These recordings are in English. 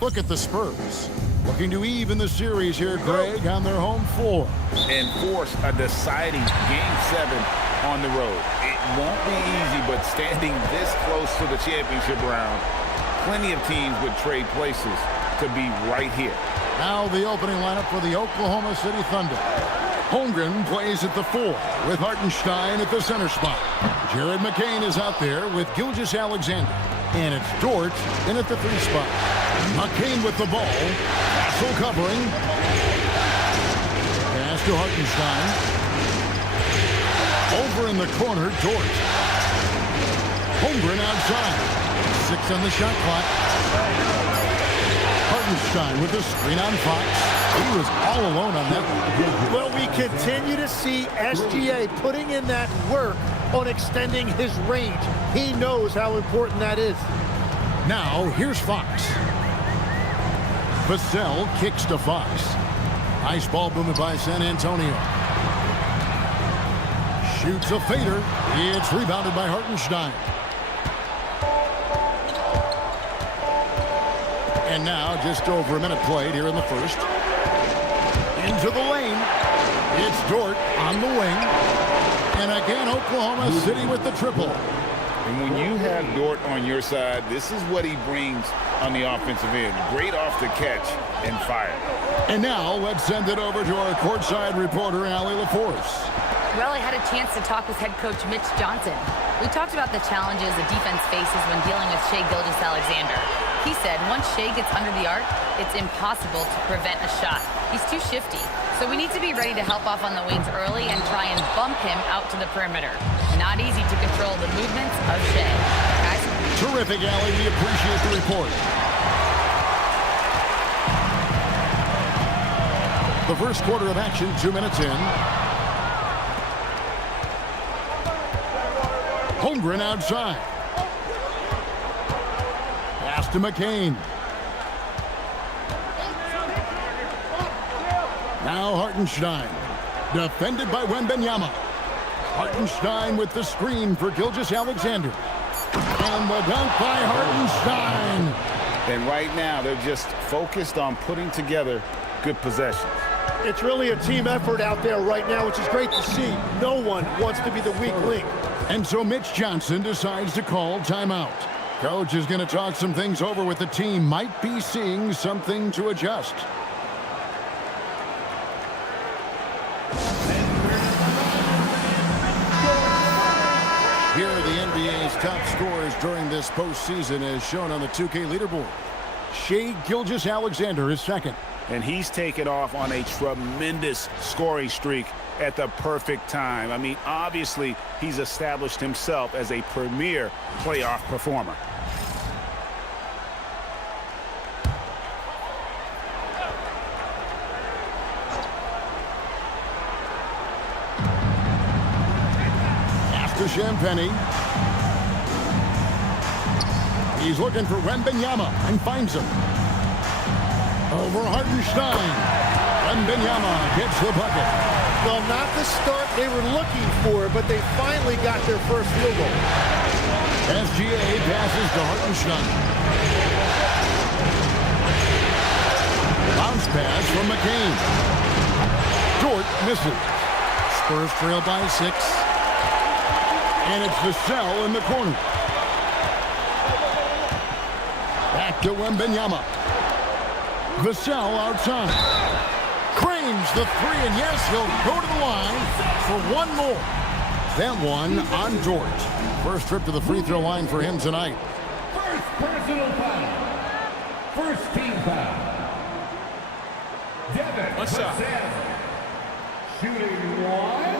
Look at the Spurs. Looking to even the series here, Greg, on their home floor. And force a deciding Game 7 on the road. It won't be easy, but standing this close to the championship round, plenty of teams would trade places to be right here. Now the opening lineup for the Oklahoma City Thunder. Holmgren plays at the 4 with Hartenstein at the center spot. Jared McCain is out there with Gilgeous-Alexander. And it's Dort in at the 3 spot. McCain with the ball. Castle covering. Pass to Hartenstein. Over in the corner, Dort. Holmgren outside. 6 on the shot clock. Hartenstein with the screen on Fox. He was all alone on that one. Well, we continue to see SGA putting in that work on extending his range. He knows how important that is. Now, here's Fox. Vassell kicks to Fox. Nice ball movement by San Antonio. Shoots a fader. It's rebounded by Hartenstein. And now, just over a minute played here in the first. Into the lane. It's Dort on the wing. And again, Oklahoma City with the triple. And when you have Dort on your side, this is what he brings on the offensive end. Great off the catch and fire. And now, let's send it over to our courtside reporter, Allie LaForce. Well, I had a chance to talk with head coach Mitch Johnson. We talked about the challenges the defense faces when dealing with Shai Gilgeous-Alexander. He said once Shai gets under the arc, it's impossible to prevent a shot. He's too shifty. So we need to be ready to help off on the wings early and try and bump him out to the perimeter. Not easy to control the movements of Shai. Guys? Terrific, Allie. We appreciate the report. The first quarter of action, 2 minutes in. Holmgren outside. Pass to McCain. Now Hartenstein. Defended by Wembanyama. Hartenstein with the screen for Gilgeous-Alexander. And the dunk by Hartenstein. And right now, they're just focused on putting together good possessions. It's really a team effort out there right now, which is great to see. No one wants to be the weak link. And so Mitch Johnson decides to call timeout. Coach is going to talk some things over with the team. Might be seeing something to adjust. Here are the NBA's top scorers during this postseason as shown on the 2K leaderboard. Shai Gilgeous-Alexander is second. And he's taken off on a tremendous scoring streak at the perfect time. I mean, obviously, he's established himself as a premier playoff performer. To Champagny. He's looking for Wembanyama and finds him. Over Hartenstein. Wembanyama gets the bucket. Well, not the start they were looking for, but they finally got their first field goal. SGA passes to Hartenstein. Bounce pass from McCain. Dort misses. Spurs trail by 6. And it's Vassell in the corner. Back to Wembanyama. Vassell outside. Cranes the 3, and yes, he'll go to the line for one more. That one on Dort. First trip to the free throw line for him tonight. First personal foul. First team foul. Devin Vassell. Shooting 1.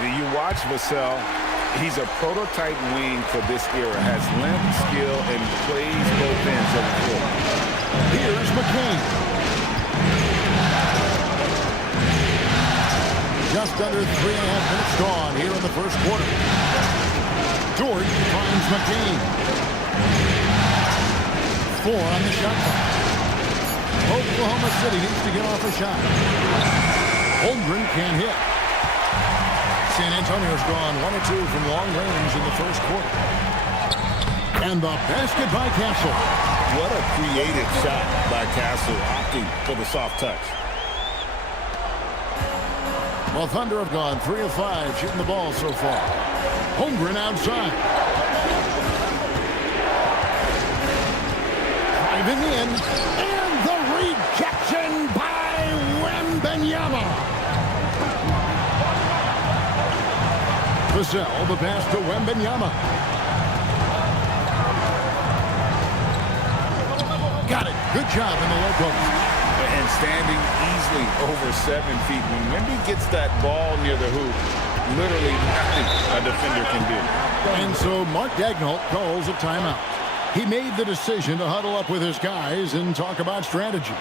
You watch Vassell, he's a prototype wing for this era. Has length, skill, and plays both ends of the floor. Here's McCain. Just under 3.5 minutes gone here in the first quarter. Dort finds McCain. 4 on the shot clock. Oklahoma City needs to get off a shot. Holmgren can't hit. San Antonio's gone 1 or 2 from long range in the first quarter. And the basket by Castle. What a creative shot by Castle, opting for the soft touch. Well, Thunder have gone 3 of 5 shooting the ball so far. Holmgren outside. Driving in. And the rejection by Wembanyama. Vassell, the pass to Wembanyama. Got it. Good job in the low post. And standing easily over 7 feet. When Wemby gets that ball near the hoop, literally nothing a defender can do. And so Mark Daigneault calls a timeout. He made the decision to huddle up with his guys and talk about strategy.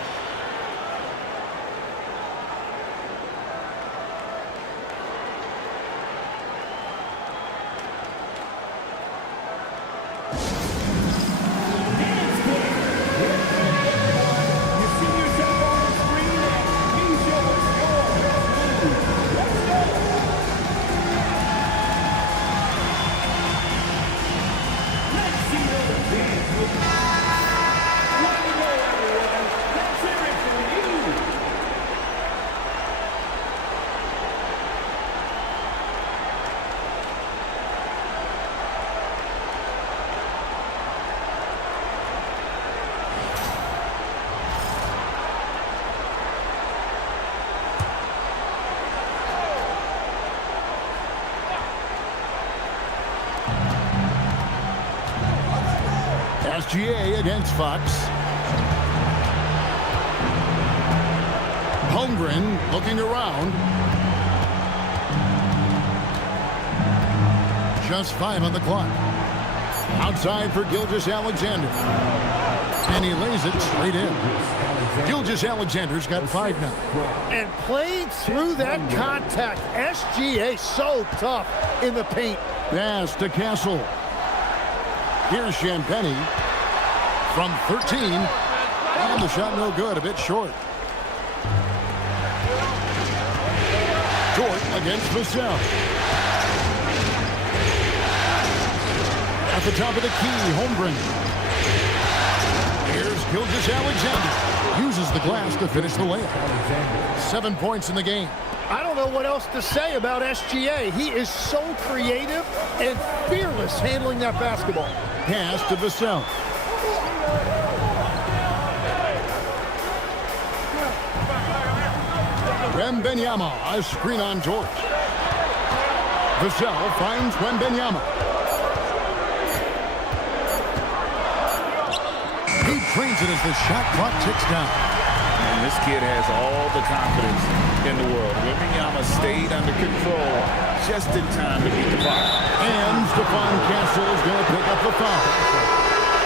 SGA against Fox. Holmgren looking around. Just 5 on the clock. Outside for Gilgeous-Alexander. And he lays it straight in. Gilgeous-Alexander's got 5 now. And playing through that contact. SGA so tough in the paint. Pass to Castle. Here's Champagnie from 13. And the shot no good, a bit short. Dort against Vassell. At the top of the key, Holmgren. Here's Gilgeous-Alexander. Uses the glass to finish the layup. 7 points in the game. I don't know what else to say about SGA. He is so creative and fearless handling that basketball. Pass to Vassell. Wembanyama, a screen on Dort. Vassell finds Wembanyama. He trains it as the shot clock ticks down. And this kid has all the confidence in the world. Wembanyama stayed under control just in time to beat the clock. And Stephon Castle is going to pick up the foul.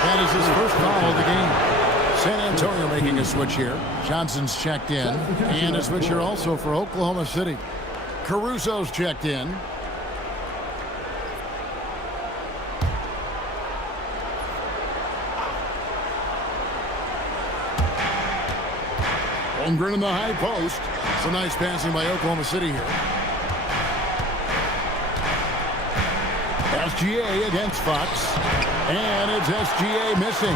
That is his first foul of the game. San Antonio making a switch here. Johnson's checked in. And a switch here also for Oklahoma City. Caruso's checked in. Holmgren in the high post. Some nice passing by Oklahoma City here. SGA against Fox. And it's SGA missing.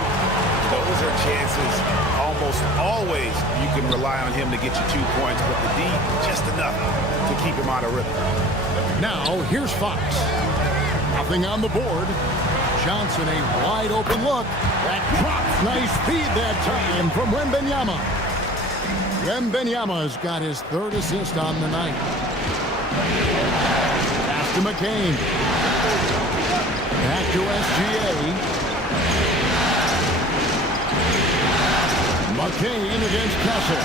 Those are chances almost always you can rely on him to get you 2 points, but the D, just enough to keep him out of rhythm. Now, here's Fox. Nothing on the board. Johnson, a wide open look. That drops. Nice feed that time from Wembanyama. Wembanyama's got his 3rd assist on the night. Pass to McCain. Back to SGA. McCain against Castle.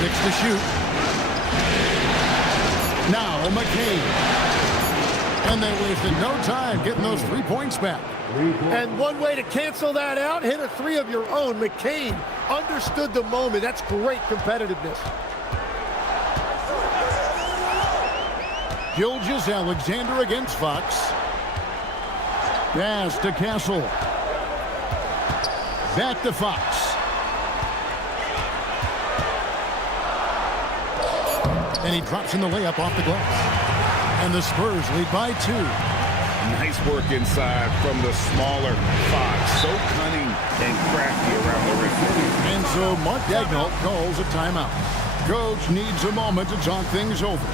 6 to shoot. Now McCain. And they wasted no time getting those 3 points back. And one way to cancel that out, hit a 3 of your own. McCain understood the moment. That's great competitiveness. Gilgeous-Alexander against Fox. Pass to Castle. Back to Fox. And he drops in the layup off the glass. And the Spurs lead by 2. Nice work inside from the smaller Fox. So cunning and crafty around the rim. And so Mark Daigneault calls a timeout. Coach needs a moment to talk things over.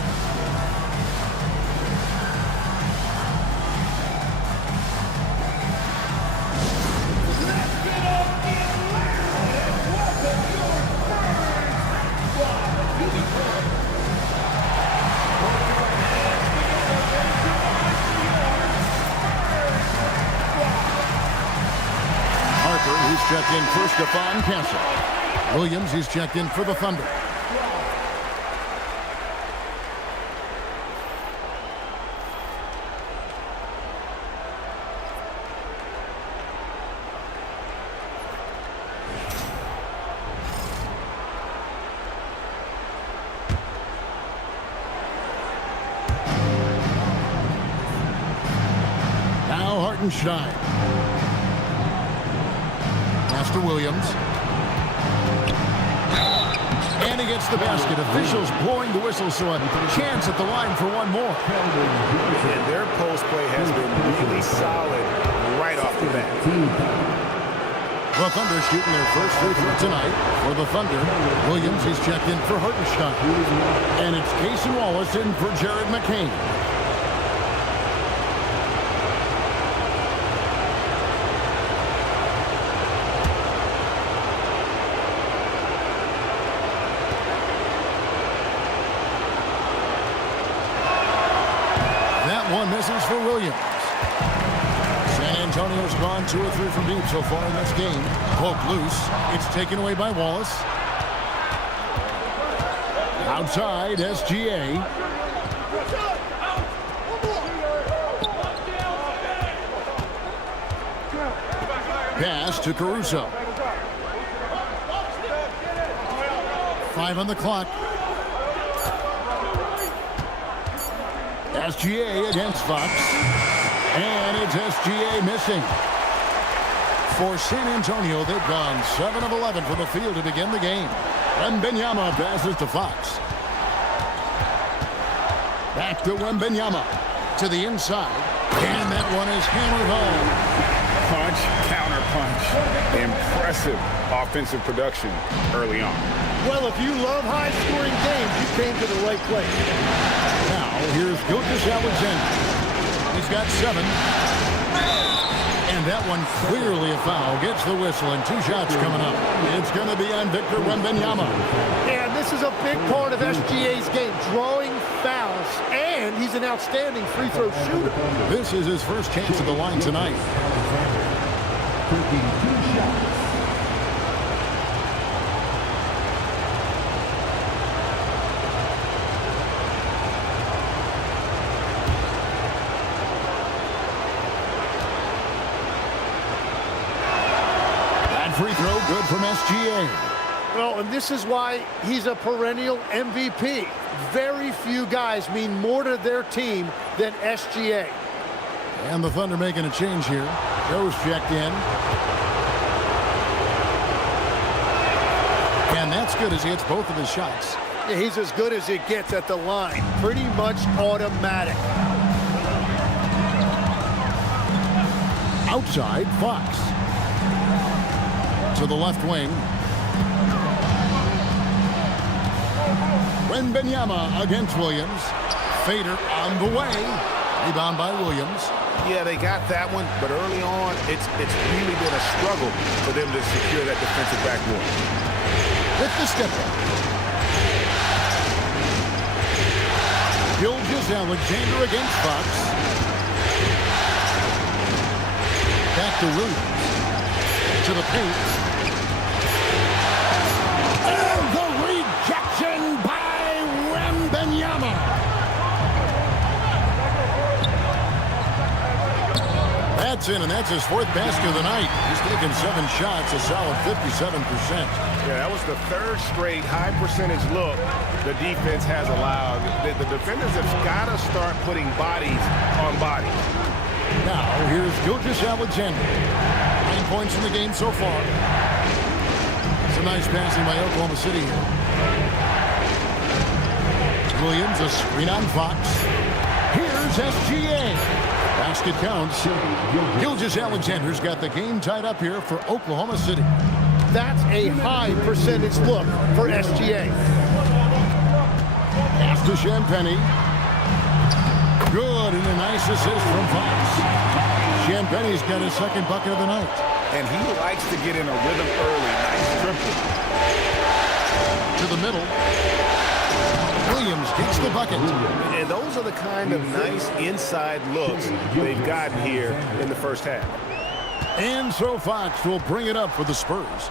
He's checked in for Stephon Castle. Williams, he's checked in for the Thunder. Now Hartenstein. To Williams. And he gets the basket. Officials blowing the whistle, so a chance at the line for one more. And their post play has been really solid right off the bat. The Thunder shooting their first free throw tonight. For the Thunder, Williams, he's checked in for Hartenstein. And it's Cason Wallace in for Jared McCain. One misses for Williams. San Antonio's gone 2 or 3 from deep so far in this game. Poke loose. It's taken away by Wallace. Outside, SGA. Pass to Caruso. 5 on the clock. SGA against Fox. And it's SGA missing. For San Antonio, they've gone 7 of 11 from the field to begin the game. Wembanyama passes to Fox. Back to Wembanyama. To the inside. And that one is hammered home. Punch, counter punch. Impressive offensive production early on. Well, if you love high-scoring games, you came to the right place. Now, here's Gilgeous-Alexander. He's got 7. And that one clearly a foul. Gets the whistle and 2 shots coming up. It's going to be on Victor Wembanyama. And this is a big part of SGA's game, drawing fouls. And he's an outstanding free throw shooter. This is his first chance at the line tonight. Taking 2 shots. Free throw good from SGA. Well, and this is why he's a perennial MVP. Very few guys mean more to their team than SGA. And the Thunder making a change here. Joe's checked in. And that's good as he hits both of his shots. Yeah, he's as good as it gets at the line. Pretty much automatic. Outside, Fox. To the left wing. Wembanyama against Williams. Fader on the way. Rebound by Williams. Yeah, they got that one, but early on, it's really been a struggle for them to secure that defensive backboard. With the step back. Gilgeous-Alexander against Fox. Back to Williams. To the paint. And the rejection by Wembanyama. That's in, and that's his 4th basket of the night. He's taken 7 shots, a solid 57%. Yeah, that was the 3rd straight high percentage look the defense has allowed. The defenders have got to start putting bodies on bodies. Now, here's Gilgeous-Alexander. 9 points in the game so far. It's a nice passing by Oklahoma City here. Williams, a screen on Fox. Here's SGA. Basket counts. Gilgeous-Alexander's got the game tied up here for Oklahoma City. That's a high percentage look for SGA. Pass to Champagnie. Good, and a nice assist from Fox. Champagnie's got his second bucket of the night. And he likes to get in a rhythm early. Nice triple. To the middle. Williams gets the bucket. And those are the kind of nice inside looks they've gotten here in the first half. And so Fox will bring it up for the Spurs.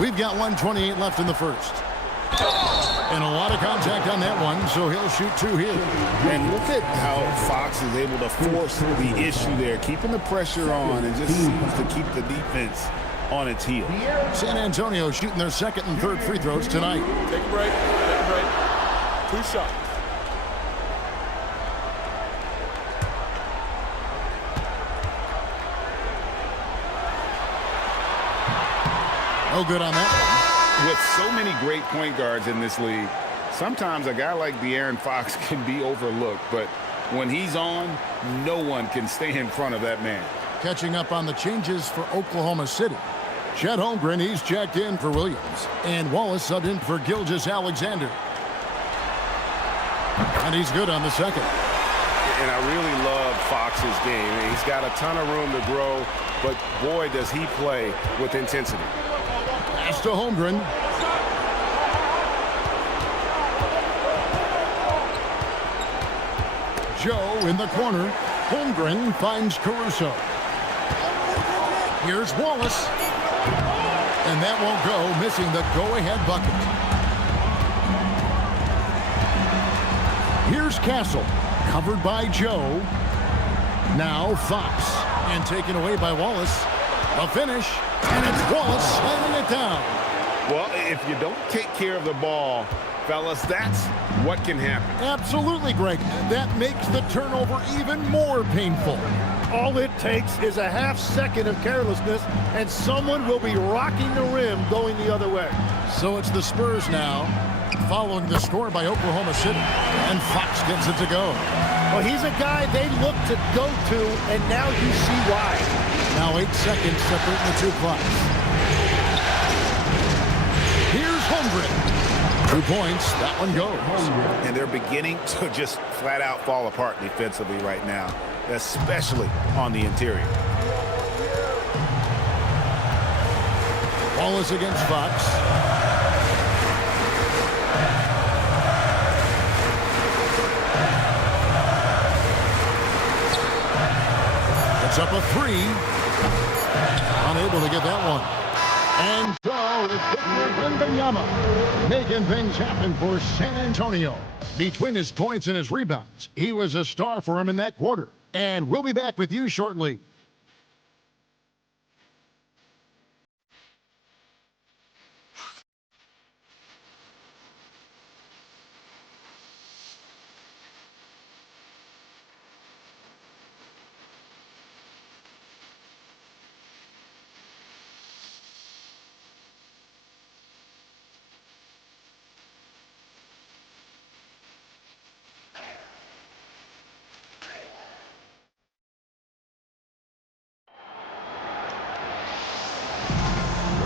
We've got 1:28 left in the first. And a lot of contact on that one, so he'll shoot two here. And look at how Fox is able to force the issue there, keeping the pressure on and just seems to keep the defense on its heel. San Antonio shooting their second and third free throws tonight. Take a break. Take a break. 2 shots. No good on that one. With so many great point guards in this league, sometimes a guy like De'Aaron Fox can be overlooked, but when he's on, no one can stay in front of that man. Catching up on the changes for Oklahoma City. Chet Holmgren, he's checked in for Williams. And Wallace subbed in for Gilgeous-Alexander. And he's good on the second. And I really love Fox's game. He's got a ton of room to grow, but boy, does he play with intensity. Pass to Holmgren. Joe in the corner. Holmgren finds Caruso. Here's Wallace. And that won't go, missing the go-ahead bucket. Here's Castle, covered by Joe. Now Fox, and taken away by Wallace. A finish, and it's Wallace slamming it down. Well, if you don't take care of the ball, fellas, that's what can happen. Absolutely, Greg. That makes the turnover even more painful. All it takes is a half second of carelessness, and someone will be rocking the rim going the other way. So it's the Spurs now, following the score by Oklahoma City, and Fox gets it to go. Well, he's a guy they look to go to, and now you see why. Now 8 seconds separating the two clocks. Here's Holmgren. 2 points. That one goes. And they're beginning to just flat out fall apart defensively right now, especially on the interior. Wallace against Fox. It's up a 3. Unable to get that one. And so it's Wembanyama making things happen for San Antonio. Between his points and his rebounds, he was a star for him in that quarter. And we'll be back with you shortly.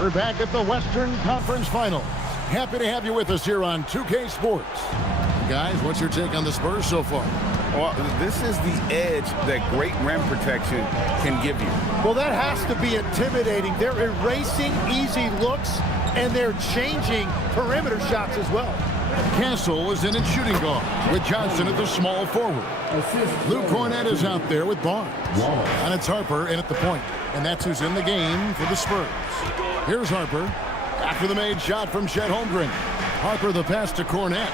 We're back at the Western Conference Finals. Happy to have you with us here on 2K Sports. Guys, what's your take on the Spurs so far? Well, this is the edge that great rim protection can give you. Well, that has to be intimidating. They're erasing easy looks, and they're changing perimeter shots as well. Castle is in at shooting guard with Johnson at the small forward. Luke Cornett is out there with Barnes. And it's Harper in at the point. And that's who's in the game for the Spurs. Here's Harper. After the made shot from Chet Holmgren. Harper the pass to Cornett.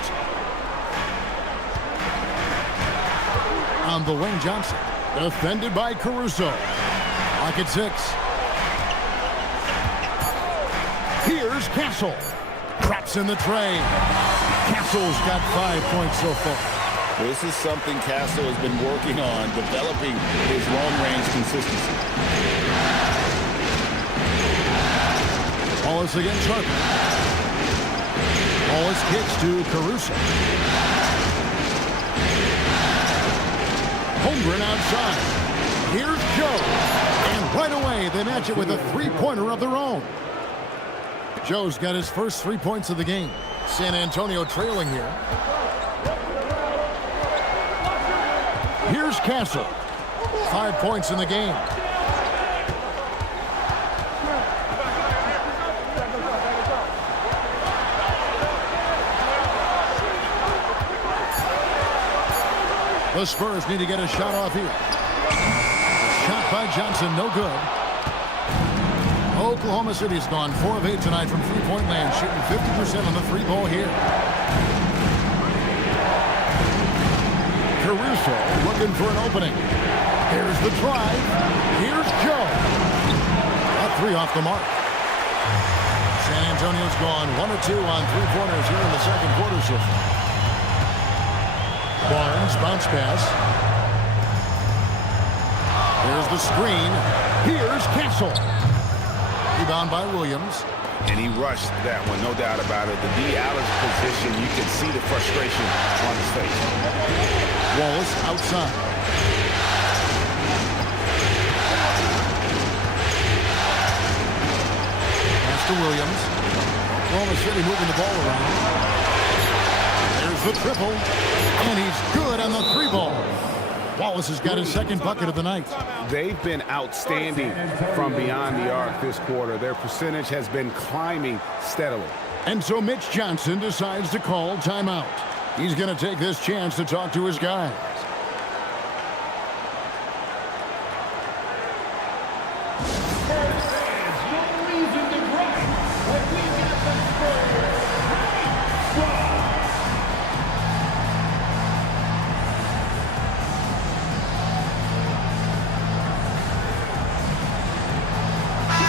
On the wing, Johnson. Defended by Caruso. Lock at 6. Here's Castle. Traps in the tray. Castle's got 5 points so far. This is something Castle has been working on, developing his long-range consistency. Wallace against Harper. Wallace kicks to Caruso. Holmgren outside. Here's Joe. And right away, they match it with a three-pointer of their own. Joe's got his first 3 points of the game. San Antonio trailing here. Here's Castle. 5 points in the game. The Spurs need to get a shot off here. Shot by Johnson, no good. Oklahoma City's gone 4 of 8 tonight from three-point land, shooting 50% on the three ball here. Caruso looking for an opening. Here's the drive. Here's Joe. A three off the mark. San Antonio's gone 1 of 2 on three-pointers here in the second quarter so far. Barnes, bounce pass. Here's the screen. Here's Castle. Rebound by Williams. And he rushed that one, no doubt about it. The D. Allen's position, you can see the frustration on his face. Wallace outside. Pass to Williams. Oklahoma City moving the ball around. There's the triple. And he's good on the three ball. Wallace has got his second bucket of the night. They've been outstanding from beyond the arc this quarter. Their percentage has been climbing steadily. And so Mitch Johnson decides to call timeout. He's going to take this chance to talk to his guys.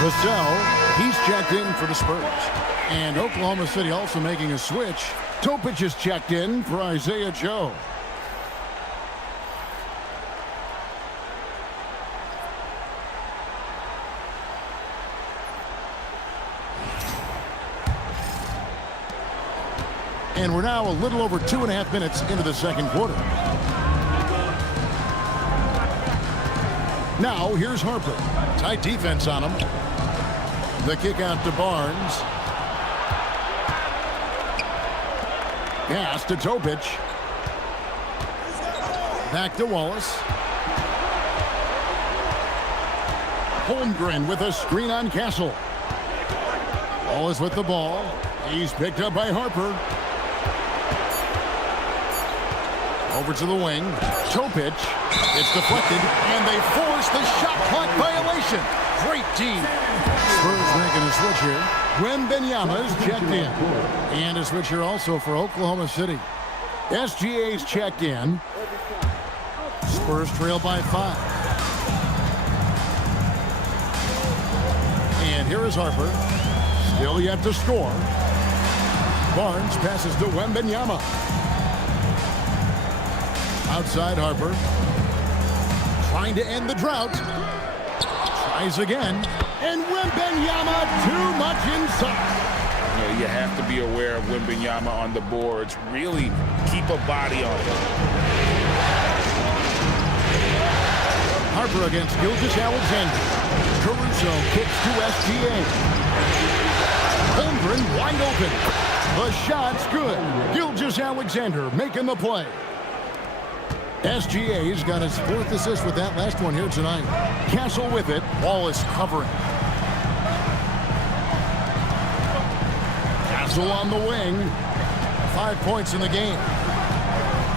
Vassell, he's checked in for the Spurs. And Oklahoma City also making a switch. Topic is checked in for Isaiah Joe. And we're now a little over 2.5 minutes into the second quarter. Now, here's Harper. Tight defense on him. The kick out to Barnes. Pass to Topic. Back to Wallace. Holmgren with a screen on Castle. Wallace with the ball. He's picked up by Harper. Over to the wing. Topic. It's deflected, and they force the shot clock violation. Great team. Spurs making a switch here. Wembanyama is checked in. And a switch here also for Oklahoma City. SGA's checked in. Spurs trail by 5. And here is Harper. Still yet to score. Barnes passes to Wembanyama. Outside Harper. Trying to end the drought. Tries again. And Wembanyama too much inside. You have to be aware of Wembanyama on the boards. Really keep a body on him. Harper against Gilgeous-Alexander. Caruso kicks to SGA. Holmgren wide open. The shot's good. Gilgeous-Alexander making the play. SGA's got his 4th assist with that last one here tonight. Castle with it. Wallace covering. Castle on the wing. 5 points in the game.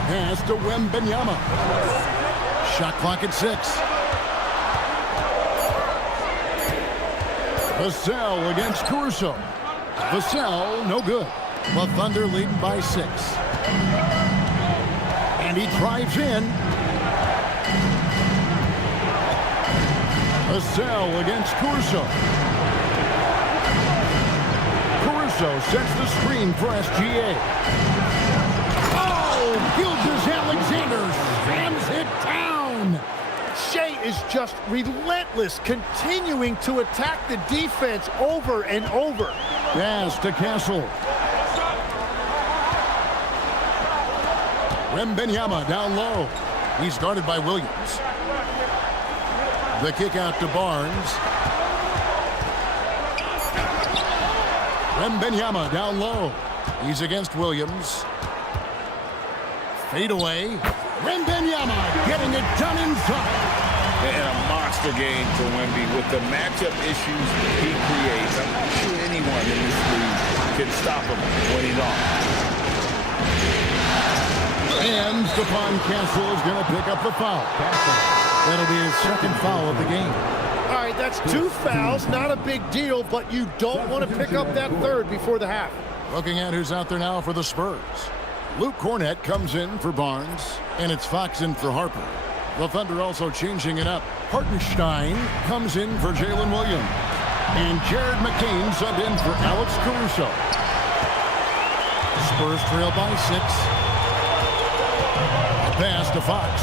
Pass to Wembanyama. Shot clock at 6. Vassell against Caruso. Vassell, no good. The Thunder leading by 6. And he drives in. Vassell against Caruso. Caruso sets the screen for SGA. Oh, Gilgeous-Alexander slams it down. Shea is just relentless, continuing to attack the defense over and over. Pass to Castle. Wembanyama down low. He's guarded by Williams. The kick out to Barnes. Wembanyama down low. He's against Williams. Fade away. Wembanyama getting it done inside. And a monster game for Wemby with the matchup issues he creates. I'm not sure anyone in this league can stop him when he's on. And Stephon Castle is going to pick up the foul. That'll be his second foul of the game. All right, that's 2 fouls, not a big deal, but you don't want to pick up that third before the half. Looking at who's out there now for the Spurs. Luke Cornett comes in for Barnes, and it's Fox in for Harper. The Thunder also changing it up. Hartenstein comes in for Jalen Williams. And Jared McCain subbed in for Alex Caruso. Spurs trail by 6. A pass to Fox.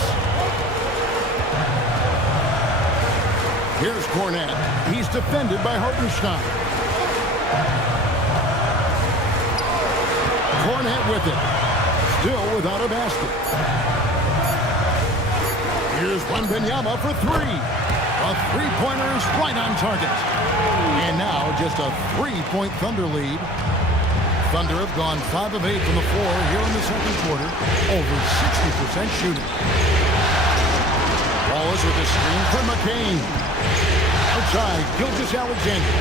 Here's Cornett. He's defended by Hartenstein. Cornett with it. Still without a basket. Here's Wembanyama for 3. A three-pointer is right on target. And now just a 3-point Thunder lead. Thunder have gone 5 of 8 from the floor here in the second quarter. Over 60% shooting. Wallace with a screen for McCain. Outside, Gilgeous-Alexander.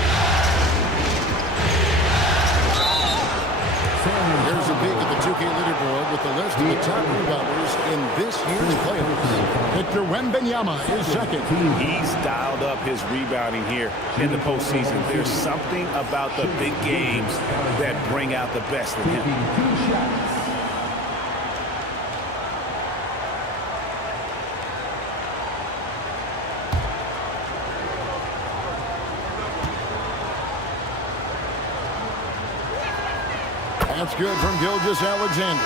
Here's a peek at the 2K leaderboard with the list of the top rebounders in this year's playoffs. Victor Wembanyama is second. He's dialed up his rebounding here in the postseason. There's something about the big games that bring out the best in him. That's good from Gilgeous-Alexander.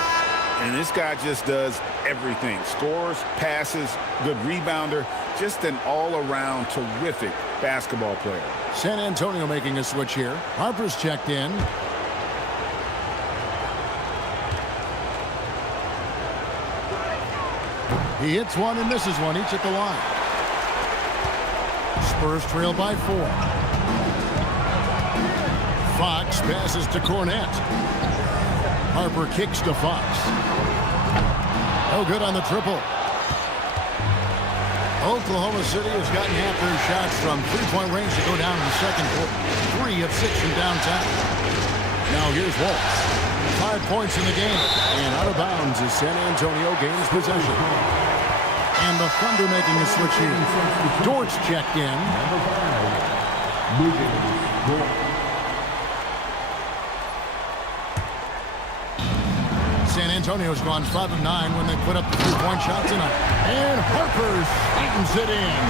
And this guy just does everything. Scores, passes, good rebounder. Just an all-around terrific basketball player. San Antonio making a switch here. Harper's checked in. He hits one and misses one, each at the line. Spurs trail by 4. Fox passes to Cornett. Harper kicks to Fox. No good on the triple. Oklahoma City has gotten half their shots from three-point range to go down in the second quarter. 3 of 6 from downtown. Now here's Walsh. 5 points in the game. And out of bounds as San Antonio gains possession. And the Thunder making a switch here. Dort's checked in. San Antonio's gone 5 of 9 when they put up the 3-point shot tonight. And Harper straightens it in.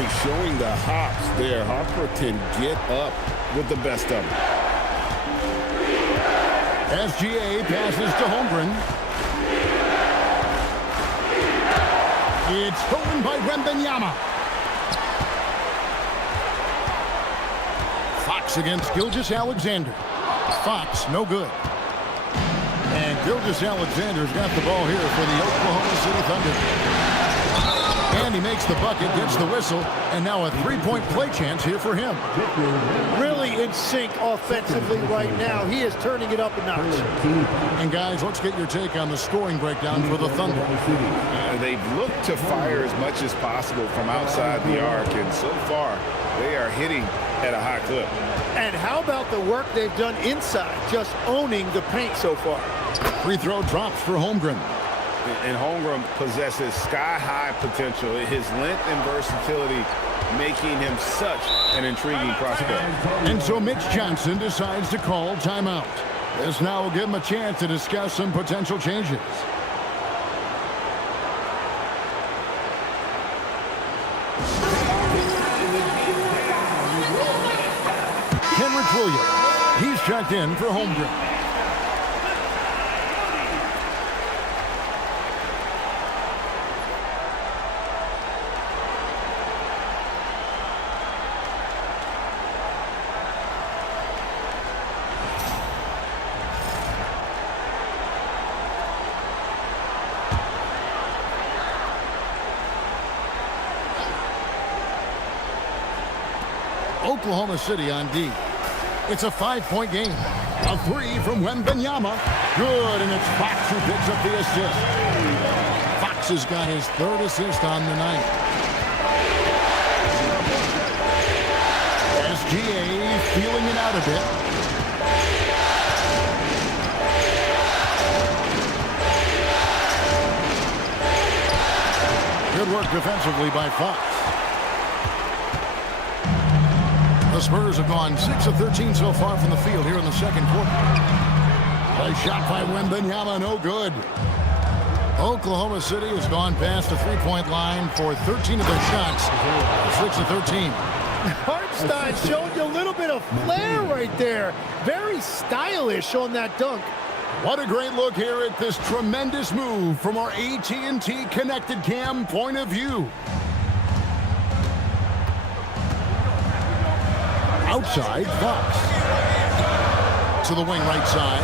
He's showing the hops there. Harper can get up with the best of them. SGA passes to Holmgren. It's stolen by Wembanyama. Fox against Gilgeous-Alexander. Fox, no good. And Gilgeous-Alexander's got the ball here for the Oklahoma City Thunder. And he makes the bucket, gets the whistle, and now a 3-point play chance here for him. Really in sync offensively right now. He is turning it up a notch. And guys, let's get your take on the scoring breakdown for the Thunder. They've looked to fire as much as possible from outside the arc, and so far they are hitting at a high clip. And how about the work they've done inside, just owning the paint so far? Free throw drops for Holmgren. And Holmgren possesses sky-high potential. His length and versatility making him such an intriguing prospect. And so Mitch Johnson decides to call timeout. This now will give him a chance to discuss some potential changes. Kenrich Williams. He's checked in for Holmgren. Oklahoma City on D. It's a 5-point game. A three from Wembanyama. Good, and it's Fox who picks up the assist. Fox has got his third assist on the night. SGA feeling it out a bit. Good work defensively by Fox. The Spurs have gone 6 of 13 so far from the field here in the second quarter. A shot by Wembanyama, no good. Oklahoma City has gone past the three-point line for 13 of their shots. 6 of 13. Hartenstein showed you a little bit of flair right there. Very stylish on that dunk. What a great look here at this tremendous move from our AT&T Connected Cam point of view. Outside, Fox. To the wing right side.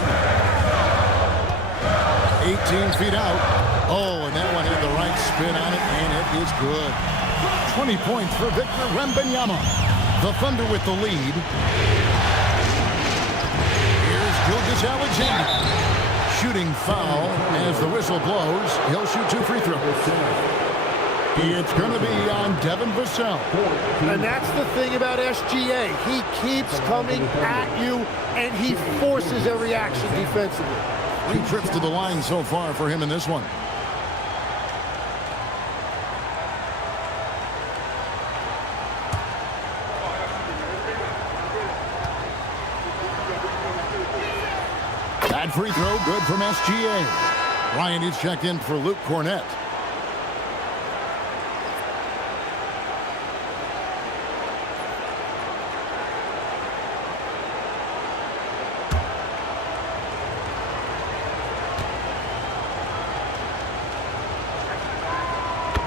18 feet out. Oh, and that one had the right spin on it, and it is good. 20 points for Victor Wembanyama. The Thunder with the lead. Here's Gilgeous-Alexander. Shooting foul as the whistle blows. He'll shoot 2 free throws. It's going to be on Devin Vassell. And that's the thing about SGA. He keeps coming at you, and he forces every action defensively. 3 trips to the line so far for him in this one. That free throw good from SGA. Ryan is checked in for Luke Cornett.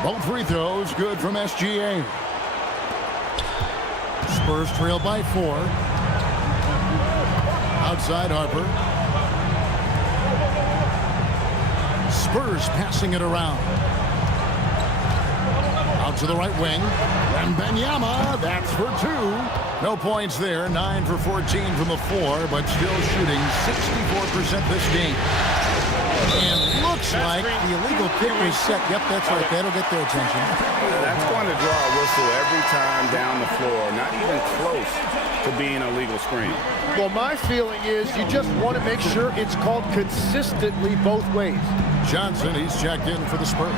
Both free throws good from SGA. Spurs trail by 4. Outside Harper. Spurs passing it around. Out to the right wing. Wembanyama, that's for 2. No points there. 9 for 14 from the floor, but still shooting 64% this game. And looks like the illegal kick was set. Yep, that's right. That'll get their attention. That's going to draw a whistle every time down the floor. Not even close to being a legal screen. Well, my feeling is you just want to make sure it's called consistently both ways. Johnson, he's checked in for the Spurs.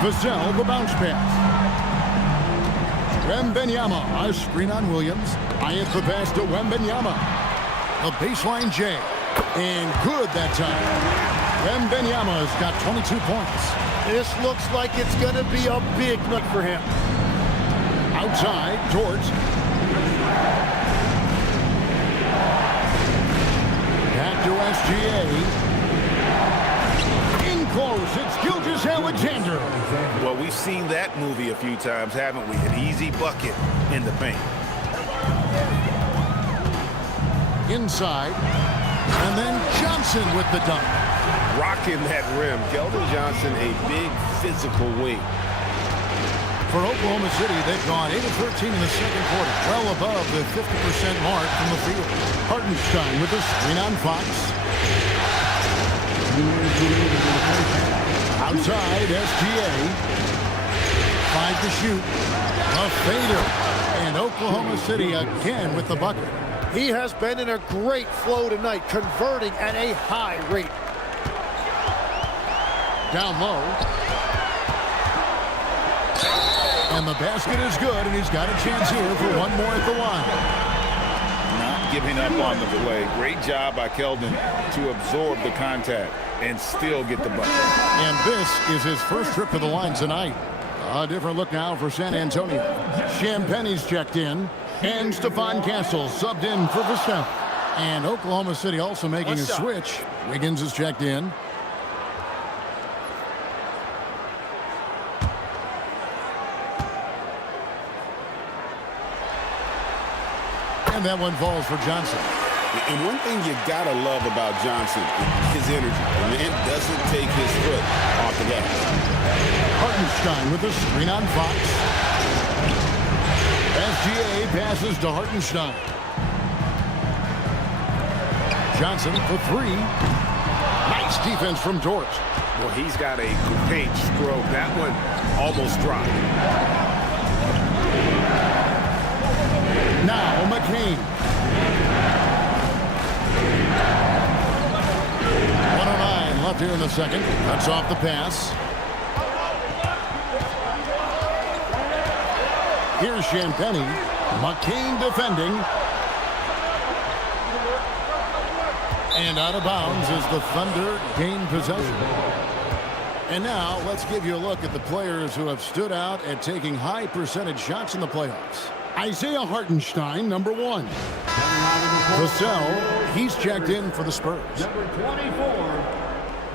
Vassell, the bounce pass. Wembanyama, a screen on Williams. Hyatt the pass to Wembanyama. A baseline J. And good that time. Wembanyama's got 22 points. This looks like it's going to be a big night for him. Outside, George. Back to SGA. In close, it's Gilgeous-Alexander. Well, we've seen that movie a few times, haven't we? An easy bucket in the paint. Inside. And then Johnson with the dunk. Rocking that rim. Keldon Johnson, a big physical weight. For Oklahoma City, they've gone 8 of 13 in the second quarter, well above the 50% mark from the field. Hartenstein with the screen on Fox. Outside, SGA. 5 to shoot. A fader. And Oklahoma City again with the bucket. He has been in a great flow tonight, converting at a high rate. Down low. And the basket is good, and he's got a chance here for one more at the line. Not giving up on the play. Great job by Keldon to absorb the contact and still get the bucket. And this is his first trip to the line tonight. A different look now for San Antonio. Champagne's checked in, and Stephon Castle subbed in for Vassell. And Oklahoma City also making a switch. Wiggins is checked in. And that one falls for Johnson. And one thing you gotta love about Johnson, his energy. The man doesn't take his foot off the gas. Hartenstein with the screen on Fox. SGA passes to Hartenstein. Johnson for three. Nice defense from Dort. Well, he's got a paint stroke. That one almost dropped. Now McCain. 1:09 left here in the second. Cuts off the pass. Here's Champagny. McCain defending. And out of bounds as the Thunder gain possession. And now let's give you a look at the players who have stood out at taking high percentage shots in the playoffs. Isaiah Hartenstein, number 1. Vassell, he's checked in for the Spurs. Number 24,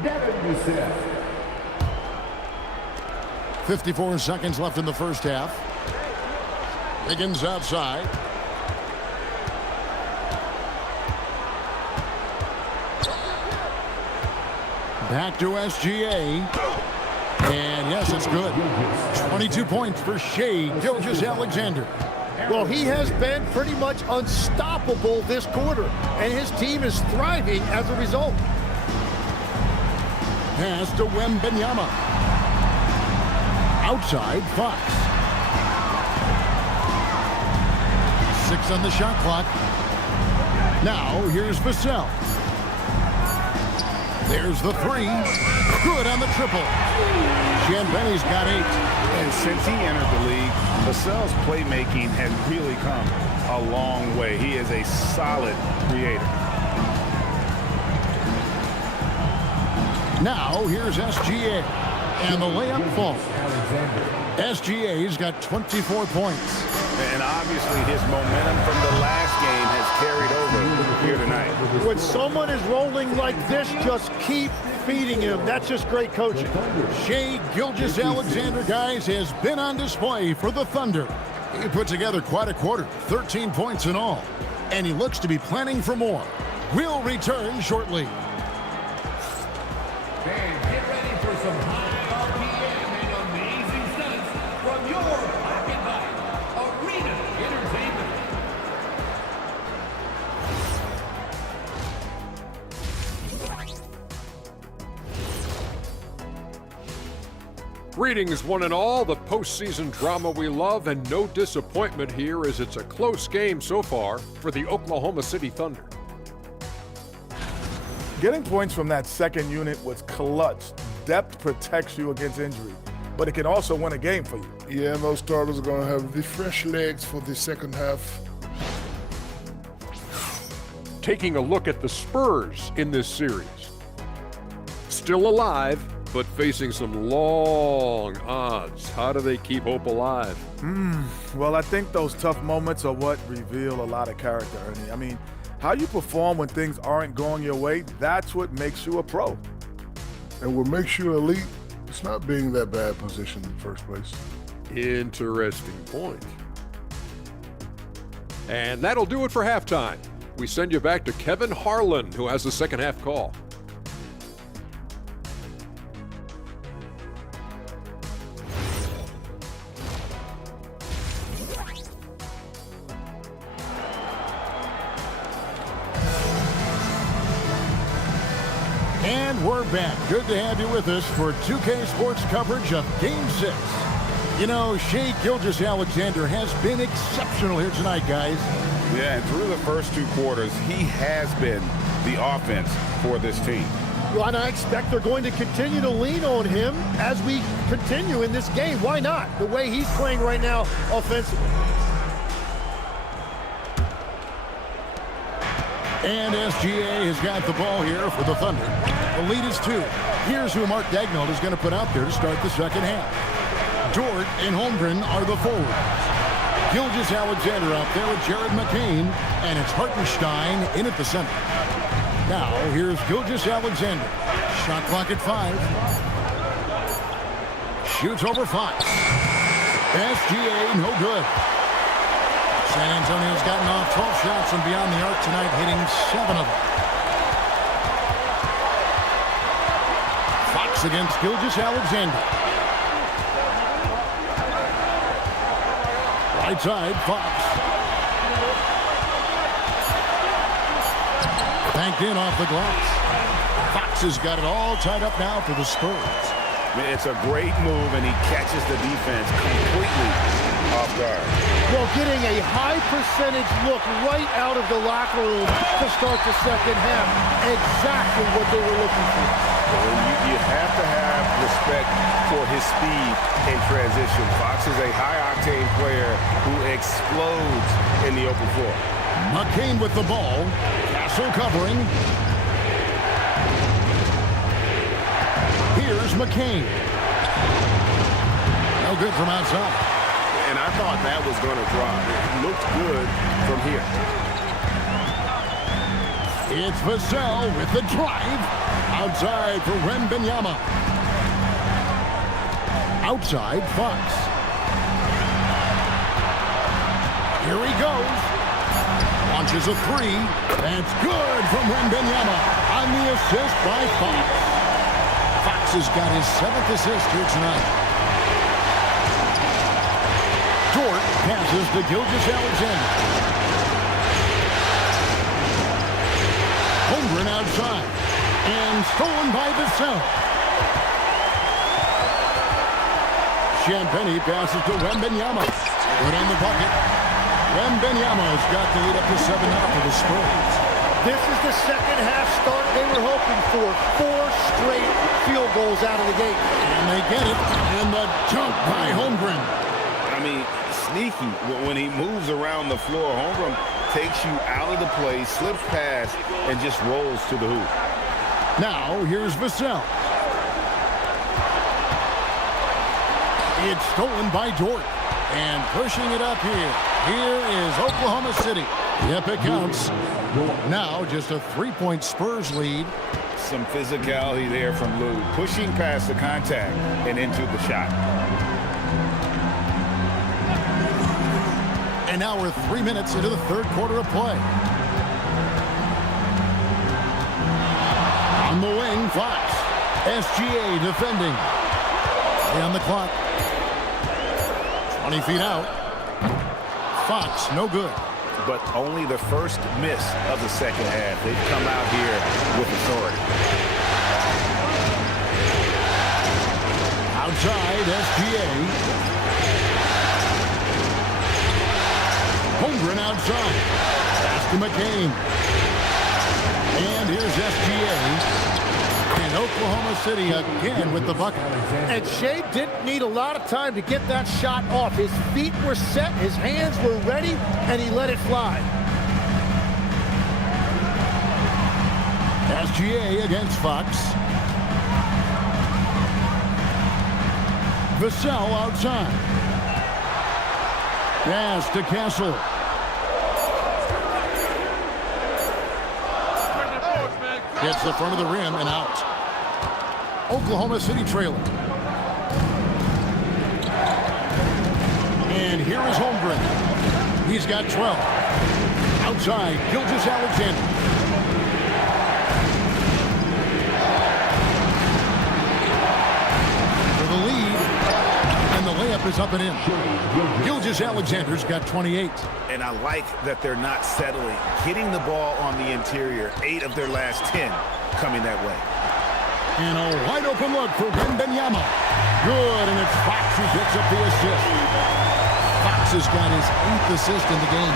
Devin Vassell. 54 seconds left in the first half. Higgins outside. Back to SGA. And yes, it's good. 22 points for Shai Gilgeous-Alexander. Well, he has been pretty much unstoppable this quarter, and his team is thriving as a result. Pass to Wembanyama. Outside, Fox. 6 on the shot clock. Now, here's Vassell. There's the three. Good on the triple. Champagny's got 8. And since he entered the league, Vassell's playmaking has really come a long way. He is a solid creator. Now, here's SGA. And the layup falls. SGA's got 24 points. And obviously his momentum from the last game has carried over here tonight. When someone is rolling like this, just keep feeding him. That's just great coaching. Shai Gilgeous-Alexander, guys, has been on display for the Thunder. He put together quite a quarter, 13 points in all. And he looks to be planning for more. We'll return shortly. And get ready for some high RPM and amazing stunts from your Pocket High Arena Entertainment. Greetings, one and all. The postseason drama we love, and no disappointment here as it's a close game so far for the Oklahoma City Thunder. Getting points from that second unit was clutch. Depth protects you against injury, but it can also win a game for you. Yeah, those starters are going to have the fresh legs for the second half. Taking a look at the Spurs in this series. Still alive, but facing some long odds. How do they keep hope alive? Well, I think those tough moments are what reveal a lot of character, Ernie. I mean, how you perform when things aren't going your way, that's what makes you a pro. And what makes you elite, it's not being that bad position in the first place. Interesting point. And that'll do it for halftime. We send you back to Kevin Harlan, who has the second half call. And we're back. Good to have you with us for 2K Sports coverage of Game 6. You know, Shai Gilgeous-Alexander has been exceptional here tonight, guys. Yeah, and through the first 2 quarters, he has been the offense for this team. Well, and I expect they're going to continue to lean on him as we continue in this game. Why not? The way he's playing right now offensively. And SGA has got the ball here for the Thunder. The lead is 2. Here's who Mark Daigneault is going to put out there to start the second half. Dort and Holmgren are the forwards. Gilgeous-Alexander out there with Jared McCain, and it's Hartenstein in at the center. Now, here's Gilgeous-Alexander. Shot clock at 5. Shoots over Fox. SGA, no good. San Antonio's gotten off 12 shots from beyond the arc tonight, hitting 7 of them. Fox against Gilgeous-Alexander. Right side, Fox. Banked in off the glass. Fox has got it all tied up now for the Spurs. It's a great move, and he catches the defense completely off guard. Well, getting a high percentage look right out of the locker room to start the second half. Exactly what they were looking for. Well, you have to have respect for his speed in transition. Fox is a high-octane player who explodes in the open floor. McCain with the ball. Castle covering. Here's McCain. No good from outside. And I thought that was going to drop. It looked good from here. It's Vassell with the drive. Outside for Wembanyama. Outside, Fox. Here he goes. Launches a three. That's good from Wembanyama on the assist by Fox. Fox has got his 7th assist here tonight. Dort passes to Gilgeous-Alexander. Holmgren outside. And stolen by Vassell. Champagnie passes to Wembanyama. Good on the bucket. Wembanyama's got the lead up to 7 now for the Spurs. This is the second half start they were hoping for. 4 straight field goals out of the gate. And they get it. And the dunk by Holmgren. I mean, sneaky. When he moves around the floor, Holmgren takes you out of the play, slips past, and just rolls to the hoop. Now, here's Vassell. It's stolen by Dort. And pushing it up here. Here is Oklahoma City. Yep, it counts. Now, just a 3-point Spurs lead. Some physicality there from Lou, pushing past the contact and into the shot. And now we're 3 minutes into the third quarter of play. On the wing, Fox. SGA defending. Play on the clock. 20 feet out. Fox, no good. But only the first miss of the second half. They've come out here with authority. Outside, SGA. Holmgren outside. Pass to McCain. And here's SGA. And Oklahoma City again with the bucket. And Shea didn't need a lot of time to get that shot off. His feet were set, his hands were ready, and he let it fly. SGA against Fox. Vassell outside. Pass to Castle. Hits the front of the rim and out. Oklahoma City trailing. And here is Holmgren. He's got 12. Outside, Gilgeous-Alexander. For the lead. And the layup is up and in. Gilgeous-Alexander's got 28. And I like that they're not settling. Getting the ball on the interior, 8 of their last 10 coming that way. And a wide open look for Wembanyama. Good, and it's Fox who picks up the assist. Fox has got his 8th assist in the game.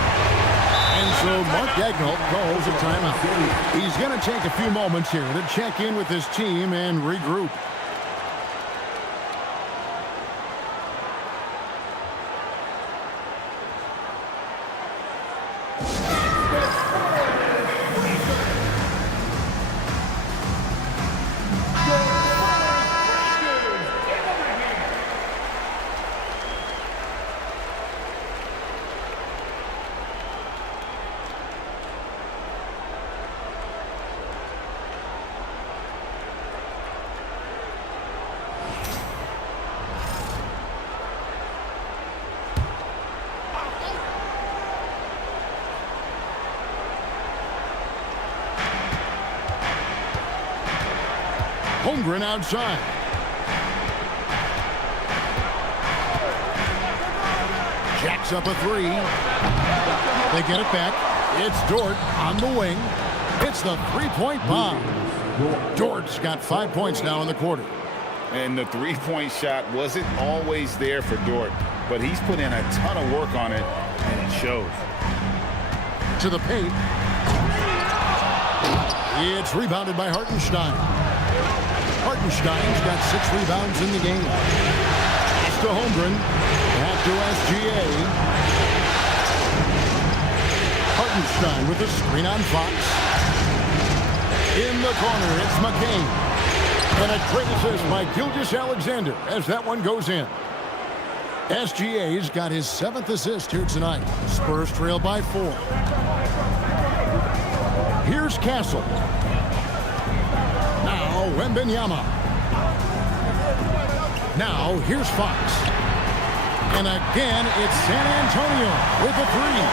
And so Mark Daigneault calls a timeout. He's going to take a few moments here to check in with his team and regroup. Holmgren outside. puts up a three. They get it back. It's Dort on the wing. It's the three-point bomb. Dort's got 5 points now in the quarter. And the three-point shot wasn't always there for Dort, but he's put in a ton of work on it, and it shows. To the paint. It's rebounded by Hartenstein. Hartenstein's got 6 rebounds in the game. Pass to Holmgren. Back to SGA. Hartenstein with a screen on Fox. In the corner, it's McCain. And a great assist by Gilgeous-Alexander as that one goes in. SGA's got his 7th assist here tonight. Spurs trail by 4. Here's Castle. Now Wembanyama. Now here's Fox. And again, it's San Antonio with a three.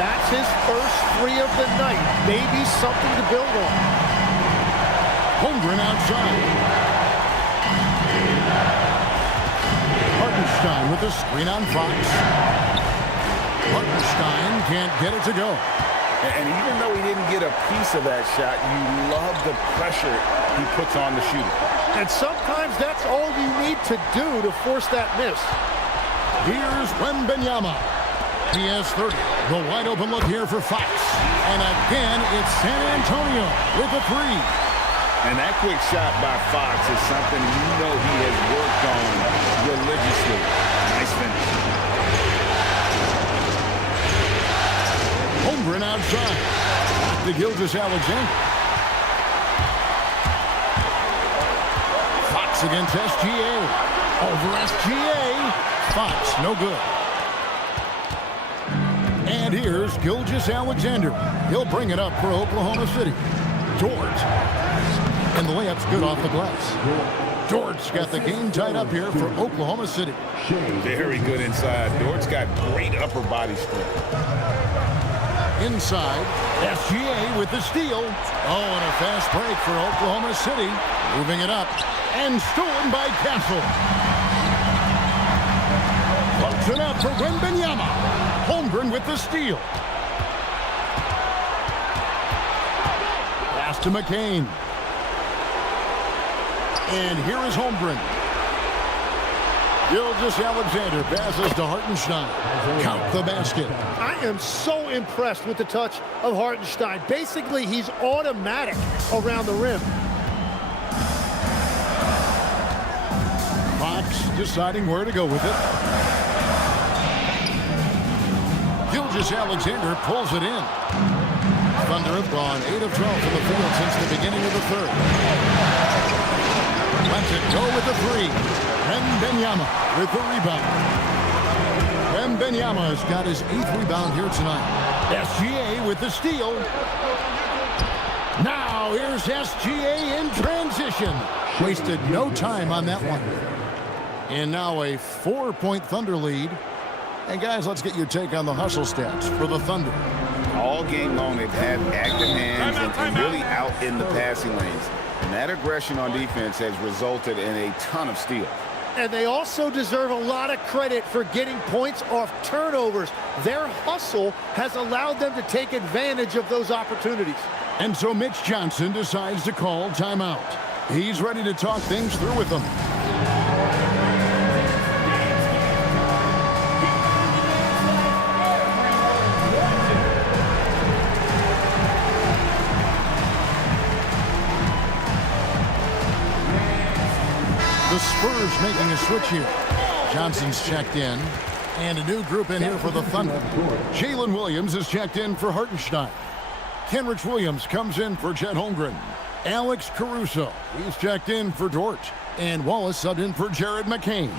That's his first 3 of the night. Maybe something to build on. Holmgren outside. Hartenstein with a screen on Fox. Hartenstein can't get it to go. And even though he didn't get a piece of that shot, you love the pressure he puts on the shooter. And sometimes that's all you need to do to force that miss. Here's Wembanyama. He has 30. The wide open look here for Fox. And again, it's San Antonio with a three. And that quick shot by Fox is something you know he has worked on religiously. Nice finish. Holmgren outside. To Gilgeous-Alexander. Fox against SGA. Over SGA. Fox, no good. And here's Gilgeous-Alexander. He'll bring it up for Oklahoma City. Dort. And the layup's good off the glass. Dort's got the game tied up here for Oklahoma City. Very good inside. Dort's got great upper body strength. Inside, SGA with the steal. Oh, and a fast break for Oklahoma City. Moving it up. And stolen by Castle. Close enough for Wembanyama. Holmgren with the steal. Pass to McCain. And here is Holmgren. Gilgeous-Alexander passes to Hartenstein. Count the basket. I am so impressed with the touch of Hartenstein. Basically, he's automatic around the rim. Fox deciding where to go with it. Gilgeous-Alexander pulls it in. Thunder have gone 8 of 12 from the field since the beginning of the third. Lets it go with the three. Wembanyama with the rebound. Wembanyama's got his 8th rebound here tonight. SGA with the steal. Now here's SGA in transition. Wasted no time on that one. And now a 4-point Thunder lead. And guys, let's get your take on the hustle stats for the Thunder. All game long, they've had active hands and really out in the passing lanes. And that aggression on defense has resulted in a ton of steals. And they also deserve a lot of credit for getting points off turnovers. Their hustle has allowed them to take advantage of those opportunities. And so Mitch Johnson decides to call timeout. He's ready to talk things through with them. The Spurs making a switch here. Johnson's checked in. And a new group in here for the Thunder. Jalen Williams is checked in for Hartenstein. Kenrich Williams comes in for Chet Holmgren. Alex Caruso, he's checked in for Dort. And Wallace subbed in for Jared McCain.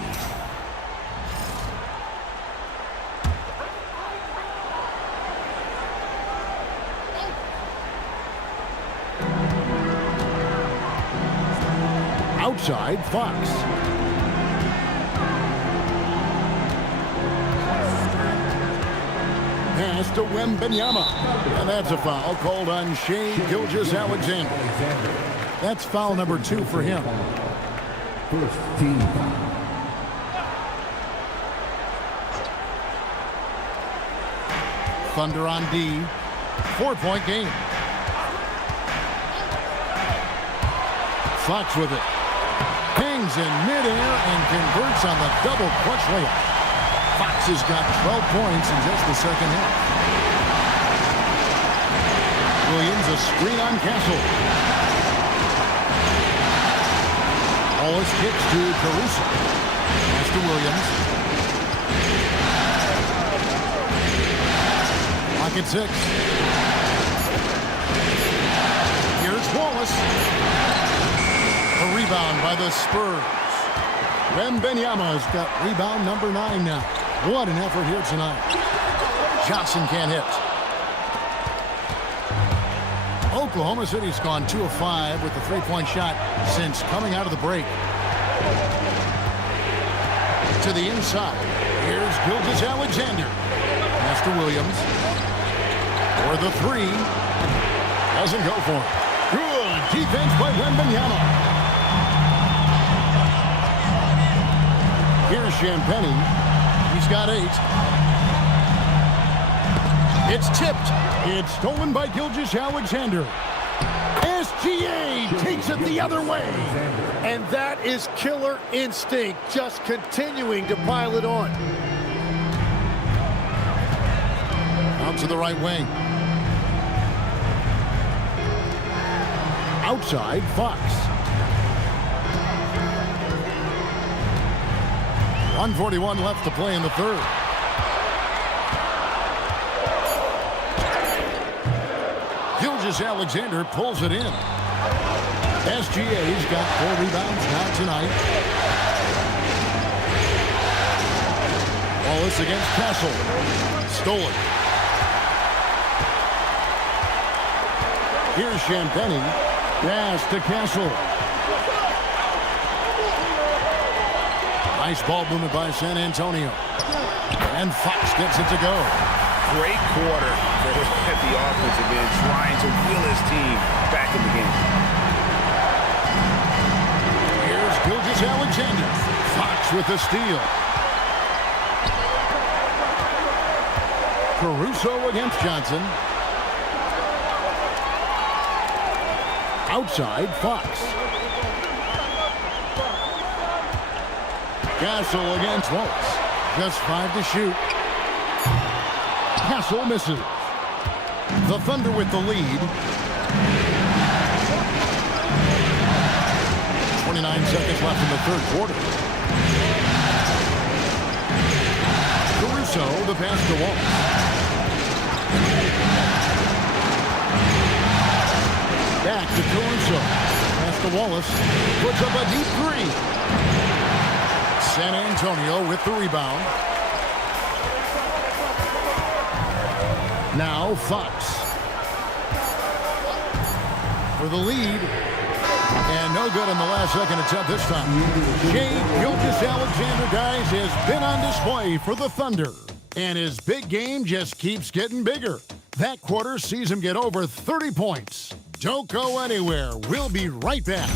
Outside, Fox. Pass to Wembanyama. And that's a foul called on Shai Gilgeous-Alexander. That's foul number 2 for him. First team. Thunder on D. 4-point game. Fox with it. Hangs in midair and converts on the double clutch layup. Fox has got 12 points in just the second half. Williams a screen on Castle. Wallace kicks to Caruso. Pass to Williams. Clock at 6. Here's Wallace. A rebound by the Spurs. Wembanyama's got rebound number 9 now. What an effort here tonight. Johnson can't hit. Oklahoma City's gone 2 of 5 with the three-point shot since coming out of the break. To the inside. Here's Gilgeous-Alexander. Pass to Williams. For the 3. Doesn't go for it. Good defense by Wembanyama. Here's Champagnie. He's got 8. It's tipped. It's stolen by Gilgeous-Alexander. SGA takes it the other way. And that is killer instinct, just continuing to pile it on. Out to the right wing. Outside, Fox. 1:41 left to play in the third. Gilgeous-Alexander pulls it in. SGA's got 4 rebounds now tonight. Wallace against Castle. Stolen. Here's Champagnie. Pass to Castle. Nice ball movement by San Antonio. And Fox gets it to go. Great quarter for him at the offensive end, trying to wheel his team back in the game. Here's Gilgeous-Alexander. Fox with the steal. Caruso against Johnson. Outside, Fox. Castle against Wallace. Just 5 to shoot. Castle misses. The Thunder with the lead. 29 seconds left in the third quarter. Caruso, the pass to Wallace. Back to Caruso. Pass to Wallace. Puts up a deep 3. San Antonio with the rebound. Now Fox. For the lead. And no good on the last second attempt this time. Shai Gilgeous-Alexander, guys, has been on display for the Thunder. And his big game just keeps getting bigger. That quarter sees him get over 30 points. Don't go anywhere. We'll be right back.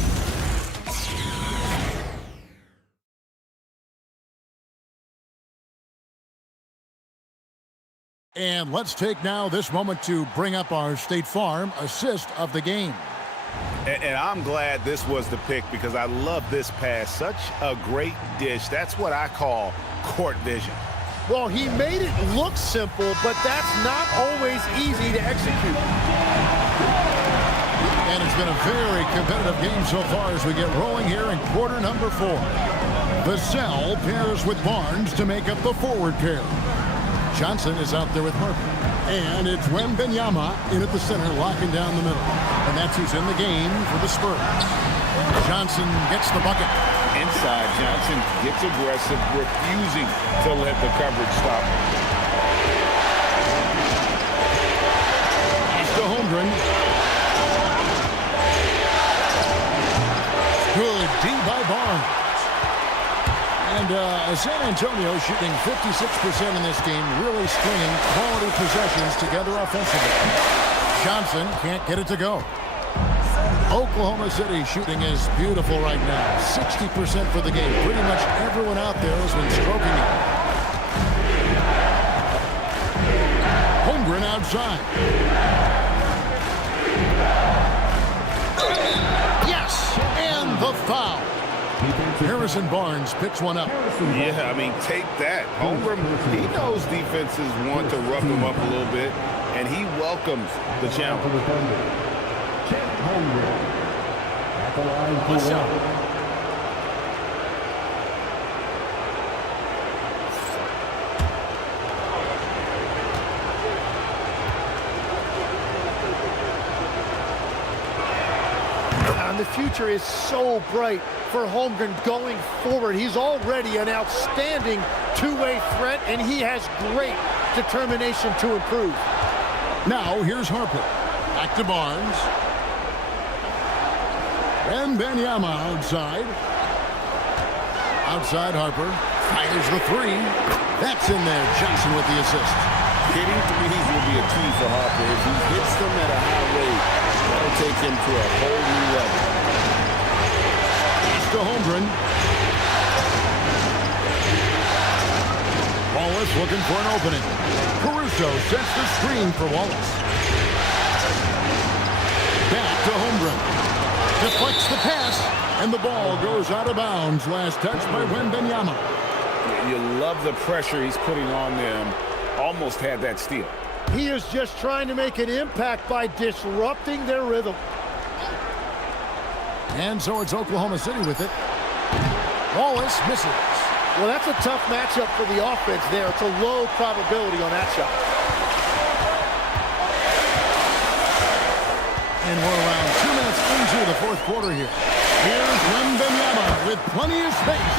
And let's take now this moment to bring up our State Farm assist of the game. And I'm glad this was the pick because I love this pass. Such a great dish. That's what I call court vision. Well, he made it look simple, but that's not always easy to execute. And it's been a very competitive game so far as we get rolling here in quarter number 4. Vassell pairs with Barnes to make up the forward pair. Johnson is out there with Harper. And it's Wembanyama in at the center, locking down the middle. And that's who's in the game for the Spurs. Johnson gets the bucket. Inside, Johnson gets aggressive, refusing to let the coverage stop him. He's to Holmgren. Good D by Barnes. And San Antonio shooting 56% in this game, really stringing quality possessions together offensively. Johnson can't get it to go. Oklahoma City shooting is beautiful right now. 60% for the game. Pretty much everyone out there has been stroking it. Holmgren Warren outside. Yes, and the foul. Harrison Barnes picks one up. Yeah, I mean, take that. Holmgren, he knows defenses want to rough him up a little bit, and he welcomes the challenge. At the line for one. And the future is so bright for Holmgren going forward. He's already an outstanding two-way threat, and he has great determination to improve. Now here's Harper. Back to Barnes. Wembanyama outside. Outside Harper. Fires the three. That's in there. Johnson with the assist. Hitting threes will be a key for Harper. If he hits them at a high rate, that'll take him to a whole new level. Pass to Holmgren. Wallace looking for an opening. Caruso sets the screen for Wallace. Back to Holmgren. Deflects the pass, and the ball goes out of bounds. Last touch by Wembanyama. You love the pressure he's putting on them. Almost had that steal. He is just trying to make an impact by disrupting their rhythm. And so it's Oklahoma City with it. Wallace misses. Well, that's a tough matchup for the offense there. It's a low probability on that shot. And we're around 2 minutes into the fourth quarter here. Here's Wembanyama with plenty of space.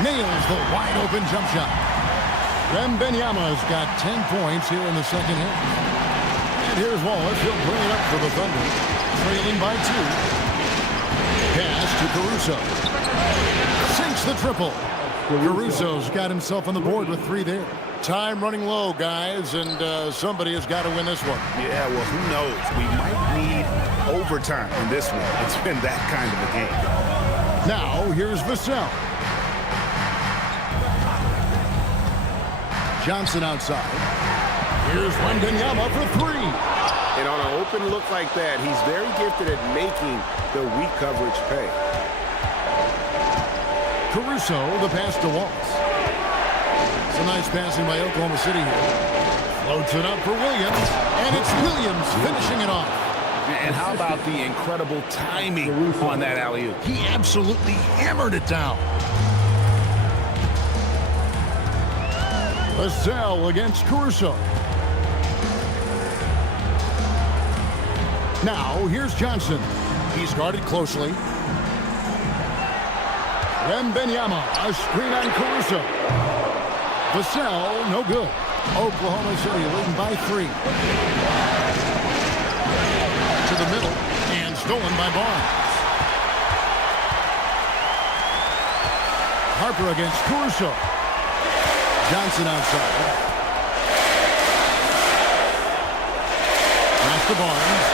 Nails the wide-open jump shot. Wembanyama's got 10 points here in the second half. And here's Wallace. He'll bring it up for the Thunder. Trailing by 2. Pass to Caruso. Sinks the triple. Caruso's got himself on the board with 3 there. Time running low, guys, and somebody has got to win this one. Yeah, well, who knows? We might need overtime in this one. It's been that kind of a game. Now, here's Vassell. Johnson outside. Here's Wembanyama for 3. And on an open look like that, he's very gifted at making the weak coverage pay. Caruso, the pass to Wallace. Some nice passing by Oklahoma City here. Floats it up for Williams, and it's Williams finishing it off. And how about the incredible timing on that alley-oop? He absolutely hammered it down. Vassell against Caruso. Now, here's Johnson. He's guarded closely. Wembanyama, a screen on Caruso. Vassell, no good. Oklahoma City leading by 3. To the middle, and stolen by Barnes. Harper against Caruso. Johnson outside. Pass to Barnes.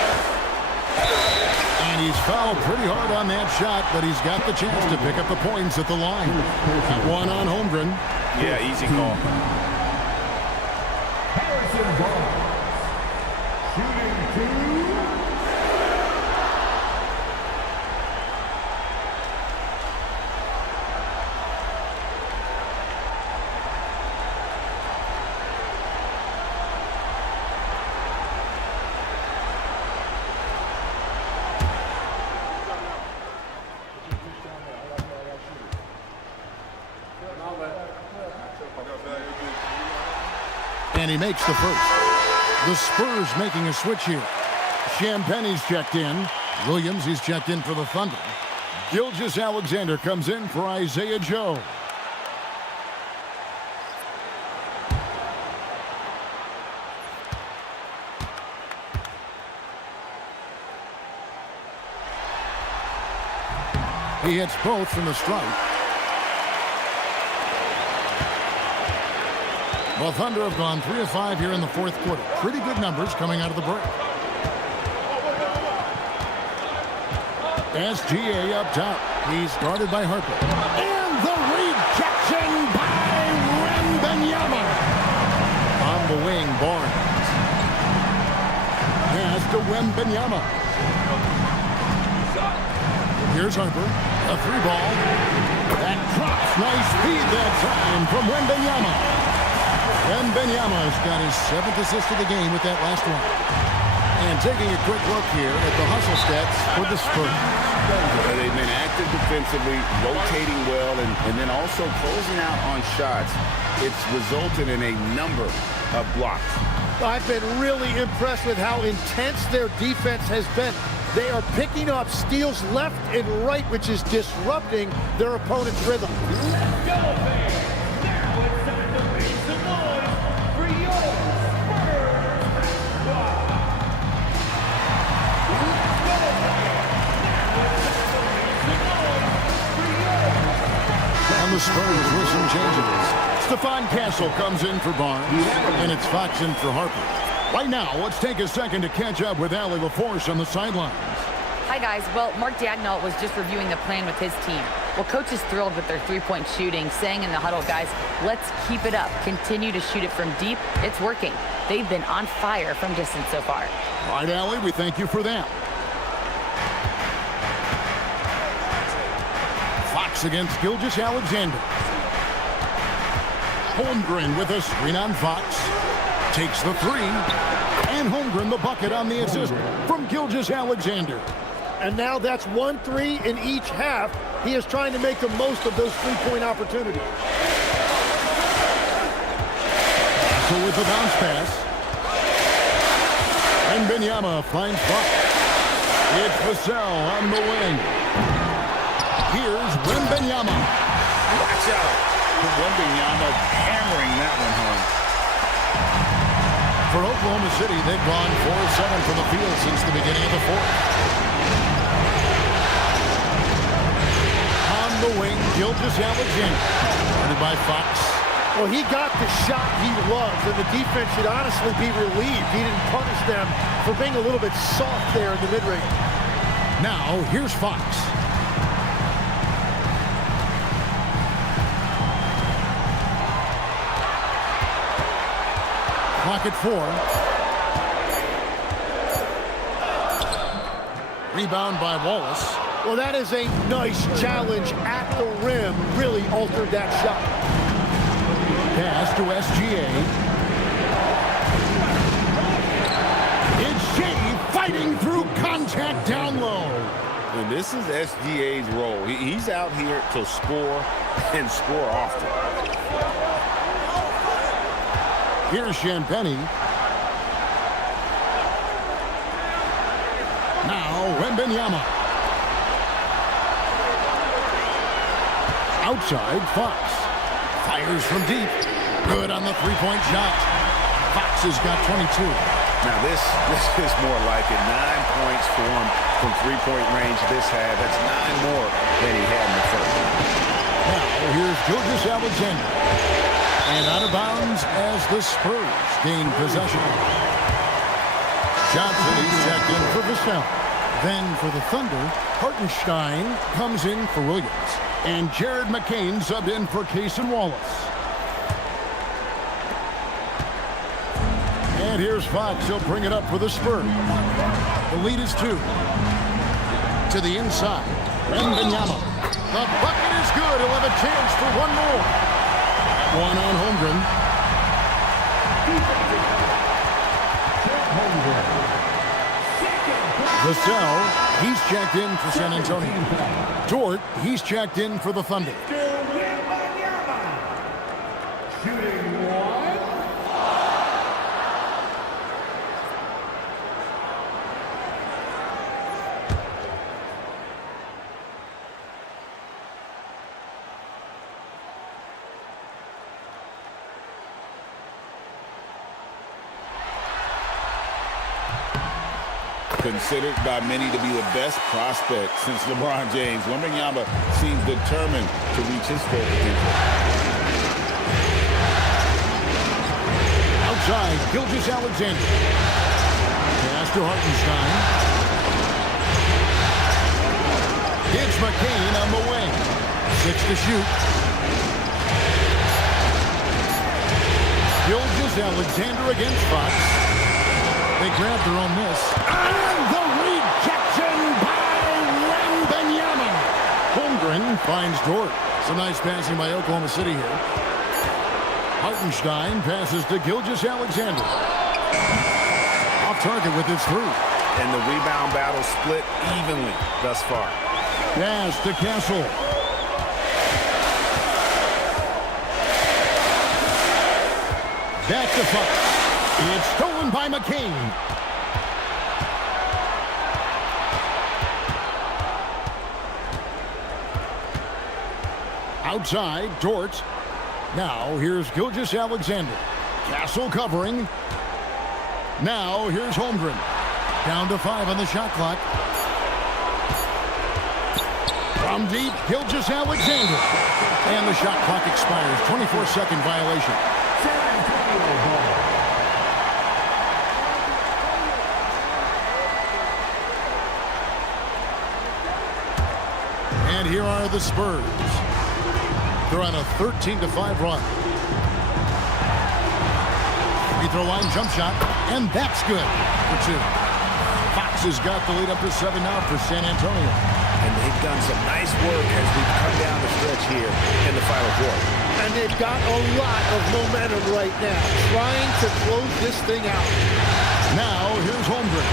And he's fouled pretty hard on that shot, but he's got the chance to pick up the points at the line. That one on Holmgren. Yeah, easy call. Harrison Barnes. Shooting 2. And he makes the first. The Spurs making a switch here. Champagne's checked in. Williams, he's checked in for the Thunder. Gilgeous-Alexander comes in for Isaiah Joe. He hits both from the stripe. Well, Thunder have gone 3 of 5 here in the fourth quarter. Pretty good numbers coming out of the break. SGA up top. He's guarded by Harper. And the rejection by Wembanyama. On the wing, Barnes. to Wembanyama. Here's Harper. A three ball. That drops. Nice feed that time from Wembanyama. Wembanyama's got his 7th assist of the game with that last one. And taking a quick look here at the hustle stats for the Spurs. They've been active defensively, rotating well, and then also closing out on shots. It's resulted in a number of blocks. I've been really impressed with how intense their defense has been. They are picking up steals left and right, which is disrupting their opponent's rhythm. Let's go, fans. Now it's time to make some noise for your Spurs squad. Let's go, fans. Now it's time to make some noise for your And the Spurs with some changes. Stephon Castle comes in for Barnes, and it's Fox in for Harper. Right now, let's take a second to catch up with Allie LaForce on the sidelines. Hi, guys. Well, Mark Daigneault was just reviewing the plan with his team. Well, coach is thrilled with their three-point shooting, saying in the huddle, guys, let's keep it up. Continue to shoot it from deep. It's working. They've been on fire from distance so far. All right, Allie, we thank you for that. Fox against Gilgeous-Alexander. Holmgren with a screen on Fox. Takes the three. And Holmgren the bucket on the assist from Gilgeous-Alexander. And now that's 1-3 in each half. He is trying to make the most of those three-point opportunities. So with the bounce pass. And Wembanyama finds Fox. It's Vassell on the wing. Here's Wembanyama. Watch out. Wembanyama hammering that one home. For Oklahoma City, they've gone 4-7 from the field since the beginning of the fourth. On the wing, Gilgeous-Alexander. Guarded by Fox. Well, he got the shot he loves, and the defense should honestly be relieved. He didn't punish them for being a little bit soft there in the mid-range. Now, here's Fox. Clock at 4. Rebound by Wallace. Well, that is a nice challenge at the rim. Really altered that shot. Pass to SGA. It's Shea fighting through contact down low. And this is SGA's role. He's out here to score and score often. Here's Champagny. Now Wembanyama. Outside, Fox. Fires from deep. Good on the three-point shot. Fox has got 22. Now this is more like it. 9 points for him from three-point range this half. That's 9 more than he had in the first. Now here's Gilgeous-Alexander. And out of bounds as the Spurs gain possession. Johnson is checked in for Vassell. Then for the Thunder, Hartenstein comes in for Williams. And Jared McCain subbed in for Cason Wallace. And here's Fox. He'll bring it up for the Spurs. The lead is 2. To the inside. Wembanyama. The bucket is good. He'll have a chance for one more. One on Holmgren. Vassell, he's checked in for San Antonio. Dort, he's checked in for the Thunder. shooting one. Considered by many to be the best prospect since LeBron James, Wembanyama seems determined to reach his full potential. Outside, Gilgeous-Alexander. Pass to Hartenstein. It's McCain on the wing. 6 to shoot. Gilgeous-Alexander against Fox. They grab their own miss. And the rejection by Wembanyama. Holmgren finds Dort. Some nice passing by Oklahoma City here. Hartenstein passes to Gilgeous-Alexander. Off target with his three. And the rebound battle split evenly thus far. Pass to Castle. Back to Fox. It's stolen by McCain. Outside, Dort. Now here's Gilgeous-Alexander. Castle covering. Now here's Holmgren. Down to 5 on the shot clock. From deep, Gilgeous-Alexander. And the shot clock expires. 24-second violation. And here are the Spurs. They're on a 13-5 run. Free throw line jump shot, and that's good for 2. Fox has got the lead up to 7 now for San Antonio. And they've done some nice work as we've come down the stretch here in the final quarter. And they've got a lot of momentum right now, trying to close this thing out. Now, here's Holmgren.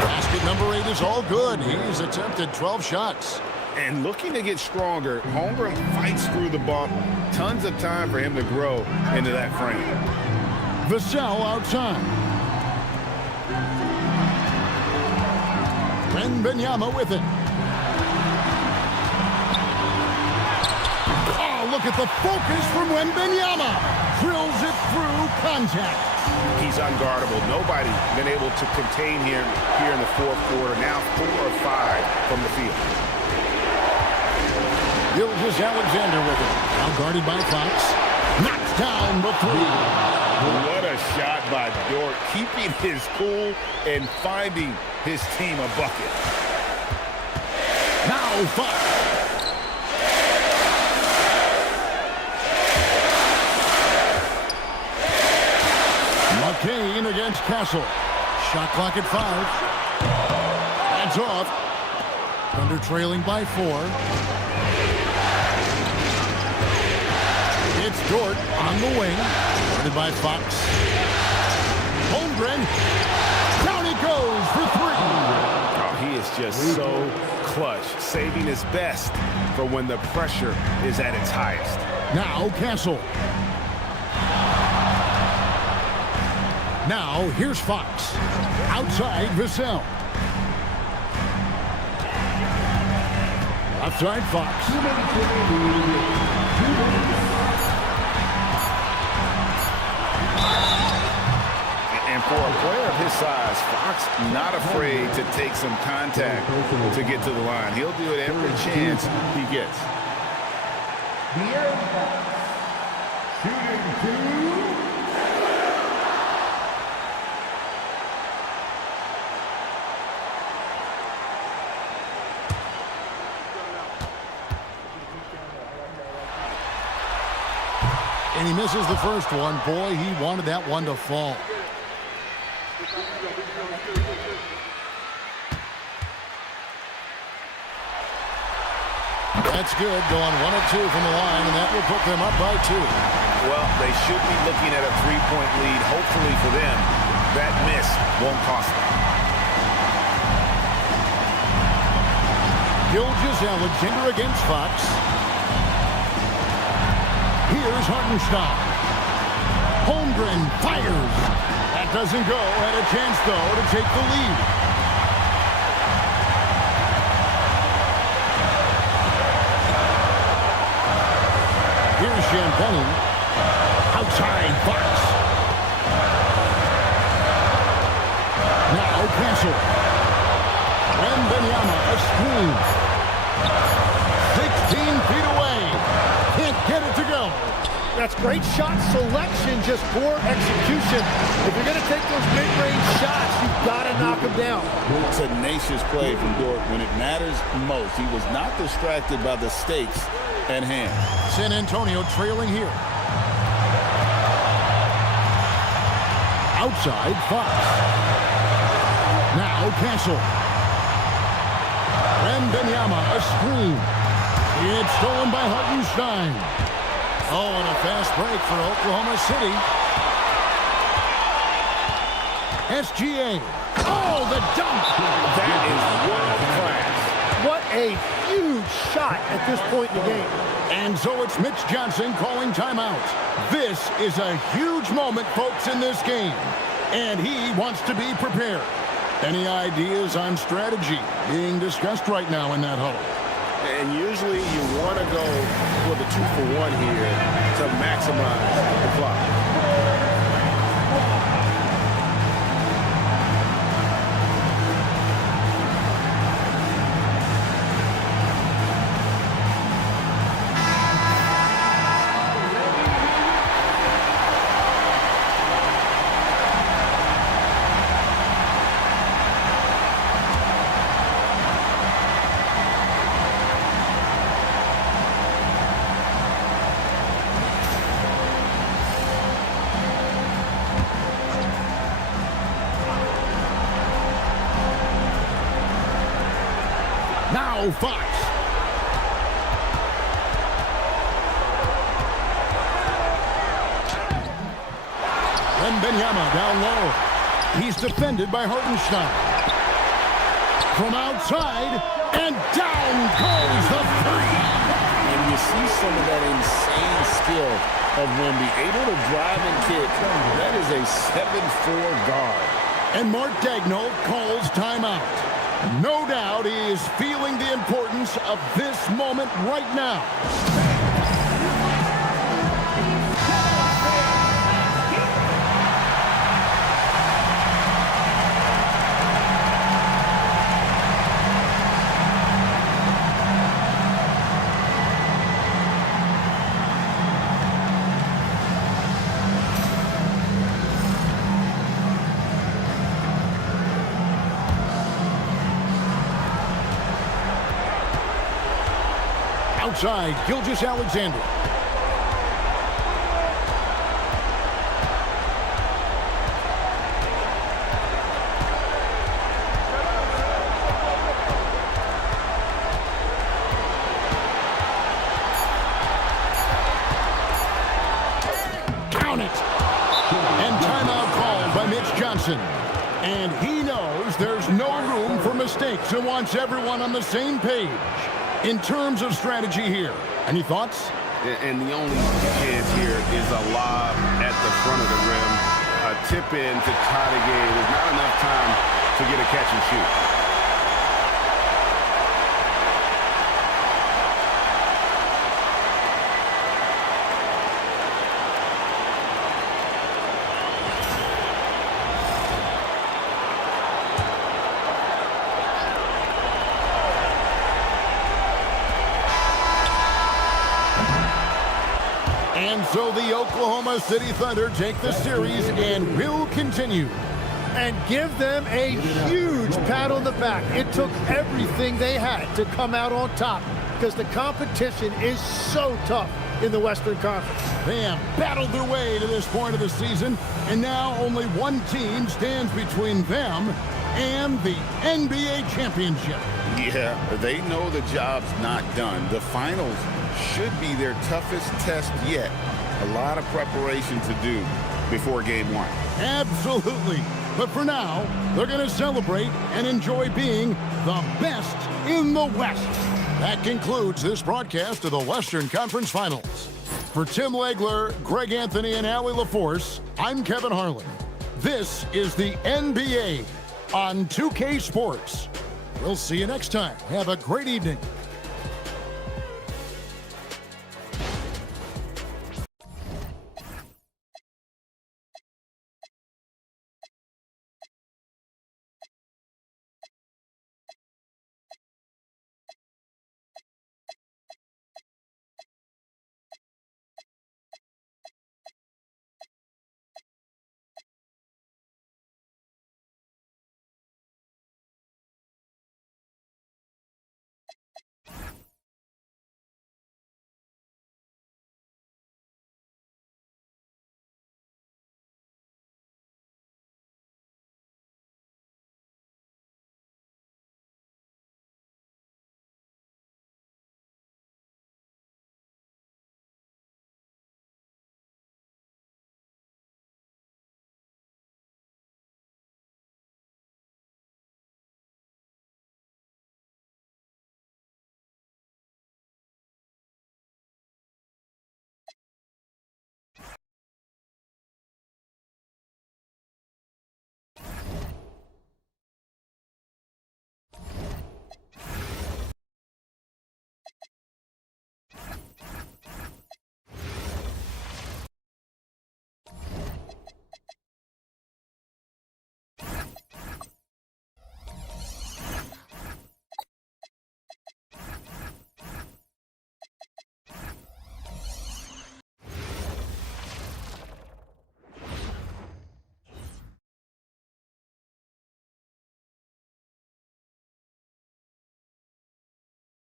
Basket number 8 is all good. He's attempted 12 shots. And looking to get stronger, Holmgren fights through the bump. Tons of time for him to grow into that frame. Vassell outside. Wembanyama with it. Oh, look at the focus from Wembanyama. Drills it through contact. He's unguardable. Nobody been able to contain him here in the fourth quarter. Now 4 of 5 from the field. Gilgeous-Alexander with it. Now guarded by Fox. Knocks down the 3. What a shot by Dort, keeping his cool and finding his team a bucket. Now Fox. McCain against Castle. Shot clock at 5. Hands off. Thunder trailing by 4. It's Dort on the wing. Guarded by Fox. Holmgren. Down he goes for 3. Oh, he is just so clutch, saving his best for when the pressure is at its highest. Now Castle. Now here's Fox. Outside Vassell. Outside Fox. And for a player of his size, Fox not afraid to take some contact to get to the line. He'll do it every chance he gets. De'Aaron Fox, shooting 2. And he misses the first one. Boy, he wanted that one to fall. That's good. Going 1 of 2 from the line, and that will put them up by 2. Well, they should be looking at a 3-point lead. Hopefully for them, that miss won't cost them. Gilgeous-Alexander against Fox. Here's Hartenstein. Holmgren fires. That doesn't go. Had a chance, though, to take the lead. Here's Champagne. Outside Fox. Now Castle. Wembanyama, a screen. 16 feet away. Can't get it to go. That's great shot selection, just poor execution. If you're going to take those mid-range shots, you've got to knock them down. Tenacious play from Dort when it matters most. He was not distracted by the stakes at hand. San Antonio trailing here. Outside, Fox. Now Castle. Wembanyama, a screen. It's stolen by Hartenstein. Oh, and a fast break for Oklahoma City. SGA. Oh, the dunk. That is world class. What a huge shot at this point in the game. And so it's Mitch Johnson calling timeout. This is a huge moment, folks, in this game. And he wants to be prepared. Any ideas on strategy being discussed right now in that huddle? And usually you want to go for the 2-for-1 here to maximize the clock. Now Fox. Wembanyama down low. He's defended by Hartenstein. From outside, and down goes the three. And you see some of that insane skill of Wemby, able to drive and kick. That is a 7'4" guard. And Mark Daigneault calls timeout. No doubt he is feeling the importance of this moment right now. Outside, Gilgeous-Alexander. Count it! And timeout called by Mitch Johnson. And he knows there's no room for mistakes and wants everyone on the same page. In terms of strategy here, any thoughts? And the only chance here is a lob at the front of the rim. A tip-in to tie the game. There's not enough time to get a catch and shoot. And so the Oklahoma City Thunder take the series and will continue. And give them a huge pat on the back. It took everything they had to come out on top because the competition is so tough in the Western Conference. They have battled their way to this point of the season, and now only one team stands between them and the NBA championship. Yeah, they know the job's not done. The finals should be their toughest test yet. A lot of preparation to do before game one. Absolutely. But for now, they're going to celebrate and enjoy being the best in the West. That concludes this broadcast of the Western Conference Finals. For Tim Legler, Greg Anthony, and Allie LaForce, I'm Kevin Harlan. This is the NBA on 2K Sports. We'll see you next time. Have a great evening.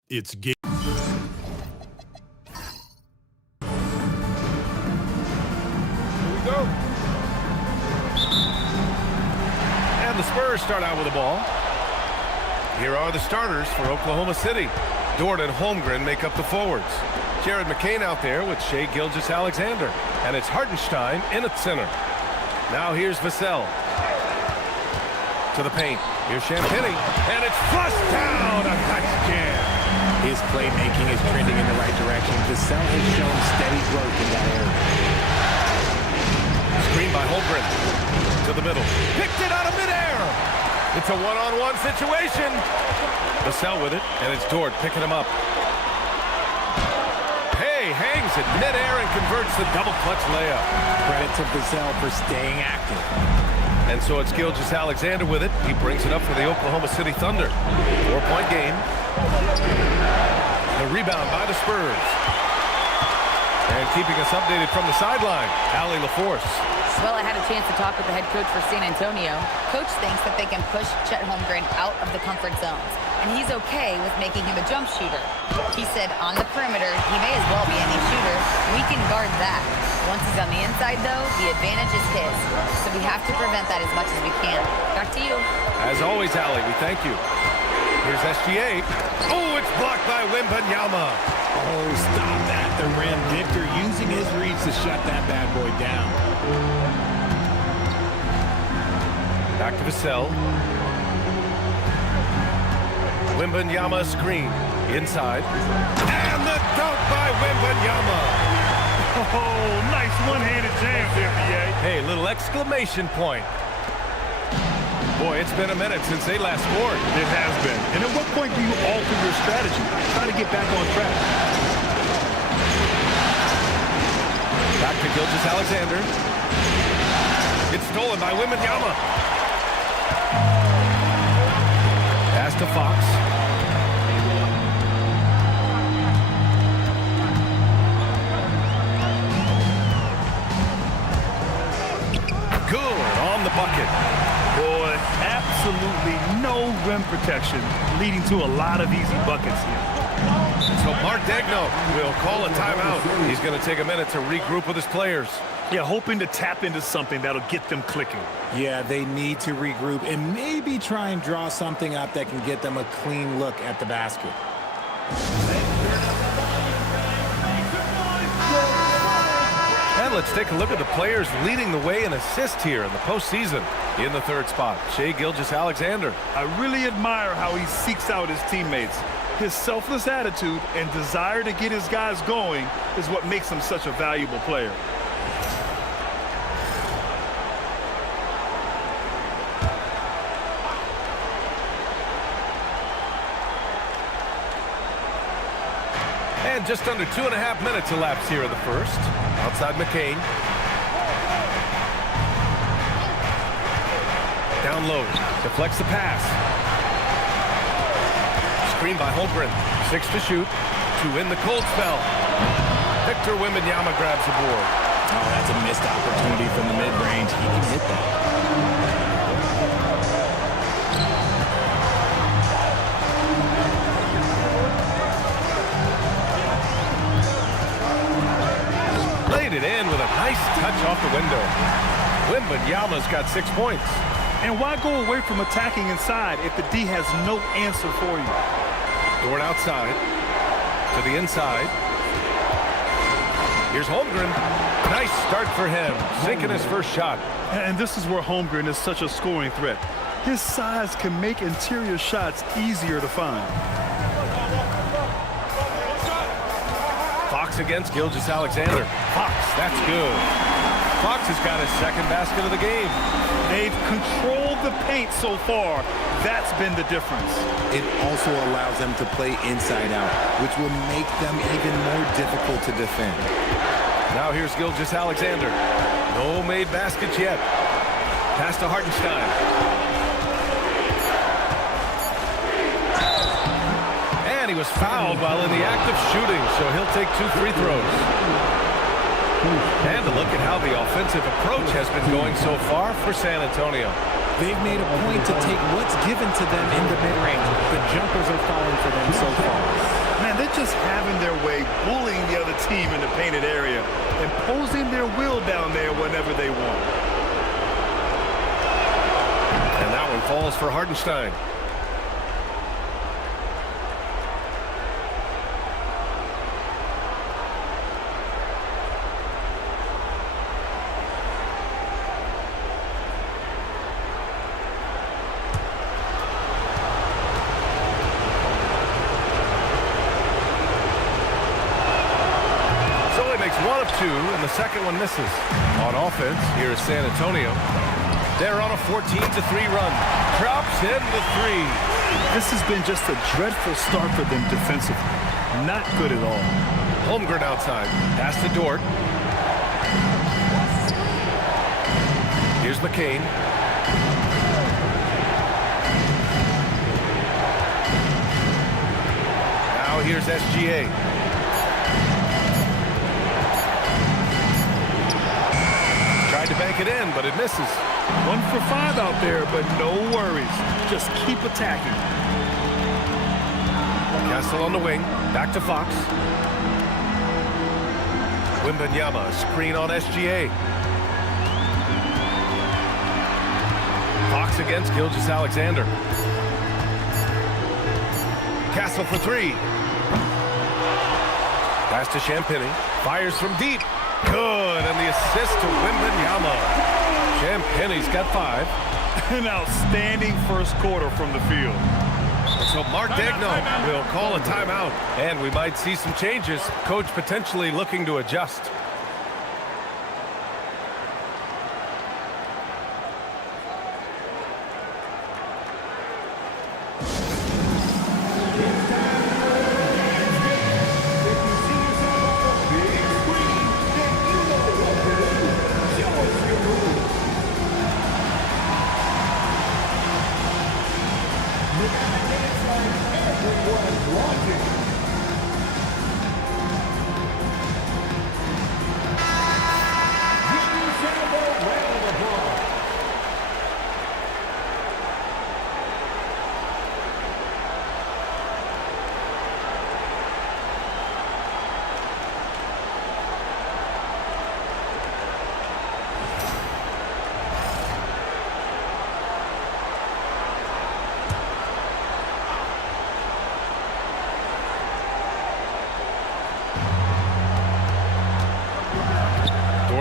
It's game. Go. And the Spurs start out with the ball. Here are the starters for Oklahoma City. Dort and Holmgren make up the forwards. Jared McCain out there with Shai Gilgeous-Alexander. And it's Hartenstein in at center. Now here's Vassell. To the paint. Here's Champagny. And it's flushed down. A nice jam. His playmaking is trending in the right direction. Vassell has shown steady growth in that area. Screen by Holmgren. To the middle. Picked it out of midair. It's a one-on-one situation. Vassell with it, and it's Dort picking him up. Hay hangs it midair and converts the double clutch layup. Credit to Vassell for staying active. And so it's Gilgeous-Alexander with it. He brings it up for the Oklahoma City Thunder. 4-point game. The rebound by the Spurs. And keeping us updated from the sideline, Allie LaForce. Well, I had a chance to talk with the head coach for San Antonio. Coach thinks that they can push Chet Holmgren out of the comfort zones, and he's okay with making him a jump shooter. He said on the perimeter, he may as well be any shooter. We can guard that. Once he's on the inside, though, the advantage is his. So we have to prevent that as much as we can. Back to you. As always, Allie, we thank you. Here's SGA. Oh, it's blocked by Wembanyama. Oh, stop that. The rim Victor using his reach to shut that bad boy down. Back to Vassell. Wembanyama screen. Inside. And the dunk by Wembanyama. Oh, nice one-handed jam there, BA. Hey, little exclamation point. Boy, it's been a minute since they last scored. It has been. And at what point do you alter your strategy? Try to get back on track. Back to Gilgeous-Alexander. It's stolen by Wembanyama. Pass to Fox. Good on the bucket. Boy, absolutely no rim protection, leading to a lot of easy buckets here. So Mark Daigneault will call a timeout. He's going to take a minute to regroup with his players. Yeah, hoping to tap into something that'll get them clicking. Yeah, they need to regroup and maybe try and draw something up that can get them a clean look at the basket. And let's take a look at the players leading the way in assists here in the postseason. In the third spot, Shai Gilgeous-Alexander. I really admire how he seeks out his teammates. His selfless attitude and desire to get his guys going is what makes him such a valuable player. And just under 2.5 minutes elapsed here in the first. Outside McCain. Down low. Deflects the pass. Screen by Holmgren. 6 to shoot. To win the cold spell. Victor Wembanyama grabs the board. Oh, that's a missed opportunity from the mid-range. He can hit that. Laid it in with a nice touch off the window. Wembanyama's got 6 points. And why go away from attacking inside if the D has no answer for you? Dort outside. To the inside. Here's Holmgren. Nice start for him. Sinking his first shot. And this is where Holmgren is such a scoring threat. His size can make interior shots easier to find. Fox against Gilgeous-Alexander. Fox, that's good. Fox has got his second basket of the game. They've controlled the paint so far. That's been the difference. It also allows them to play inside out, which will make them even more difficult to defend. Now here's Gilgeous-Alexander. No made baskets yet. Pass to Hartenstein. And he was fouled while in the act of shooting, so he'll take 2 free throws. And a look at how the offensive approach has been going so far for San Antonio. They've made a point to take what's given to them in the mid-range. The jumpers are falling for them so far. Man, they're just having their way, bullying the other team in the painted area, imposing their will down there whenever they want. And that one falls for Hartenstein. One of two, and the second one misses. On offense, here is San Antonio. They're on a 14-3 run. Drops in the three. This has been just a dreadful start for them defensively. Not good at all. Holmgren outside. Pass to Dort. Here's McCain. Now here's SGA. To bank it in, but it misses. 1 for 5 out there, but no worries. Just keep attacking. Castle on the wing. Back to Fox. Wembanyama, screen on SGA. Fox against Gilgeous-Alexander. Castle for three. Pass to Champagny. Fires from deep. Good, and the assist to Wembanyama. Champagny's got 5. An outstanding first quarter from the field. So Mark Daigneault will call a timeout, and we might see some changes. Coach potentially looking to adjust.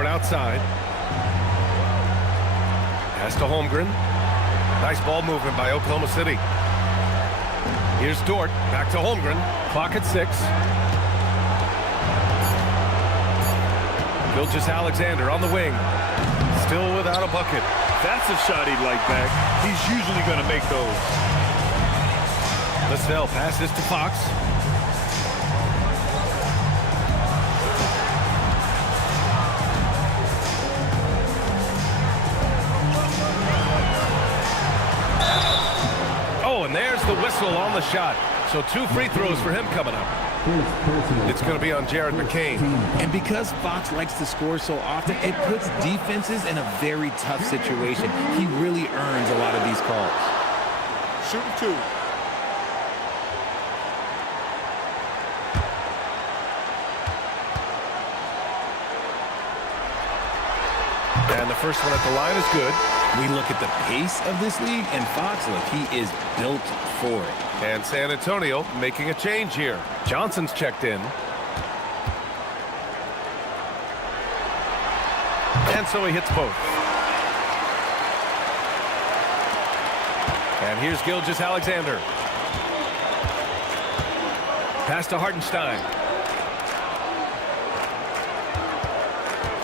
Outside. Pass to Holmgren. Nice ball movement by Oklahoma City. Here's Dort. Back to Holmgren. Clock at 6. Gilgeous-Alexander on the wing. Still without a bucket. That's a shot he'd like back. He's usually going to make those. Lascelles passes to Fox. And there's the whistle on the shot. So 2 free throws for him coming up. It's going to be on Jared McCain. And because Fox likes to score so often, it puts defenses in a very tough situation. He really earns a lot of these calls. Shooting 2. And the first one at the line is good. We look at the pace of this league, and Fox, look, he is built for it. And San Antonio making a change here. Johnson's checked in. And so he hits both. And here's Gilgeous-Alexander. Pass to Hartenstein.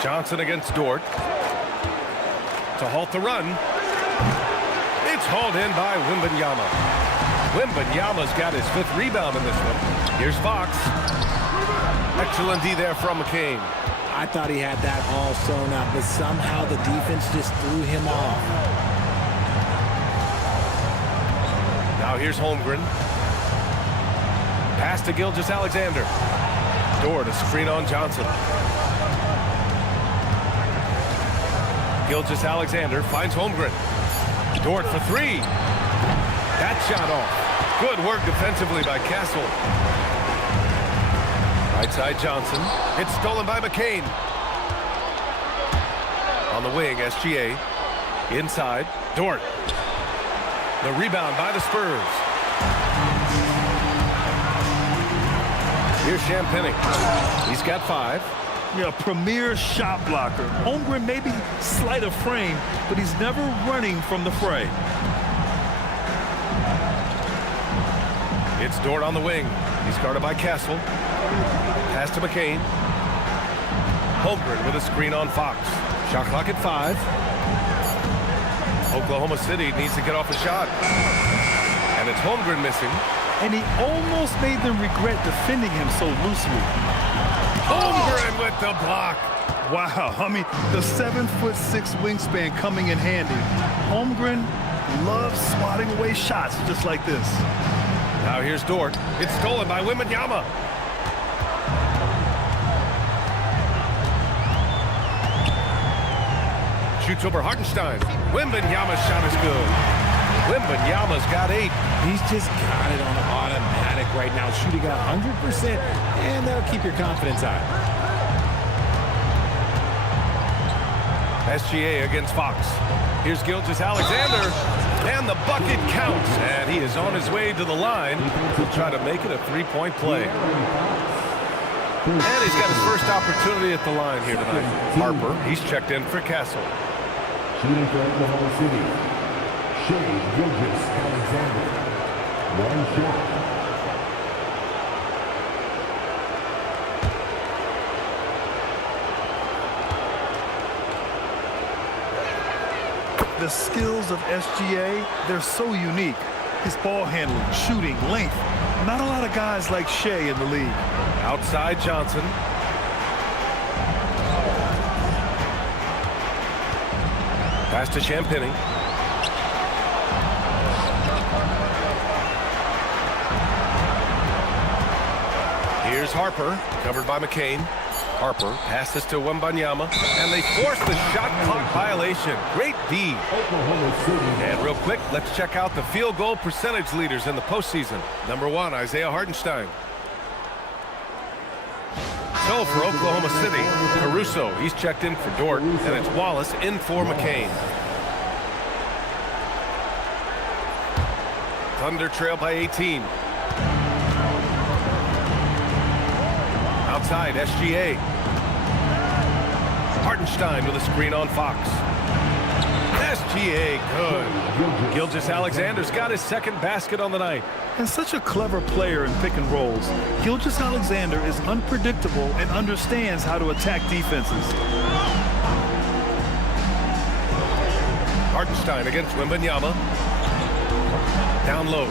Johnson against Dort. To halt the run. It's hauled in by Wembanyama. Wembanyama's got his 5th rebound in this one. Here's Fox. Excellent D there from McCain. I thought he had that all sewn up, but somehow the defense just threw him off. Now here's Holmgren. Pass to Gilgeous-Alexander. Dort, a screen on Johnson. Gilgeous-Alexander finds Holmgren. Dort for three. That shot off. Good work defensively by Castle. Right side Johnson. It's stolen by McCain. On the wing, SGA. Inside, Dort. The rebound by the Spurs. Here's Champagny. He's got 5. Yeah, premier shot blocker. Holmgren may be slight of frame, but he's never running from the fray. It's Dort on the wing. He's guarded by Castle. Pass to McCain. Holmgren with a screen on Fox. Shot clock at 5. Oklahoma City needs to get off a shot. And it's Holmgren missing. And he almost made them regret defending him so loosely. Holmgren with the block. Wow, I mean, the 7'6" wingspan coming in handy. Holmgren loves swatting away shots just like this. Now here's Dort. It's stolen by Wembanyama. Shoots over Hartenstein. Wembanyama's shot is good. Wembanyama's got 8. He's just got it on automatic right now, shooting 100%, and that'll keep your confidence high. SGA against Fox. Here's Gilgeous-Alexander, and the bucket counts, and he is on his way to the line to try to make it a 3-point play. And he's got his first opportunity at the line here tonight. Harper, he's checked in for Castle. Shooting for Oklahoma City, Shea Gilgeous-Alexander. 1 shot. The skills of SGA, they're so unique. His ball handling, shooting, length. Not a lot of guys like Shea in the league. Outside Johnson. Pass to Champagny. Here's Harper, covered by McCain. Harper passes to Wembanyama, and they force the shot clock violation. Great D. And real quick, let's check out the field goal percentage leaders in the postseason. Number 1, Isaiah Hartenstein. So for Oklahoma City, Caruso, he's checked in for Dort, and it's Wallace in for McCain. Thunder trail by 18. Outside, SGA. Hartenstein with a screen on Fox. SGA, good. Gilgeous-Alexander's got his second basket on the night. And such a clever player in pick and rolls. Gilgeous-Alexander is unpredictable and understands how to attack defenses. Hartenstein against Wembanyama. Down low.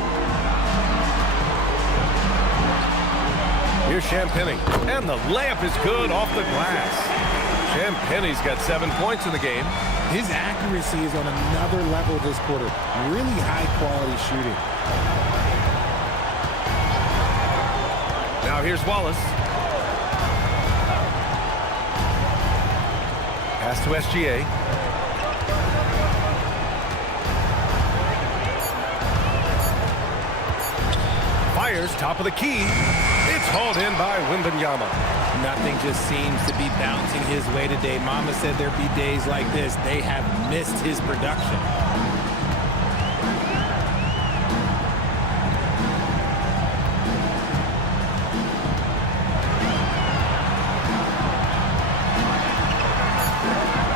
Here's Champagny, and the layup is good off the glass. Champagny's got 7 points in the game. His accuracy is on another level this quarter. Really high-quality shooting. Now here's Wallace. Pass to SGA. Fires, top of the key. It's hauled in by Wembanyama. Nothing just seems to be bouncing his way today. Mama said there'd be days like this. They have missed his production.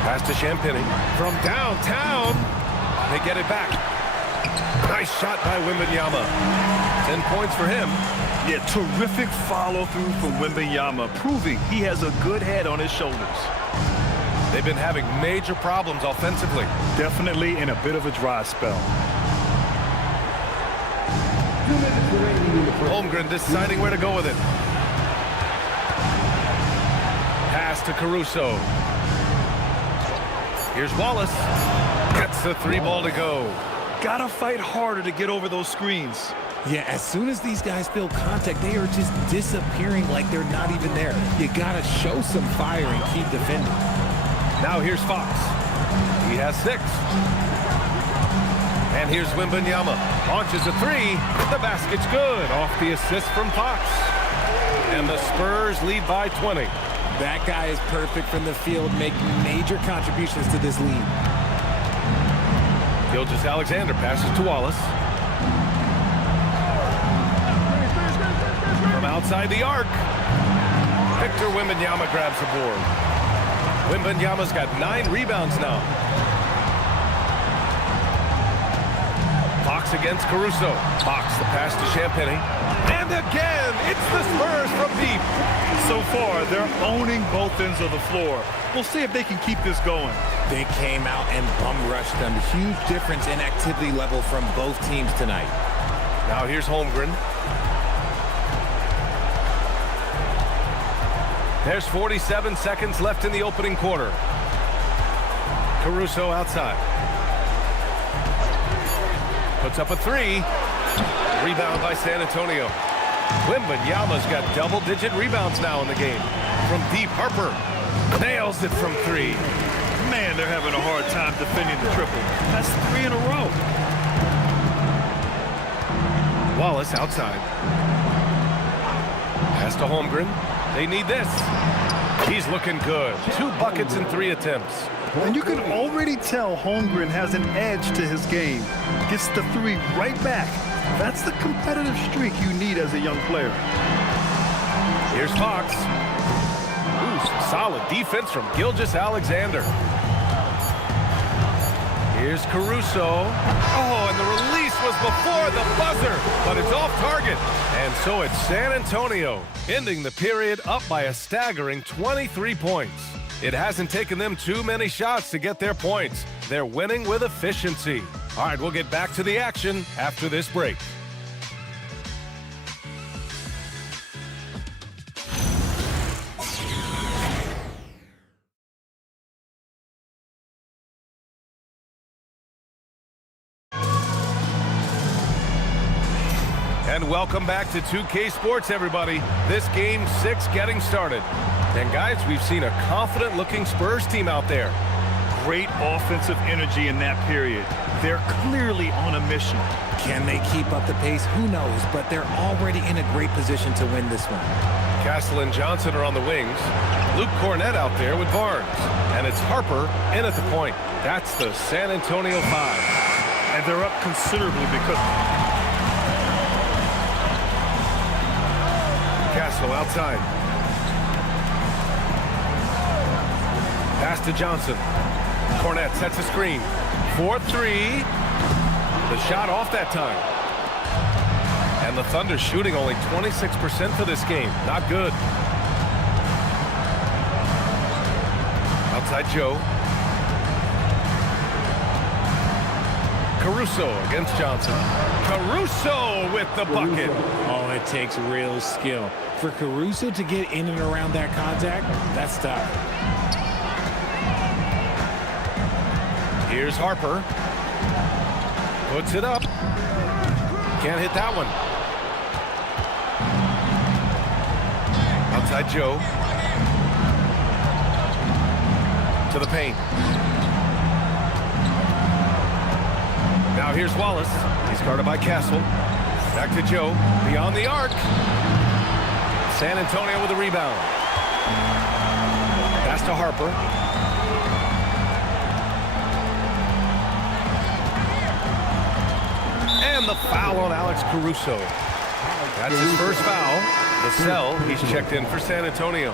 Pass to Champagny. From downtown, they get it back. Nice shot by Wembanyama. 10 points for him. Yeah, terrific follow-through from Wembanyama, proving he has a good head on his shoulders. They've been having major problems offensively. Definitely in a bit of a dry spell. Holmgren deciding where to go with it. Pass to Caruso. Here's Wallace. Gets the 3 ball to go. Gotta fight harder to get over those screens. Yeah, as soon as these guys feel contact, they are just disappearing like they're not even there. You gotta show some fire and keep defending. Now here's Fox. He has 6. And here's Wembanyama. Launches a 3. The basket's good. Off the assist from Fox. And the Spurs lead by 20. That guy is perfect from the field, making major contributions to this lead. Gilgeous-Alexander passes to Wallace. From outside the arc, Victor Wembanyama grabs the board. Wembanyama's got 9 rebounds now. Fox against Caruso. Fox, the pass to Champagnie. And again, it's the Spurs from deep. So far, they're owning both ends of the floor. We'll see if they can keep this going. They came out and bum rushed them. Huge difference in activity level from both teams tonight. Now here's Holmgren. There's 47 seconds left in the opening quarter. Caruso outside. Puts up a 3. Rebound by San Antonio. Wembanyama's got double-digit rebounds now in the game. From deep, Harper nails it from 3. Man, they're having a hard time defending the triple. That's 3 in a row. Wallace outside. Pass to Holmgren. They need this. He's looking good. 2 buckets in 3 attempts. And you can already tell Holmgren has an edge to his game. Gets the 3 right back. That's the competitive streak you need as a young player. Here's Fox. Ooh, some solid defense from Gilgeous-Alexander. Here's Caruso. Oh, and the release was before the buzzer, but it's off target. And so it's San Antonio, ending the period up by a staggering 23 points. It hasn't taken them too many shots to get their points. They're winning with efficiency. All right, we'll get back to the action after this break. And welcome back to 2K Sports, everybody. This game 6 getting started. And guys, we've seen a confident-looking Spurs team out there. Great offensive energy in that period. They're clearly on a mission. Can they keep up the pace? Who knows, but they're already in a great position to win this one. Castle and Johnson are on the wings. Luke Cornett out there with Barnes. And it's Harper in at the point. That's the San Antonio 5. And they're up considerably because... Castle outside. Pass to Johnson. Cornett sets a screen. 4-3. The shot off that time. And the Thunder shooting only 26% for this game. Not good. Outside Joe. Caruso against Johnson. Caruso with the bucket. Oh, it takes real skill. For Caruso to get in and around that contact, that's tough. Here's Harper. Puts it up. Can't hit that one. Outside Joe. To the paint. Now here's Wallace. He's guarded by Castle. Back to Joe. Beyond the arc. San Antonio with a rebound. Pass to Harper. And the foul on Alex Caruso. That's his first foul. The cell, he's checked in for San Antonio.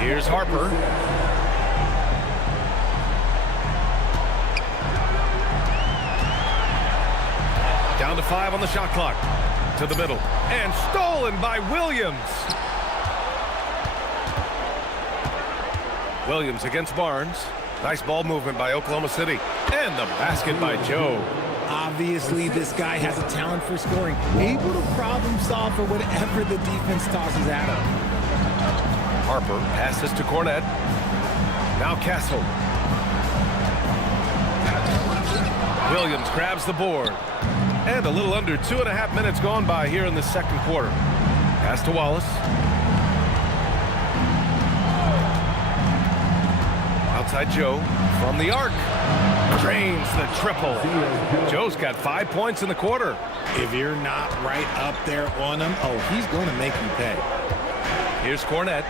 Here's Harper. Down to 5 on the shot clock. To the middle. And stolen by Williams. Williams against Barnes. Nice ball movement by Oklahoma City. And the basket by Joe. Obviously, this guy has a talent for scoring. Able to problem solve for whatever the defense tosses at him. Harper passes to Cornett. Now Castle. Williams grabs the board. And a little under 2.5 minutes gone by here in the second quarter. Pass to Wallace. Outside Joe from the arc. Drains the triple. Joe's got 5 points in the quarter. If you're not right up there on him, oh, he's going to make you pay. Here's Cornette.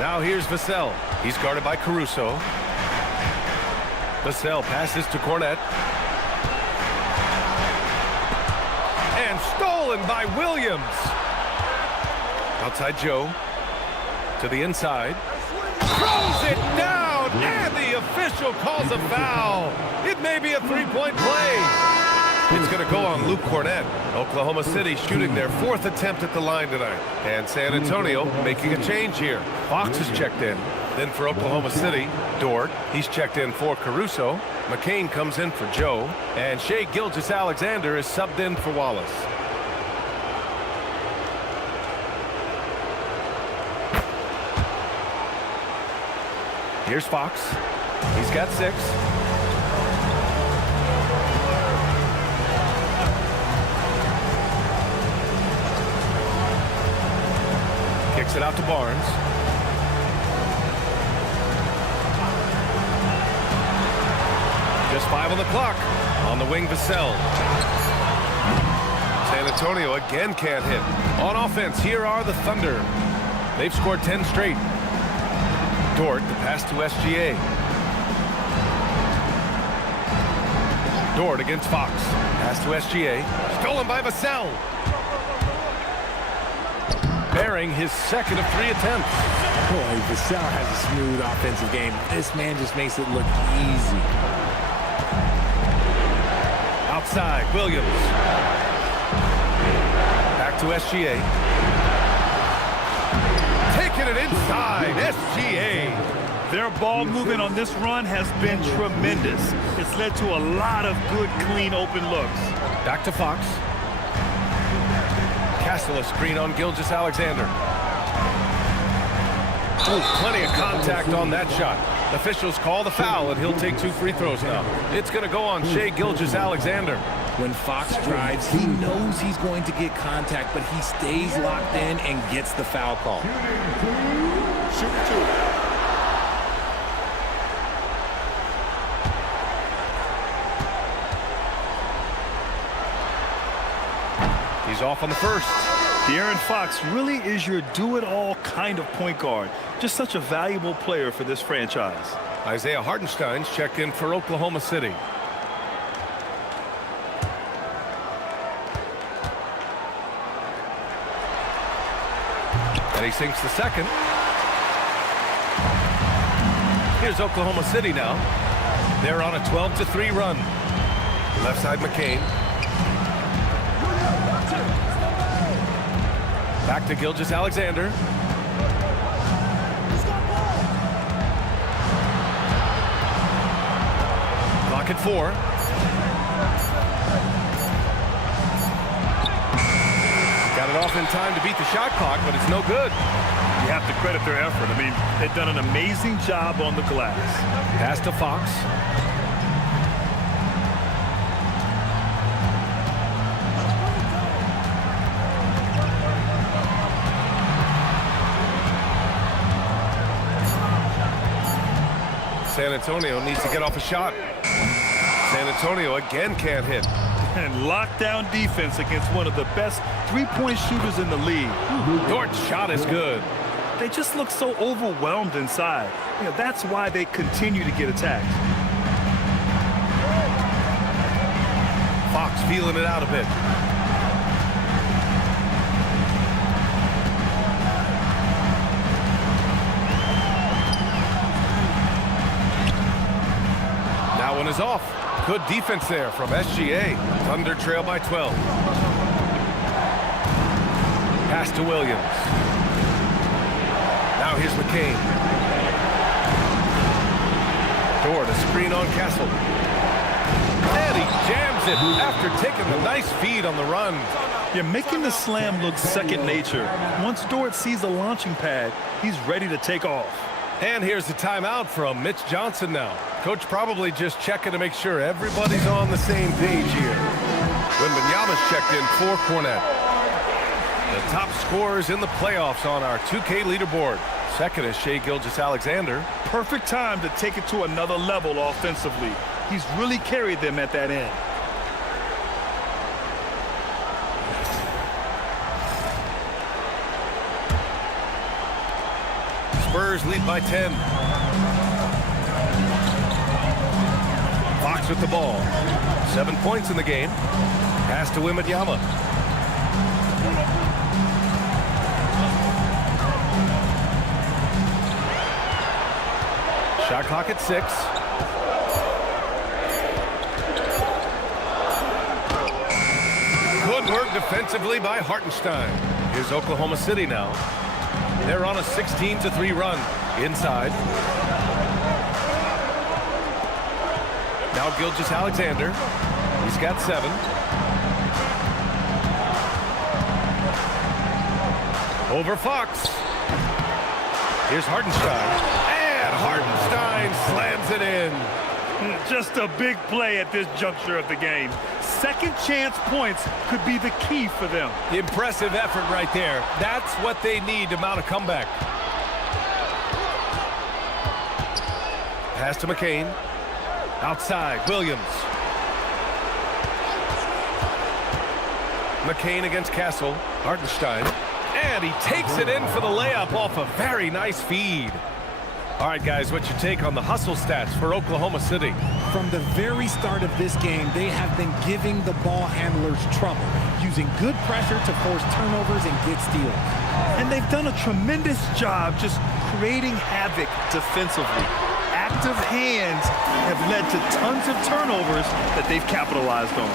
Now here's Vassell. He's guarded by Caruso. Vassell passes to Cornette. And stolen by Williams. Outside Joe. To the inside. Throws it down, and the official calls a foul. It may be a three-point play. It's going to go on Luke Cornette. Oklahoma City shooting their 4th attempt at the line tonight. And San Antonio making a change here. Fox is checked in. Then for Oklahoma City, Dort. He's checked in for Caruso. McCain comes in for Joe. And Shai Gilgeous-Alexander is subbed in for Wallace. Here's Fox. He's got 6. Kicks it out to Barnes. Just 5 on the clock. On the wing, Vassell. San Antonio again can't hit. On offense, here are the Thunder. They've scored 10 straight. Dort, the pass to SGA. Dort against Fox. Pass to SGA. Stolen by Vassell. Bearing his 2nd of 3 attempts. Boy, Vassell has a smooth offensive game. This man just makes it look easy. Outside, Williams. Back to SGA. Taking it inside, SGA. Their ball movement on this run has been tremendous. It's led to a lot of good, clean, open looks. Back to Fox. Castle a screen on Gilgeous-Alexander. Oh, plenty of contact on that shot. Officials call the foul, and he'll take 2 free throws now. It's going to go on Shai Gilgeous-Alexander. When Fox drives, he knows he's going to get contact, but he stays locked in and gets the foul call. Shooting 2. He's off on the first. De'Aaron Fox really is your do-it-all kind of point guard. Just such a valuable player for this franchise. Isaiah Hartenstein's checked in for Oklahoma City. And he sinks the second. Here's Oklahoma City now. They're on a 12-3 run. Left side McCain. Back to Gilgeous-Alexander. Clock at 4. Got it off in time to beat the shot clock, but it's no good. You have to credit their effort. I mean, they've done an amazing job on the glass. Pass to Fox. San Antonio needs to get off a shot. San Antonio again can't hit. And lockdown defense against one of the best three-point shooters in the league. Dort's shot is good. They just look so overwhelmed inside. You know, that's why they continue to get attacked. Fox feeling it out a bit. That one is off. Good defense there from SGA. Thunder trail by 12. Pass to Williams. Now here's McCain. Dort, a screen on Castle. And he jams it after taking the nice feed on the run. You're making the slam look second nature. Once Dort sees the launching pad, he's ready to take off. And here's the timeout from Mitch Johnson now. Coach probably just checking to make sure everybody's on the same page here. Wembanyama's checked in for Cornette. The top scorers in the playoffs on our 2K leaderboard. Second is Shai Gilgeous-Alexander. Perfect time to take it to another level offensively. He's really carried them at that end. Spurs lead by 10. Fox with the ball. 7 points in the game. Pass to Wembanyama. Shot clock at 6. Good work defensively by Hartenstein. Here's Oklahoma City now. They're on a 16-3 run. Inside. Now Gilgeous-Alexander. He's got 7. Over Fox. Here's Hartenstein. And Hartenstein slams it in. Just a big play at this juncture of the game. Second chance points could be the key for them. Impressive effort right there. That's what they need to mount a comeback. Pass to McCain. Outside, Williams. McCain against Castle. Hartenstein. And he takes it in for the layup off a very nice feed. All right, guys, what's your take on the hustle stats for Oklahoma City? From the very start of this game, they have been giving the ball handlers trouble, using good pressure to force turnovers and get steals. And they've done a tremendous job just creating havoc defensively. Active hands have led to tons of turnovers that they've capitalized on.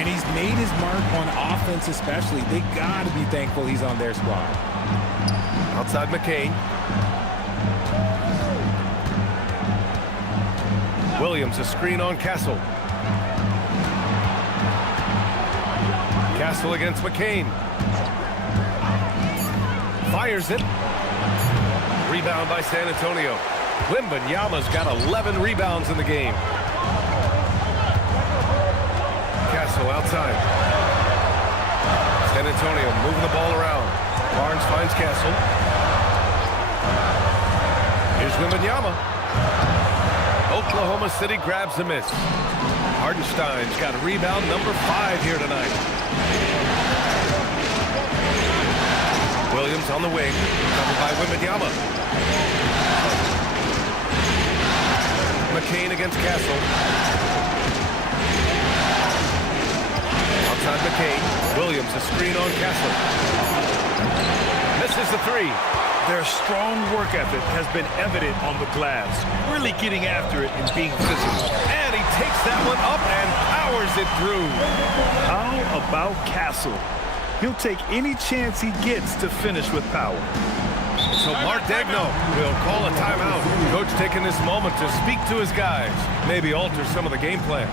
And he's made his mark on offense especially. They got to be thankful he's on their squad. Outside McCain. Williams, a screen on Castle. Castle against McCain. Fires it. Rebound by San Antonio. Wembanyama's got 11 rebounds in the game. Castle outside. San Antonio moving the ball around. Barnes finds Castle. Here's Wembanyama. Oklahoma City grabs the miss. Hartenstein's got rebound number 5 here tonight. Williams on the wing, covered by Wembanyama. McCain against Castle. Outside McCain. Williams, a screen on Castle. Misses the 3. Their strong work ethic has been evident on the glass, really getting after it and being physical. And he takes that one up and powers it through. How about Castle? He'll take any chance he gets to finish with power. So Mark Daigneault will call a timeout. Coach taking this moment to speak to his guys, maybe alter some of the game plan.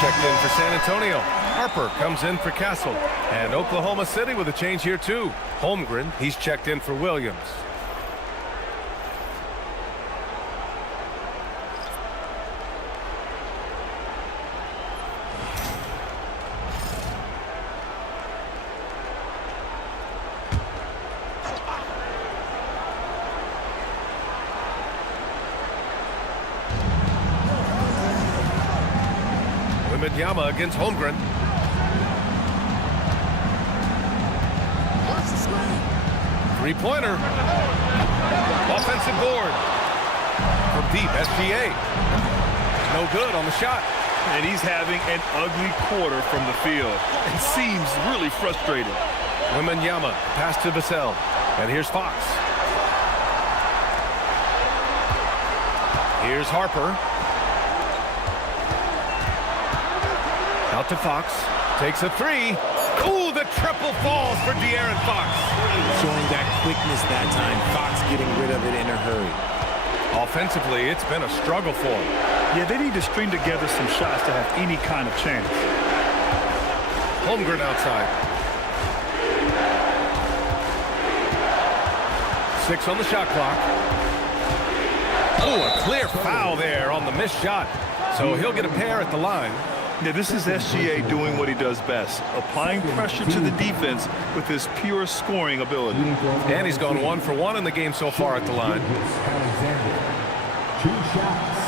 Checked in for San Antonio. Harper comes in for Castle. And Oklahoma City with a change here too. Holmgren, he's checked in for Williams. Wembanyama against Holmgren. Three-pointer. Offensive board. From deep, SGA. No good on the shot. And he's having an ugly quarter from the field. It seems really frustrated. Wembanyama, pass to Vassell. And here's Fox. Here's Harper. Out to Fox. Takes a 3. Ooh, the triple falls for De'Aaron Fox. Showing that quickness that time. Fox getting rid of it in a hurry. Offensively, it's been a struggle for him. Yeah, they need to string together some shots to have any kind of chance. Holmgren outside. 6 on the shot clock. Oh, a clear foul there on the missed shot. So he'll get a pair at the line. Yeah, this is SGA doing what he does best, applying pressure to the defense with his pure scoring ability. And he's gone 1 for 1 in the game so far at the line. Alexander, 2 shots.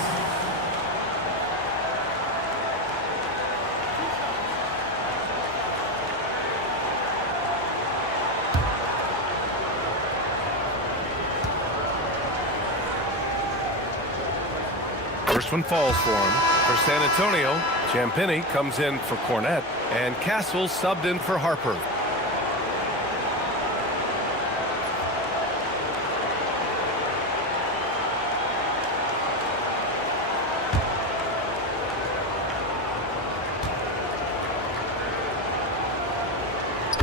First one falls for him. For San Antonio, Champagnie comes in for Cornette, and Castle subbed in for Harper.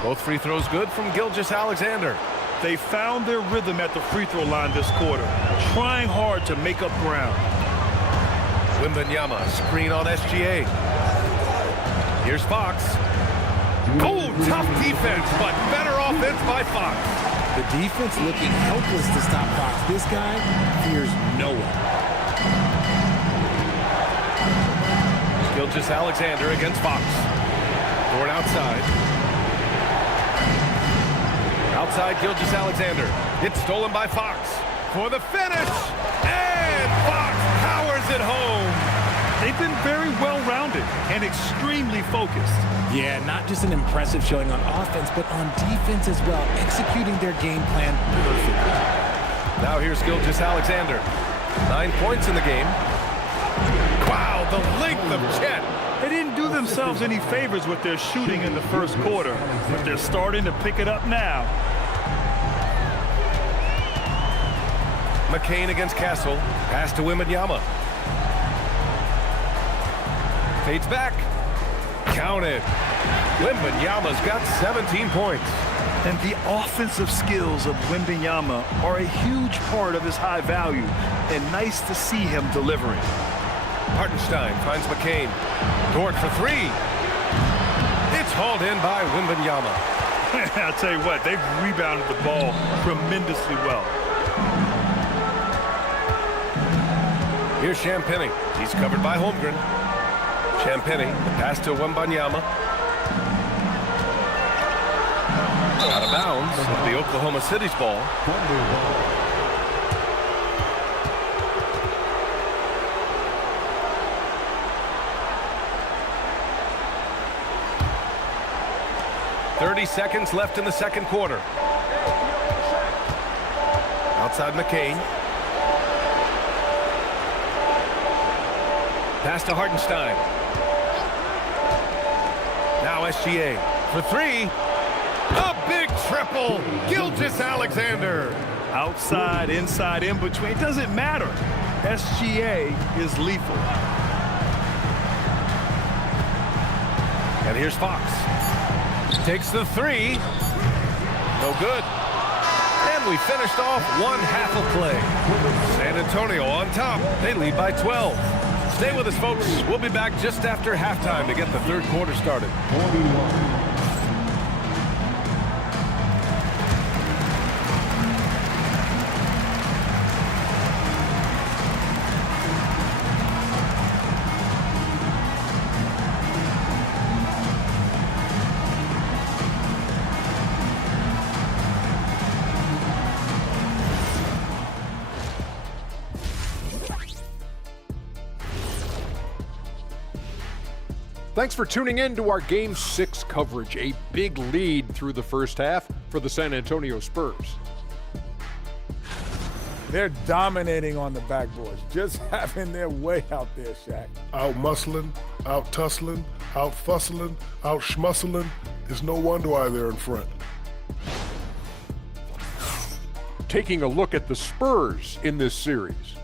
Both free throws good from Gilgeous-Alexander. They found their rhythm at the free throw line this quarter, trying hard to make up ground. Wembanyama, screen on SGA. Here's Fox. Oh, tough defense, but better offense by Fox. The defense looking helpless to stop Fox. This guy fears no one. Gilgeous-Alexander against Fox. Dort outside. Outside Gilgeous-Alexander. It's stolen by Fox for the finish. And Fox powers it home. They've been very well-rounded and extremely focused. Yeah, not just an impressive showing on offense, but on defense as well, executing their game plan perfectly. Now here's Gilgeous-Alexander. 9 points in the game. Wow, the length of Chet. They didn't do themselves any favors with their shooting in the first quarter, but they're starting to pick it up now. McCain against Castle. Pass to Wembanyama. Fades back. Counted. Wembanyama's got 17 points. And the offensive skills of Wembanyama are a huge part of his high value, and nice to see him delivering. Hartenstein finds McCain. Dort for 3. It's hauled in by Wembanyama. I'll tell you what, they've rebounded the ball tremendously well. Here's Champagnie. He's covered by Holmgren. Champagnie, the pass to Wembanyama. Out of bounds, the Oklahoma City's ball. 30 seconds left in the second quarter. Outside McCain. Pass to Hartenstein. Now SGA for 3. A big triple. Gilgeous-Alexander. Outside, inside, in between, it doesn't matter. SGA is lethal. And here's Fox. Takes the 3. No good. And we finished off one half of play. San Antonio on top. They lead by 12. Stay with us, folks. We'll be back just after halftime to get the third quarter started. 41. Thanks for tuning in to our Game 6 coverage. A big lead through the first half for the San Antonio Spurs. They're dominating on the backboards, just having their way out there, Shaq. Out muscling, out tussling, out fussling, out schmussling. It's no wonder why they're in front. Taking a look at the Spurs in this series.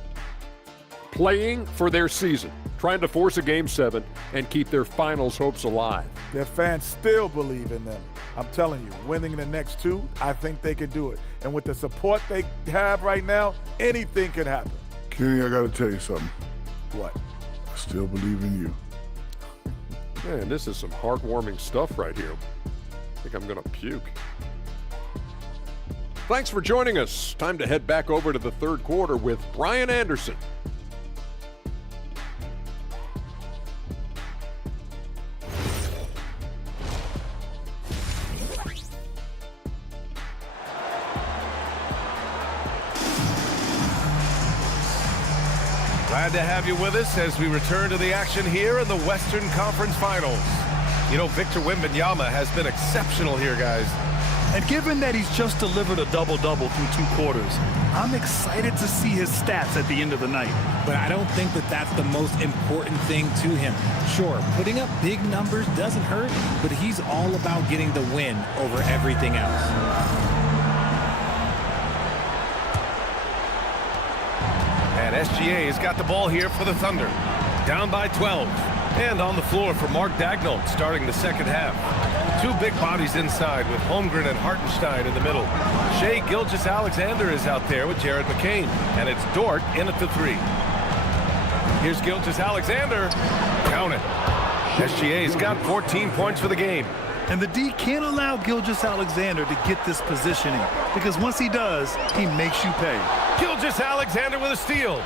Playing for their season. trying to force a Game 7 and keep their finals hopes alive. Their fans still believe in them. I'm telling you, winning the next two, I think they can do it. And with the support they have right now, anything can happen. Kenny, I got to tell you something. What? I still believe in you. Man, this is some heartwarming stuff right here. I think I'm going to puke. Thanks for joining us. Time to head back over to the third quarter with Brian Anderson. Glad to have you with us as we return to the action here in the Western Conference Finals. You know, Victor Wembanyama has been exceptional here, guys. And given that he's just delivered a double-double through 2 quarters, I'm excited to see his stats at the end of the night. But I don't think that that's the most important thing to him. Sure, putting up big numbers doesn't hurt, but he's all about getting the win over everything else. And SGA has got the ball here for the Thunder. Down by 12. And on the floor for Mark Daigneault starting the second half. 2 big bodies inside with Holmgren and Hartenstein in the middle. Shai Gilgeous-Alexander is out there with Jared McCain. And it's Dort in at the 3. Here's Gilgeous-Alexander. Count it. SGA's got 14 points for the game. And the D can't allow Gilgeous-Alexander to get this positioning, because once he does, he makes you pay. Gilgeous-Alexander with a steal.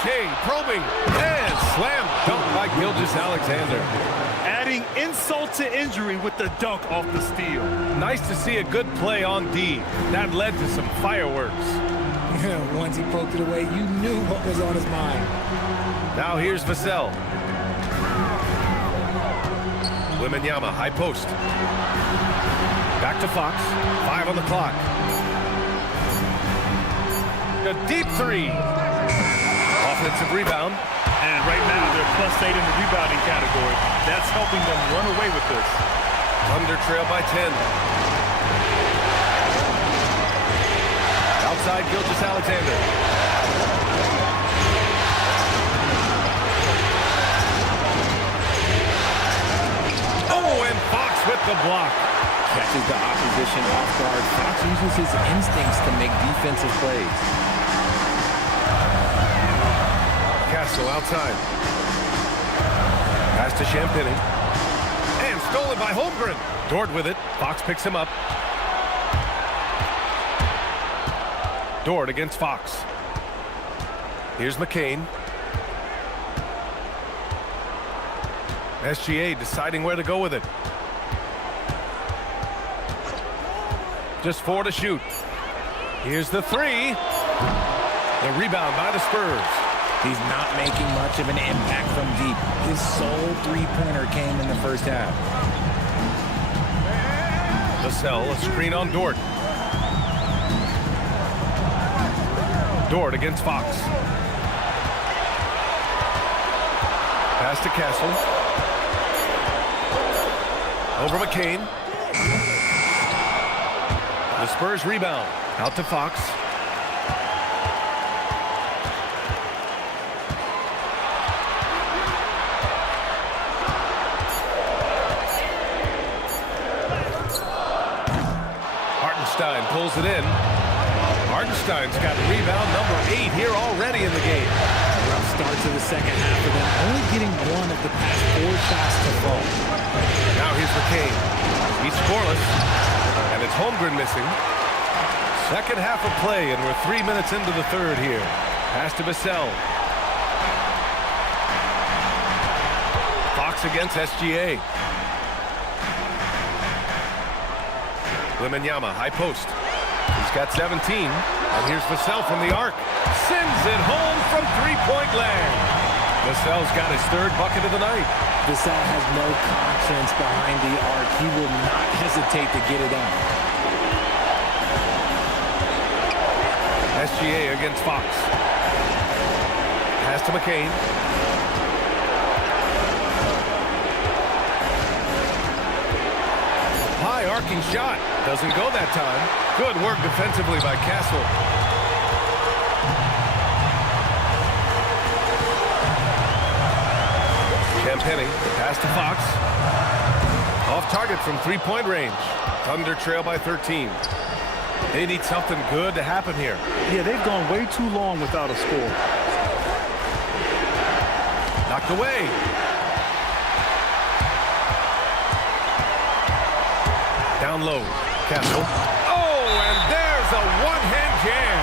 Shai probing and slam dunk by Gilgeous-Alexander. Adding insult to injury with the dunk off the steal. Nice to see a good play on D. That led to some fireworks. Once he poked it away, you knew what was on his mind. Now here's Vassell. Wembanyama, high post. Back to Fox. 5 on the clock. A deep 3. Offensive rebound. And right now, they're +8 in the rebounding category. That's helping them run away with this. Thunder trail by 10. Outside Gilgeous-Alexander. Oh, and Fox with the block. Catches the opposition off guard. Fox uses his instincts to make defensive plays. Castle outside. Pass to Champagny. And stolen by Holmgren. Dort with it. Fox picks him up. Dort against Fox. Here's McCain. SGA deciding where to go with it. Just 4 to shoot. Here's the 3. The rebound by the Spurs. He's not making much of an impact from deep. His sole 3-pointer came in the first half. Vassell, a screen on Dort. Dort against Fox. Pass to Castle. Over McCain. The Spurs rebound. Out to Fox. Hartenstein pulls it in. Hartenstein's got rebound number 8 here already in the game. Rough start to the second half for them, only getting 1 of the past 4 shots to fall. Now here's McCain. He's scoreless, and it's Holmgren missing. Second half of play, and we're 3 minutes into the third here. Pass to Vassell. Fox against SGA. Wembanyama, high post. He's got 17, and here's Vassell from the arc. Sends it home from 3-point land. Vassell's got his 3rd bucket of the night. Vassell has no conscience behind the arc. He will not hesitate to get it on. SGA against Fox. Pass to McCain. High arcing shot. Doesn't go that time. Good work defensively by Castle. Champagny, pass to Fox. Off target from three-point range. Thunder trail by 13. They need something good to happen here. Yeah, they've gone way too long without a score. Knocked away. Down low. Castle. Oh, and there's a one-hand jam.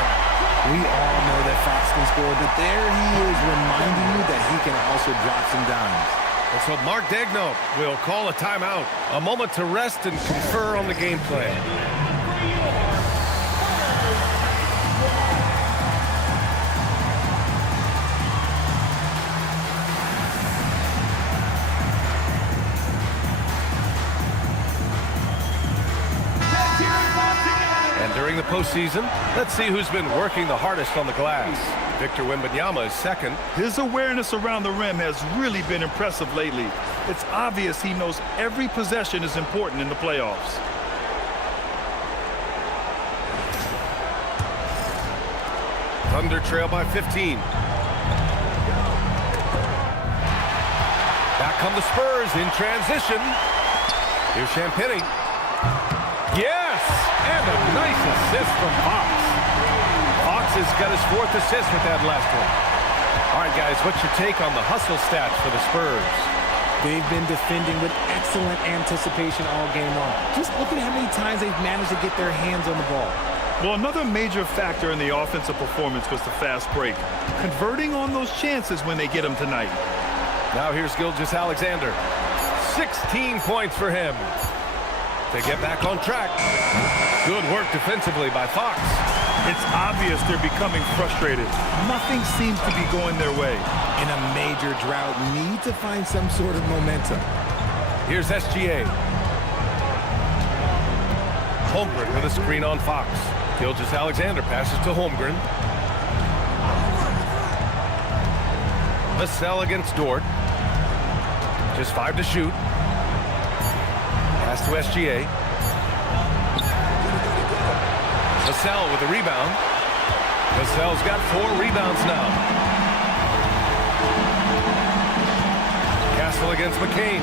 We all know that Fox can score, but there he is reminding you that he can also drop some dimes. And so Mark Daigneault will call a timeout. A moment to rest and confer on the game plan. And during the postseason, let's see who's been working the hardest on the glass. Victor Wembanyama is second. His awareness around the rim has really been impressive lately. It's obvious he knows every possession is important in the playoffs. Thunder trail by 15. Back come the Spurs in transition. Here's Champagny. Yes! And a nice assist from Fox. Fox has got his fourth assist with that last one. All right, guys, what's your take on the hustle stats for the Spurs? They've been defending with excellent anticipation all game long. Just look at how many times they've managed to get their hands on the ball. Well, another major factor in the offensive performance was the fast break. Converting on those chances when they get them tonight. Now here's Gilgeous-Alexander. 16 points for him. To get back on track. Good work defensively by Fox. It's obvious they're becoming frustrated. Nothing seems to be going their way. In a major drought, need to find some sort of momentum. Here's SGA. Holmgren with a screen on Fox. Gilgeous-Alexander passes to Holmgren. Vassell against Dort. Just 5 to shoot. Pass to SGA. Vassell with a rebound. Vassell's got 4 rebounds now. Castle against McCain.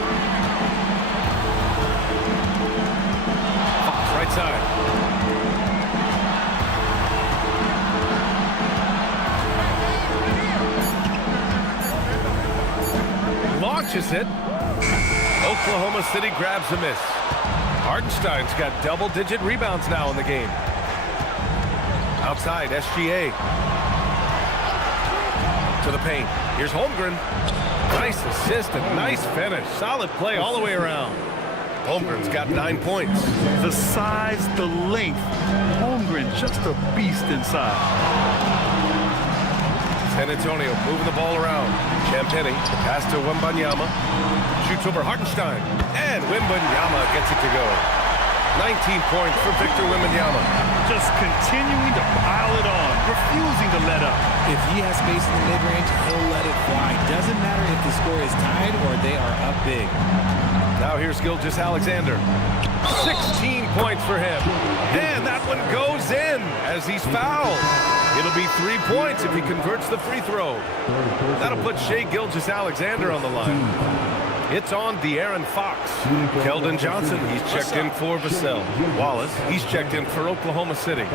Fox right side. Launches it. Oklahoma City grabs a miss. Hartenstein's got double-digit rebounds now in the game. Outside, SGA. To the paint. Here's Holmgren. Nice assist and nice finish. Solid play all the way around. Holmgren's got 9 points. The size, the length. Holmgren just a beast inside. San Antonio moving the ball around. Champagny, pass to Wembanyama. Shoots over Hartenstein. And Wembanyama gets it to go. 19 points for Victor Wembanyama. Just continuing to pile it on, refusing to let up. If he has space in the mid-range, he'll let it fly. Doesn't matter if the score is tied or they are up big. Now here's Gilgeous-Alexander. 16 points for him. And that one goes in as he's fouled. It'll be 3 points if he converts the free throw. That'll put Shai Gilgeous-Alexander on the line. It's on De'Aaron Fox. Keldon Johnson, he's checked in for Vassell. Wallace, he's checked in for Oklahoma City.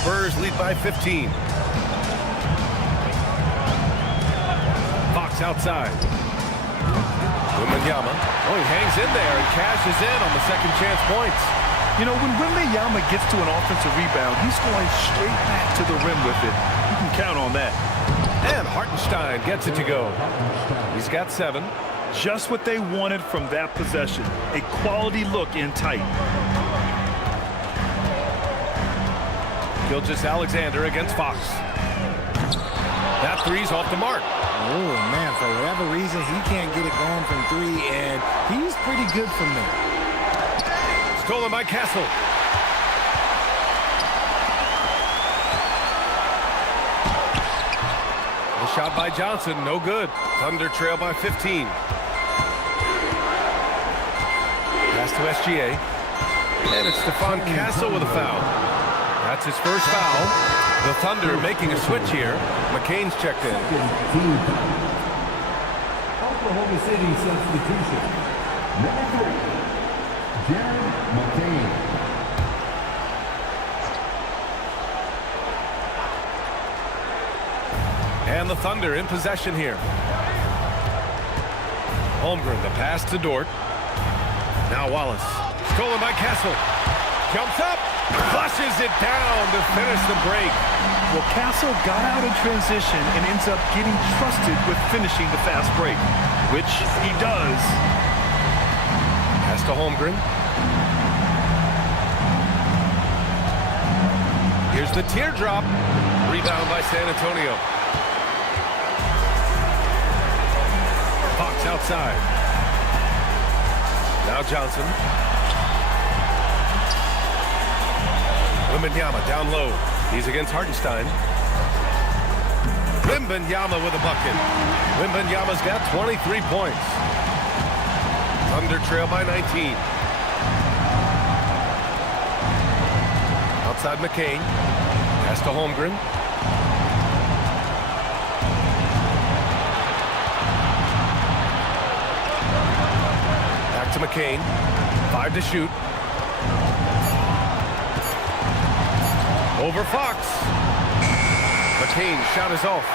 Spurs lead by 15. Fox outside. Wembanyama. Oh, he hangs in there and cashes in on the second chance points. You know, when Wembanyama gets to an offensive rebound, he's going straight back to the rim with it. You can count on that. And Hartenstein gets it to go. He's got 7. Just what they wanted from that possession. A quality look in tight. Gilgeous-Alexander against Fox. That three's off the mark. Oh, man, for whatever reason, he can't get it going from 3, and he's pretty good from there. Stolen by Castle. The shot by Johnson, no good. Thunder trail by 15. Pass to SGA. And it's Stephon Castle with a foul. That's his first foul. The Thunder making a switch here. McCain's checked in. Oklahoma City substitution. Number 3, Jared McCain. And the Thunder in possession here. Holmgren, the pass to Dort. Now Wallace. Stolen by Castle. Jumps up. Flushes it down to finish the break. Well, Castle got out in transition and ends up getting trusted with finishing the fast break, which he does. Pass to Holmgren. Here's the teardrop. Rebound by San Antonio. Fox outside. Now Johnson. Wembanyama down low. He's against Hartenstein. Wembanyama with a bucket. Wembanyama's got 23 points. Thunder trail by 19. Outside McCain. Pass to Holmgren. Back to McCain. 5 to shoot. Over Fox. McCain shot is off.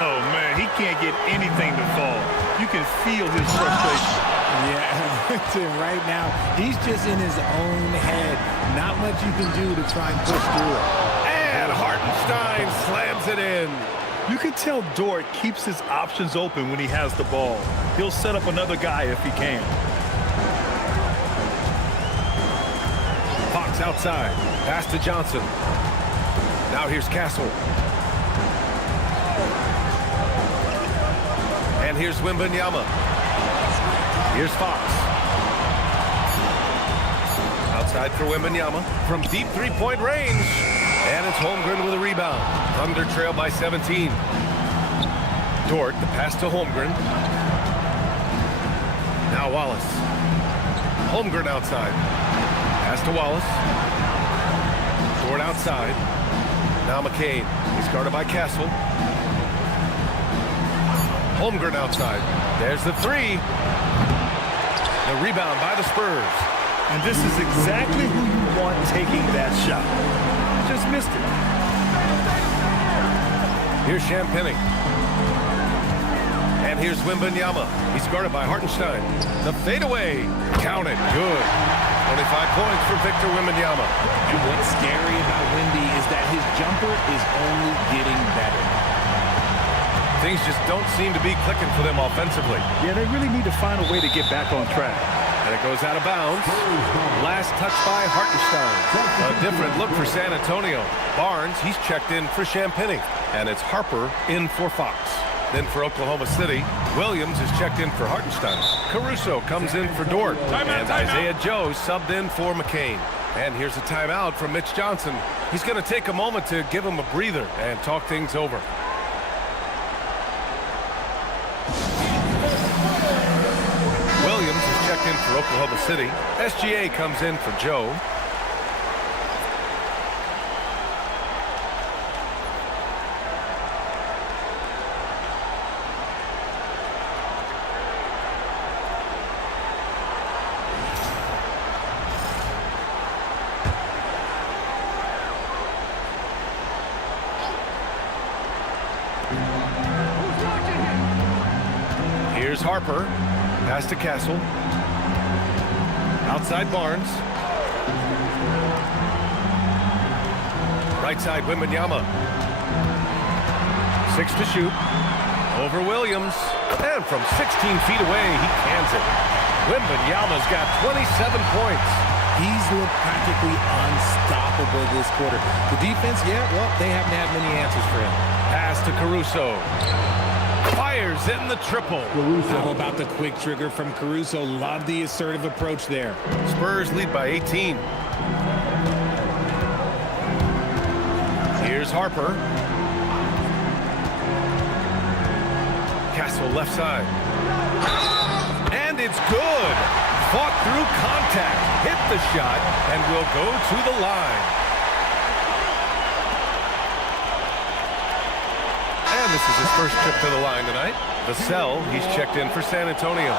Oh, man, he can't get anything to fall. You can feel his frustration. Yeah, right now, he's just in his own head. Not much you can do to try and push through it. And Hartenstein slams it in. You can tell Dort keeps his options open when he has the ball. He'll set up another guy if he can. Fox outside. Pass to Johnson. Now here's Castle. And here's Wembanyama. Here's Fox. Outside for Wembanyama from deep three-point range. And it's Holmgren with a rebound. Thunder trail by 17. Dort, the pass to Holmgren. Now Wallace. Holmgren outside. Pass to Wallace. Dort outside. Now McCain. He's guarded by Castle. Holmgren outside. There's the three. The rebound by the Spurs. And this is exactly who you want taking that shot. Just missed it. Here's Champagny. And here's Wembanyama. He's guarded by Hartenstein. The fadeaway. Count it. Good. 25 points for Victor Wembanyama. And what's scary about Wemby is that his jumper is only getting better. Things just don't seem to be clicking for them offensively. Yeah, they really need to find a way to get back on track. And it goes out of bounds. Last touch by Hartenstein. A different look for San Antonio. Barnes, he's checked in for Champagny. And it's Harper in for Fox. Then for Oklahoma City, Williams is checked in for Hartenstein. Caruso comes in for Dort. And Isaiah Joe subbed in for McCain. And here's a timeout from Mitch Johnson. He's going to take a moment to give him a breather and talk things over. Williams is checked in for Oklahoma City. SGA comes in for Joe. Here's Harper. Pass to Castle. Outside Barnes. Right side Wembanyama. 6 to shoot. Over Williams. And from 16 feet away, he cans it. Wembanyama's got 27 points. He's looked practically unstoppable this quarter. The defense, yeah, well, they haven't had many answers for him. Pass to Caruso. Fires in the triple. How about the quick trigger from Caruso? Love the assertive approach there. Spurs lead by 18. Here's Harper. Castle left side. And it's good. Fought through contact, hit the shot, and will go to the line. And this is his first trip to the line tonight. Vassell, he's checked in for San Antonio.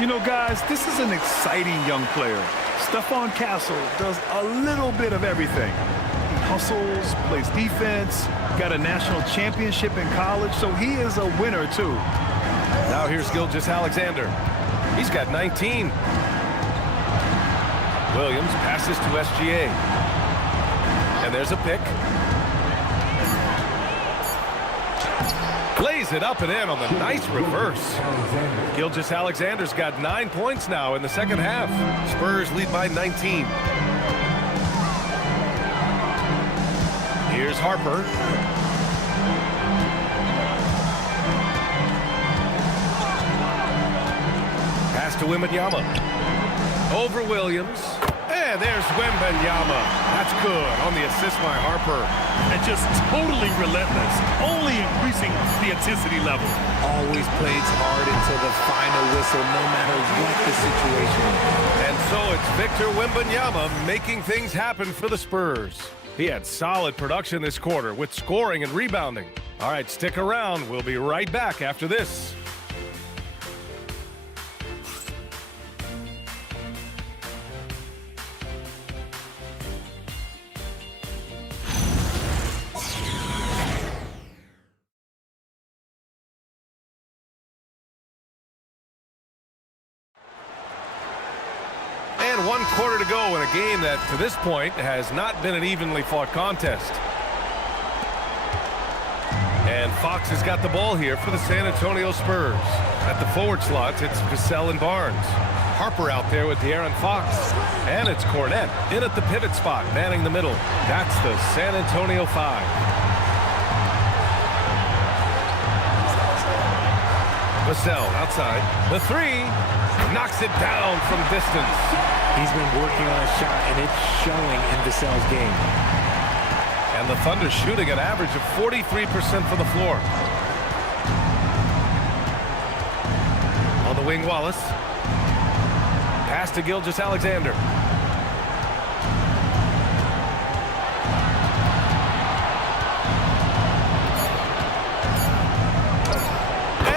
You know, guys, this is an exciting young player. Stephon Castle does a little bit of everything. He hustles, plays defense, got a national championship in college, so he is a winner, too. Now here's Gilgeous-Alexander. He's got 19. Williams passes to SGA. And there's a pick. Plays it up and in on the nice reverse. Gilgeous-Alexander's got 9 points now in the second half. Spurs lead by 19. Here's Harper. Pass to Wembanyama. Over Williams. And there's Wembanyama. That's good on the assist by Harper. And just totally relentless, only increasing the intensity level. Always plays hard until the final whistle, no matter what the situation. And so it's Victor Wembanyama making things happen for the Spurs. He had solid production this quarter with scoring and rebounding. All right, stick around. We'll be right back after this. And 1 quarter to go in a game that, to this point, has not been an evenly fought contest. And Fox has got the ball here for the San Antonio Spurs. At the forward slots, it's Vassell and Barnes. Harper out there with De'Aaron Fox. And it's Cornette in at the pivot spot, manning the middle. That's the San Antonio 5. Vassell outside. The 3 knocks it down from distance. He's been working on a shot, and it's showing in Vassell's game. And the Thunder shooting an average of 43% from the floor. On the wing, Wallace. Pass to Gilgeous-Alexander.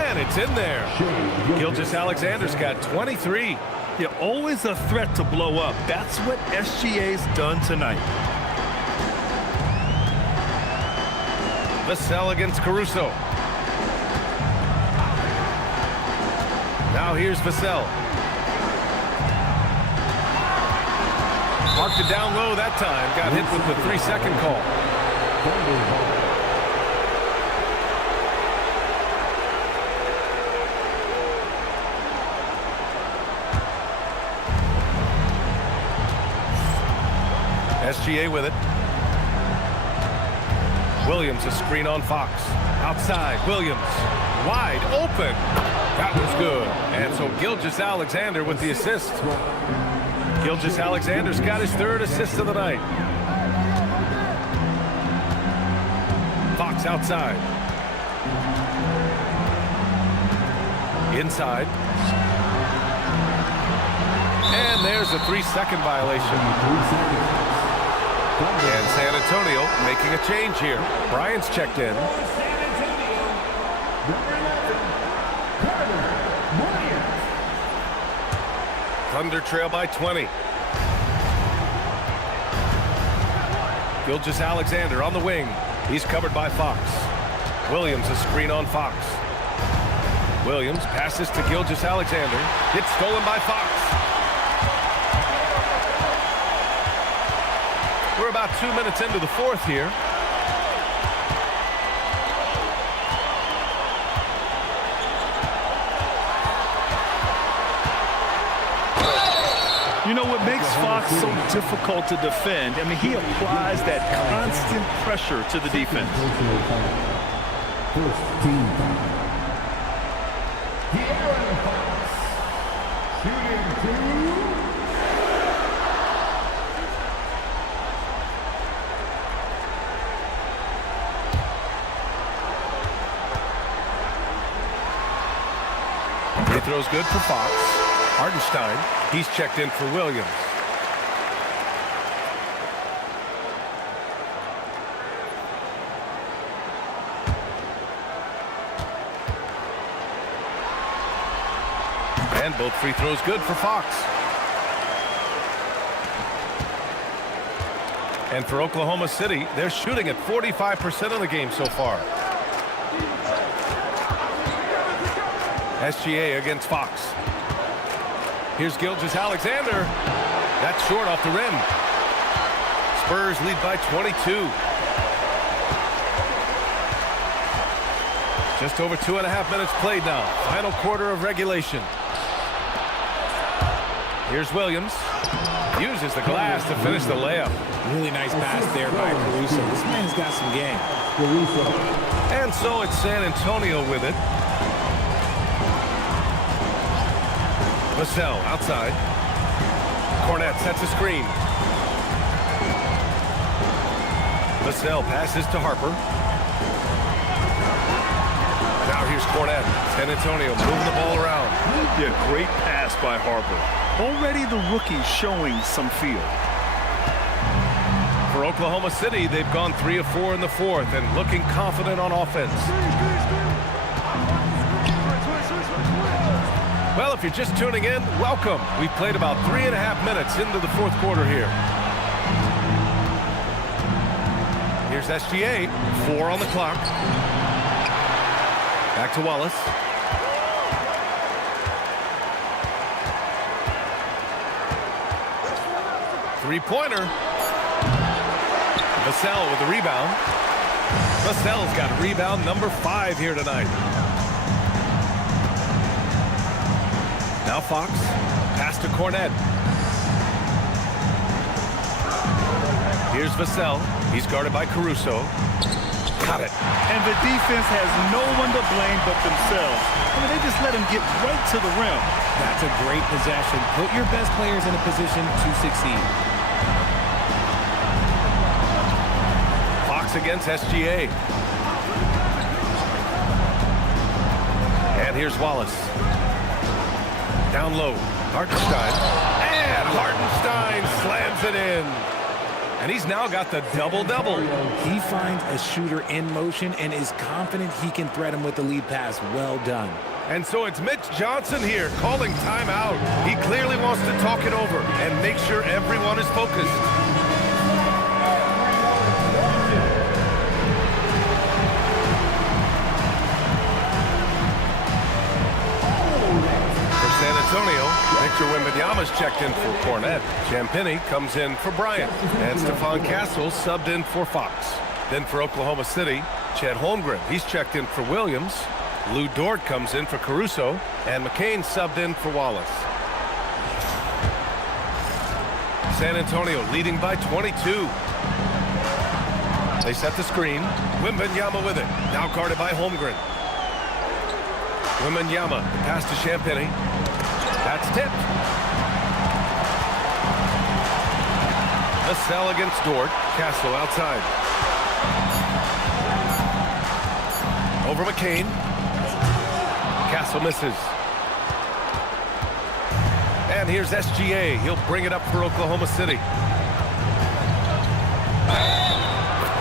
And it's in there. Gilgeous-Alexander's got 23. You're always a threat to blow up. That's what SGA's done tonight. Vassell against Caruso. Now here's Vassell. Marked it down low that time. Got hit with the 3-second call. SGA with it. Williams, a screen on Fox. Outside, Williams. Wide open. That was good. And so Gilgeous-Alexander with the assist. Gilgeous-Alexander's got his 3rd assist of the night. Fox outside. Inside. And there's a 3-second violation. And San Antonio making a change here. Bryant's checked in. Thunder trail by 20. Gilgeous-Alexander on the wing. He's covered by Fox. Williams, a screen on Fox. Williams passes to Gilgeous-Alexander. It's stolen by Fox. We're about 2 minutes into the 4th here. You know what makes Fox so difficult to defend? I mean, he applies that constant pressure to the defense. Free throw's good for Fox. Hartenstein, he's checked in for Williams. And both free throws good for Fox. And for Oklahoma City, they're shooting at 45% of the game so far. SGA against Fox. Here's Gilgeous-Alexander. That's short off the rim. Spurs lead by 22. Just over 2.5 minutes played now. Final quarter of regulation. Here's Williams. Uses the glass to finish the layup. Really nice pass there by Caruso. This man's got some game. And so it's San Antonio with it. Vassell outside. Cornette sets a screen. Vassell passes to Harper. Now here's Cornette. San Antonio moving the ball around. Yeah, great pass by Harper. Already the rookie showing some feel. For Oklahoma City, they've gone 3 of 4 in the fourth and looking confident on offense. Well, if you're just tuning in, welcome. We've played about 3.5 minutes into the fourth quarter here. Here's SGA, 4 on the clock. Back to Wallace. Three-pointer. Vassell with the rebound. Vassell's got rebound number 5 here tonight. Now Fox, pass to Cornette. Here's Vassell. He's guarded by Caruso. Got it. And the defense has no one to blame but themselves. I mean, they just let him get right to the rim. That's a great possession. Put your best players in a position to succeed. Fox against SGA. And here's Wallace. Down low, Hartenstein. And Hartenstein slams it in. And he's now got the double-double. He finds a shooter in motion and is confident he can threat him with the lead pass. Well done. And so it's Mitch Johnson here calling timeout. He clearly wants to talk it over and make sure everyone is focused. San Antonio, Victor Wembanyama's checked in for Cornette. Champagnie comes in for Bryant. And Stephon Castle subbed in for Fox. Then for Oklahoma City, Chet Holmgren. He's checked in for Williams. Lou Dort comes in for Caruso. And McCain subbed in for Wallace. San Antonio leading by 22. They set the screen. Wembanyama with it. Now guarded by Holmgren. Wembanyama, the pass to Champagnie. That's tipped. Vassell against Dort. Castle outside. Over McCain. Castle misses. And here's SGA. He'll bring it up for Oklahoma City.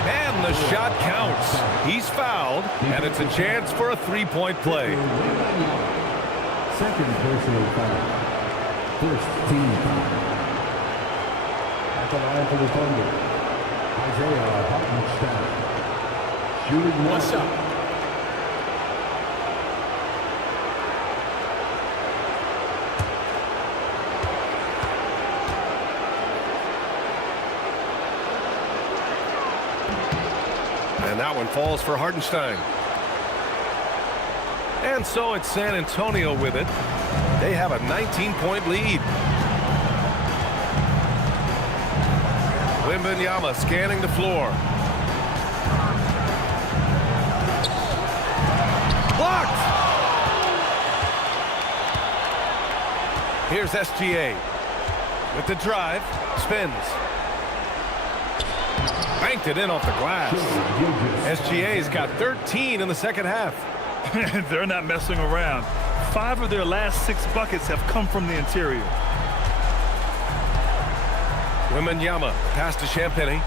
And the shot counts. He's fouled, and it's a chance for a three-point play. Second personal foul. First team foul. At the line for the Thunder, Isaiah Hartenstein. Shooting one shot. And that one falls for Hartenstein. And so it's San Antonio with it. They have a 19-point lead. Wembanyama scanning the floor. Blocked! Here's SGA with the drive, spins. Banked it in off the glass. SGA's got 13 in the second half. They're not messing around. 5 of their last 6 buckets have come from the interior. Wembanyama pass to Champagny.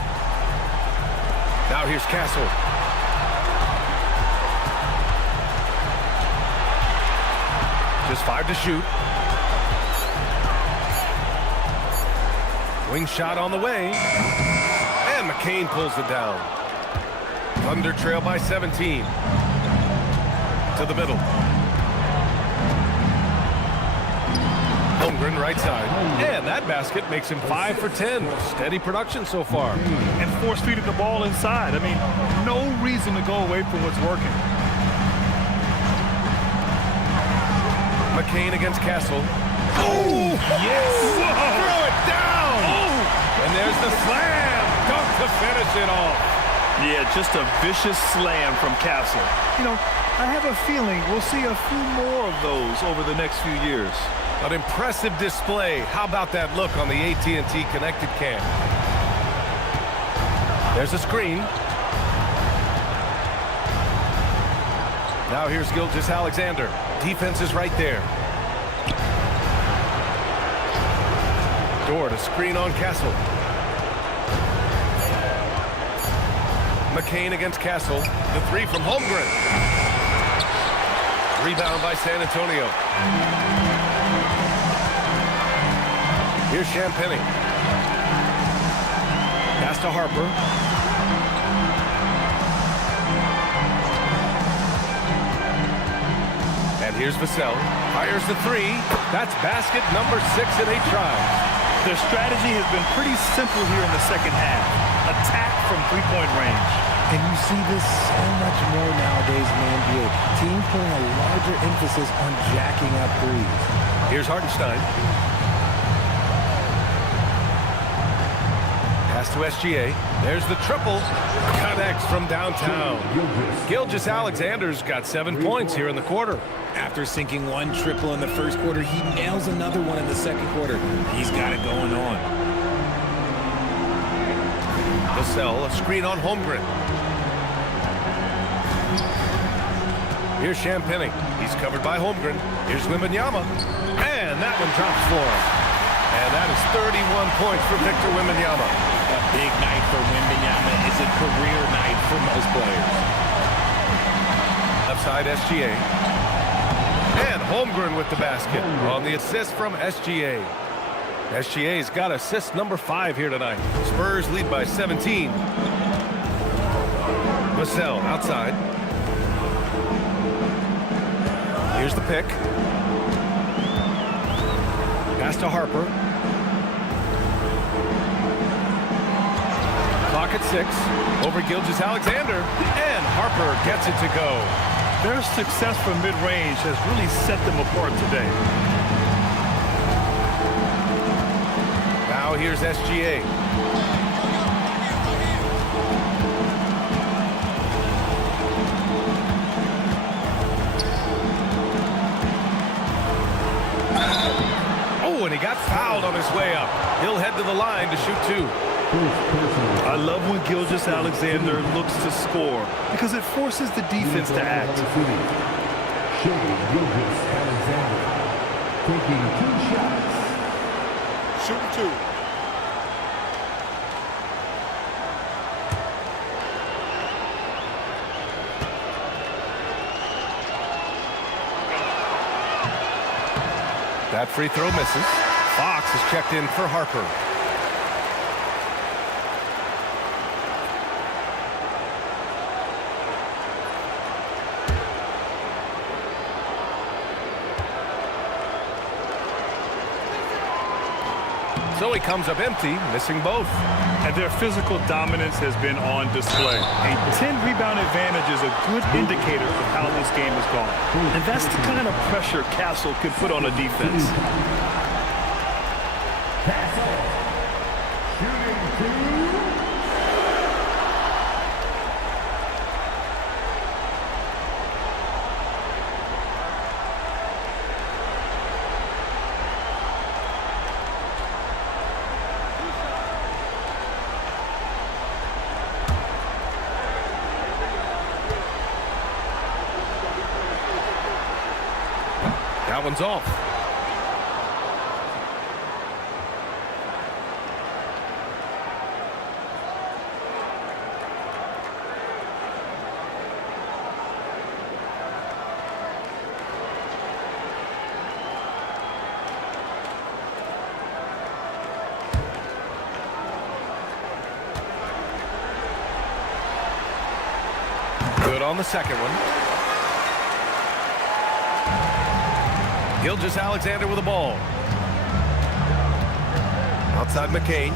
Now here's Castle. Just 5 to shoot. Wing shot on the way. And McCain pulls it down. Thunder trail by 17. To the middle. Holmgren right side. And that basket makes him 5 for 10. Steady production so far. And force-feeding the ball inside. I mean, no reason to go away from what's working. McCain against Castle. Oh, yes! Whoa. Throw it down! Oh. And there's the slam! Dunk to finish it off. Yeah, just a vicious slam from Castle. You know, I have a feeling we'll see a few more of those over the next few years. An impressive display. How about that look on the AT&T connected cam? There's a screen. Now here's Gilgeous-Alexander. Defense is right there. Dort, a screen on Castle. McCain against Castle. The 3 from Holmgren. Rebound by San Antonio. Here's Champagny. Pass to Harper. And here's Vassell. Fires the 3. That's basket number 6 in 8 tries. Their strategy has been pretty simple here in the second half. Attack from 3-point range. And you see this so much more nowadays in the NBA. Teams putting a larger emphasis on jacking up threes. Here's Hartenstein. Pass to SGA. There's the triple. Connects from downtown. Gilgeous-Alexander's got 7 points here in the quarter. After sinking 1 triple in the first quarter, he nails another one in the second quarter. He's got it going on. Vassell, a screen on Holmgren. Here's Champagny. He's covered by Holmgren. Here's Wembanyama. And that one drops for him. And that is 31 points for Victor Wembanyama. A big night for Wembanyama is a career night for most players. Left side, SGA. And Holmgren with the basket on the assist from SGA. SGA's got assist number 5 here tonight. Spurs lead by 17. Vassell outside. Here's the pick. Pass to Harper. Clock at 6. Over Gilgeous-Alexander. And Harper gets it to go. Their success from mid-range has really set them apart today. Now here's SGA. Oh, and he got fouled on his way up. He'll head to the line to shoot 2. I love when Gilgeous-Alexander looks to score because it forces the defense to act. Gilgeous-Alexander taking 2 shots. Shooting 2. That free throw misses. Fox is checked in for Harper. So he comes up empty, missing both. And their physical dominance has been on display. A 10-rebound advantage is a good indicator of how this game has gone. And that's the kind of pressure Castle can put on a defense. Castle shooting 2. That one's off. Good on the second one. Gilgeous-Alexander with the ball. Outside McCain.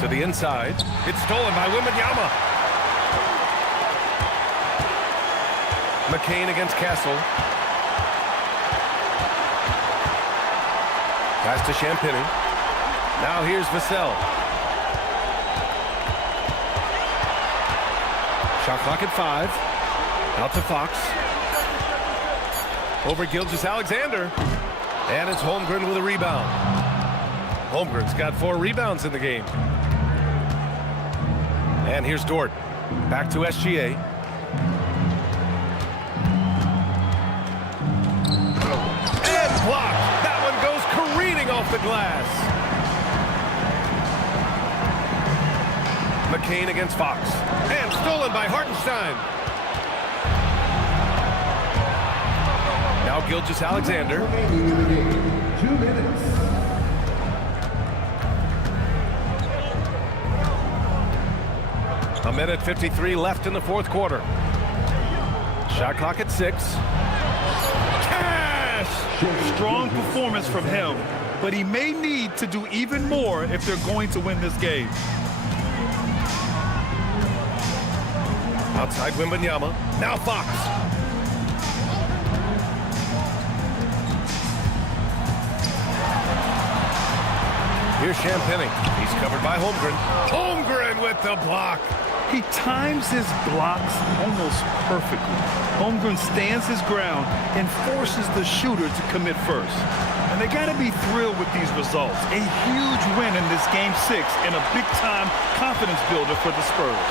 To the inside. It's stolen by Wembanyama. McCain against Castle. Pass to Champagny. Now here's Vassell. Shot clock at 5. Out to Fox. Over Gilgeous-Alexander. And it's Holmgren with a rebound. Holmgren's got 4 rebounds in the game. And here's Dort. Back to SGA. And blocked. That one goes careening off the glass. McCain against Fox. And stolen by Hartenstein. Now Gilgeous-Alexander. 2 minutes. A minute 53 left in the fourth quarter. Shot clock at 6. Cash! Strong performance from him, but he may need to do even more if they're going to win this game. Outside Wembanyama. Now Fox. Here's Champagny. He's covered by Holmgren. Holmgren with the block. He times his blocks almost perfectly. Holmgren stands his ground and forces the shooter to commit first. And they got to be thrilled with these results. A huge win in this Game 6 and a big-time confidence builder for the Spurs.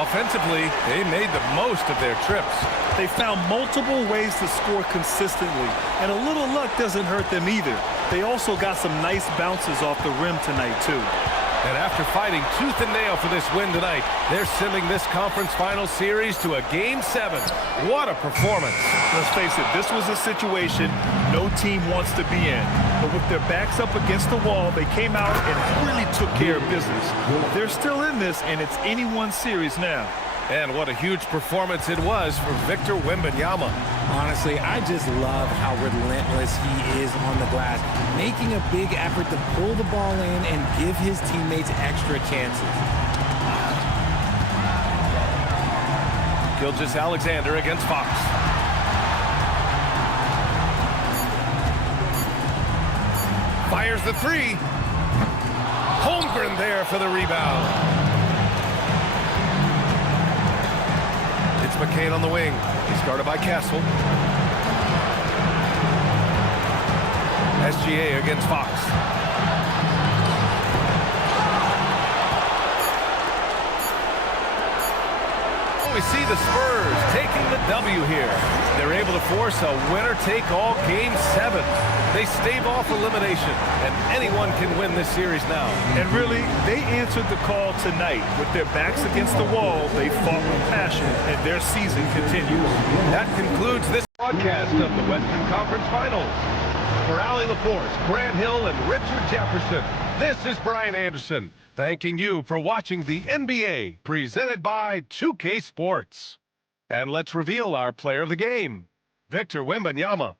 Offensively, they made the most of their trips. They found multiple ways to score consistently, and a little luck doesn't hurt them either. They also got some nice bounces off the rim tonight, too. And after fighting tooth and nail for this win tonight, they're sending this conference final series to a Game 7. What a performance. Let's face it, this was a situation no team wants to be in. But with their backs up against the wall, they came out and really took care of business. They're still in this, and it's anyone's series now. And what a huge performance it was for Victor Wembanyama. Honestly, I just love how relentless he is on the glass, making a big effort to pull the ball in and give his teammates extra chances. Gilgeous-Alexander against Fox. Fires the 3. Holmgren there for the rebound. It's McCain on the wing. He's guarded by Castle. SGA against Fox. We see the Spurs taking the W here. They're able to force a winner-take-all Game 7. They stave off elimination, and anyone can win this series now. And really, they answered the call tonight. With their backs against the wall, they fought with passion, and their season continues. That concludes this broadcast of the Western Conference Finals. For Allie Laporte, Grant Hill, and Richard Jefferson, this is Brian Anderson, thanking you for watching the NBA, presented by 2K Sports. And let's reveal our player of the game, Victor Wembanyama.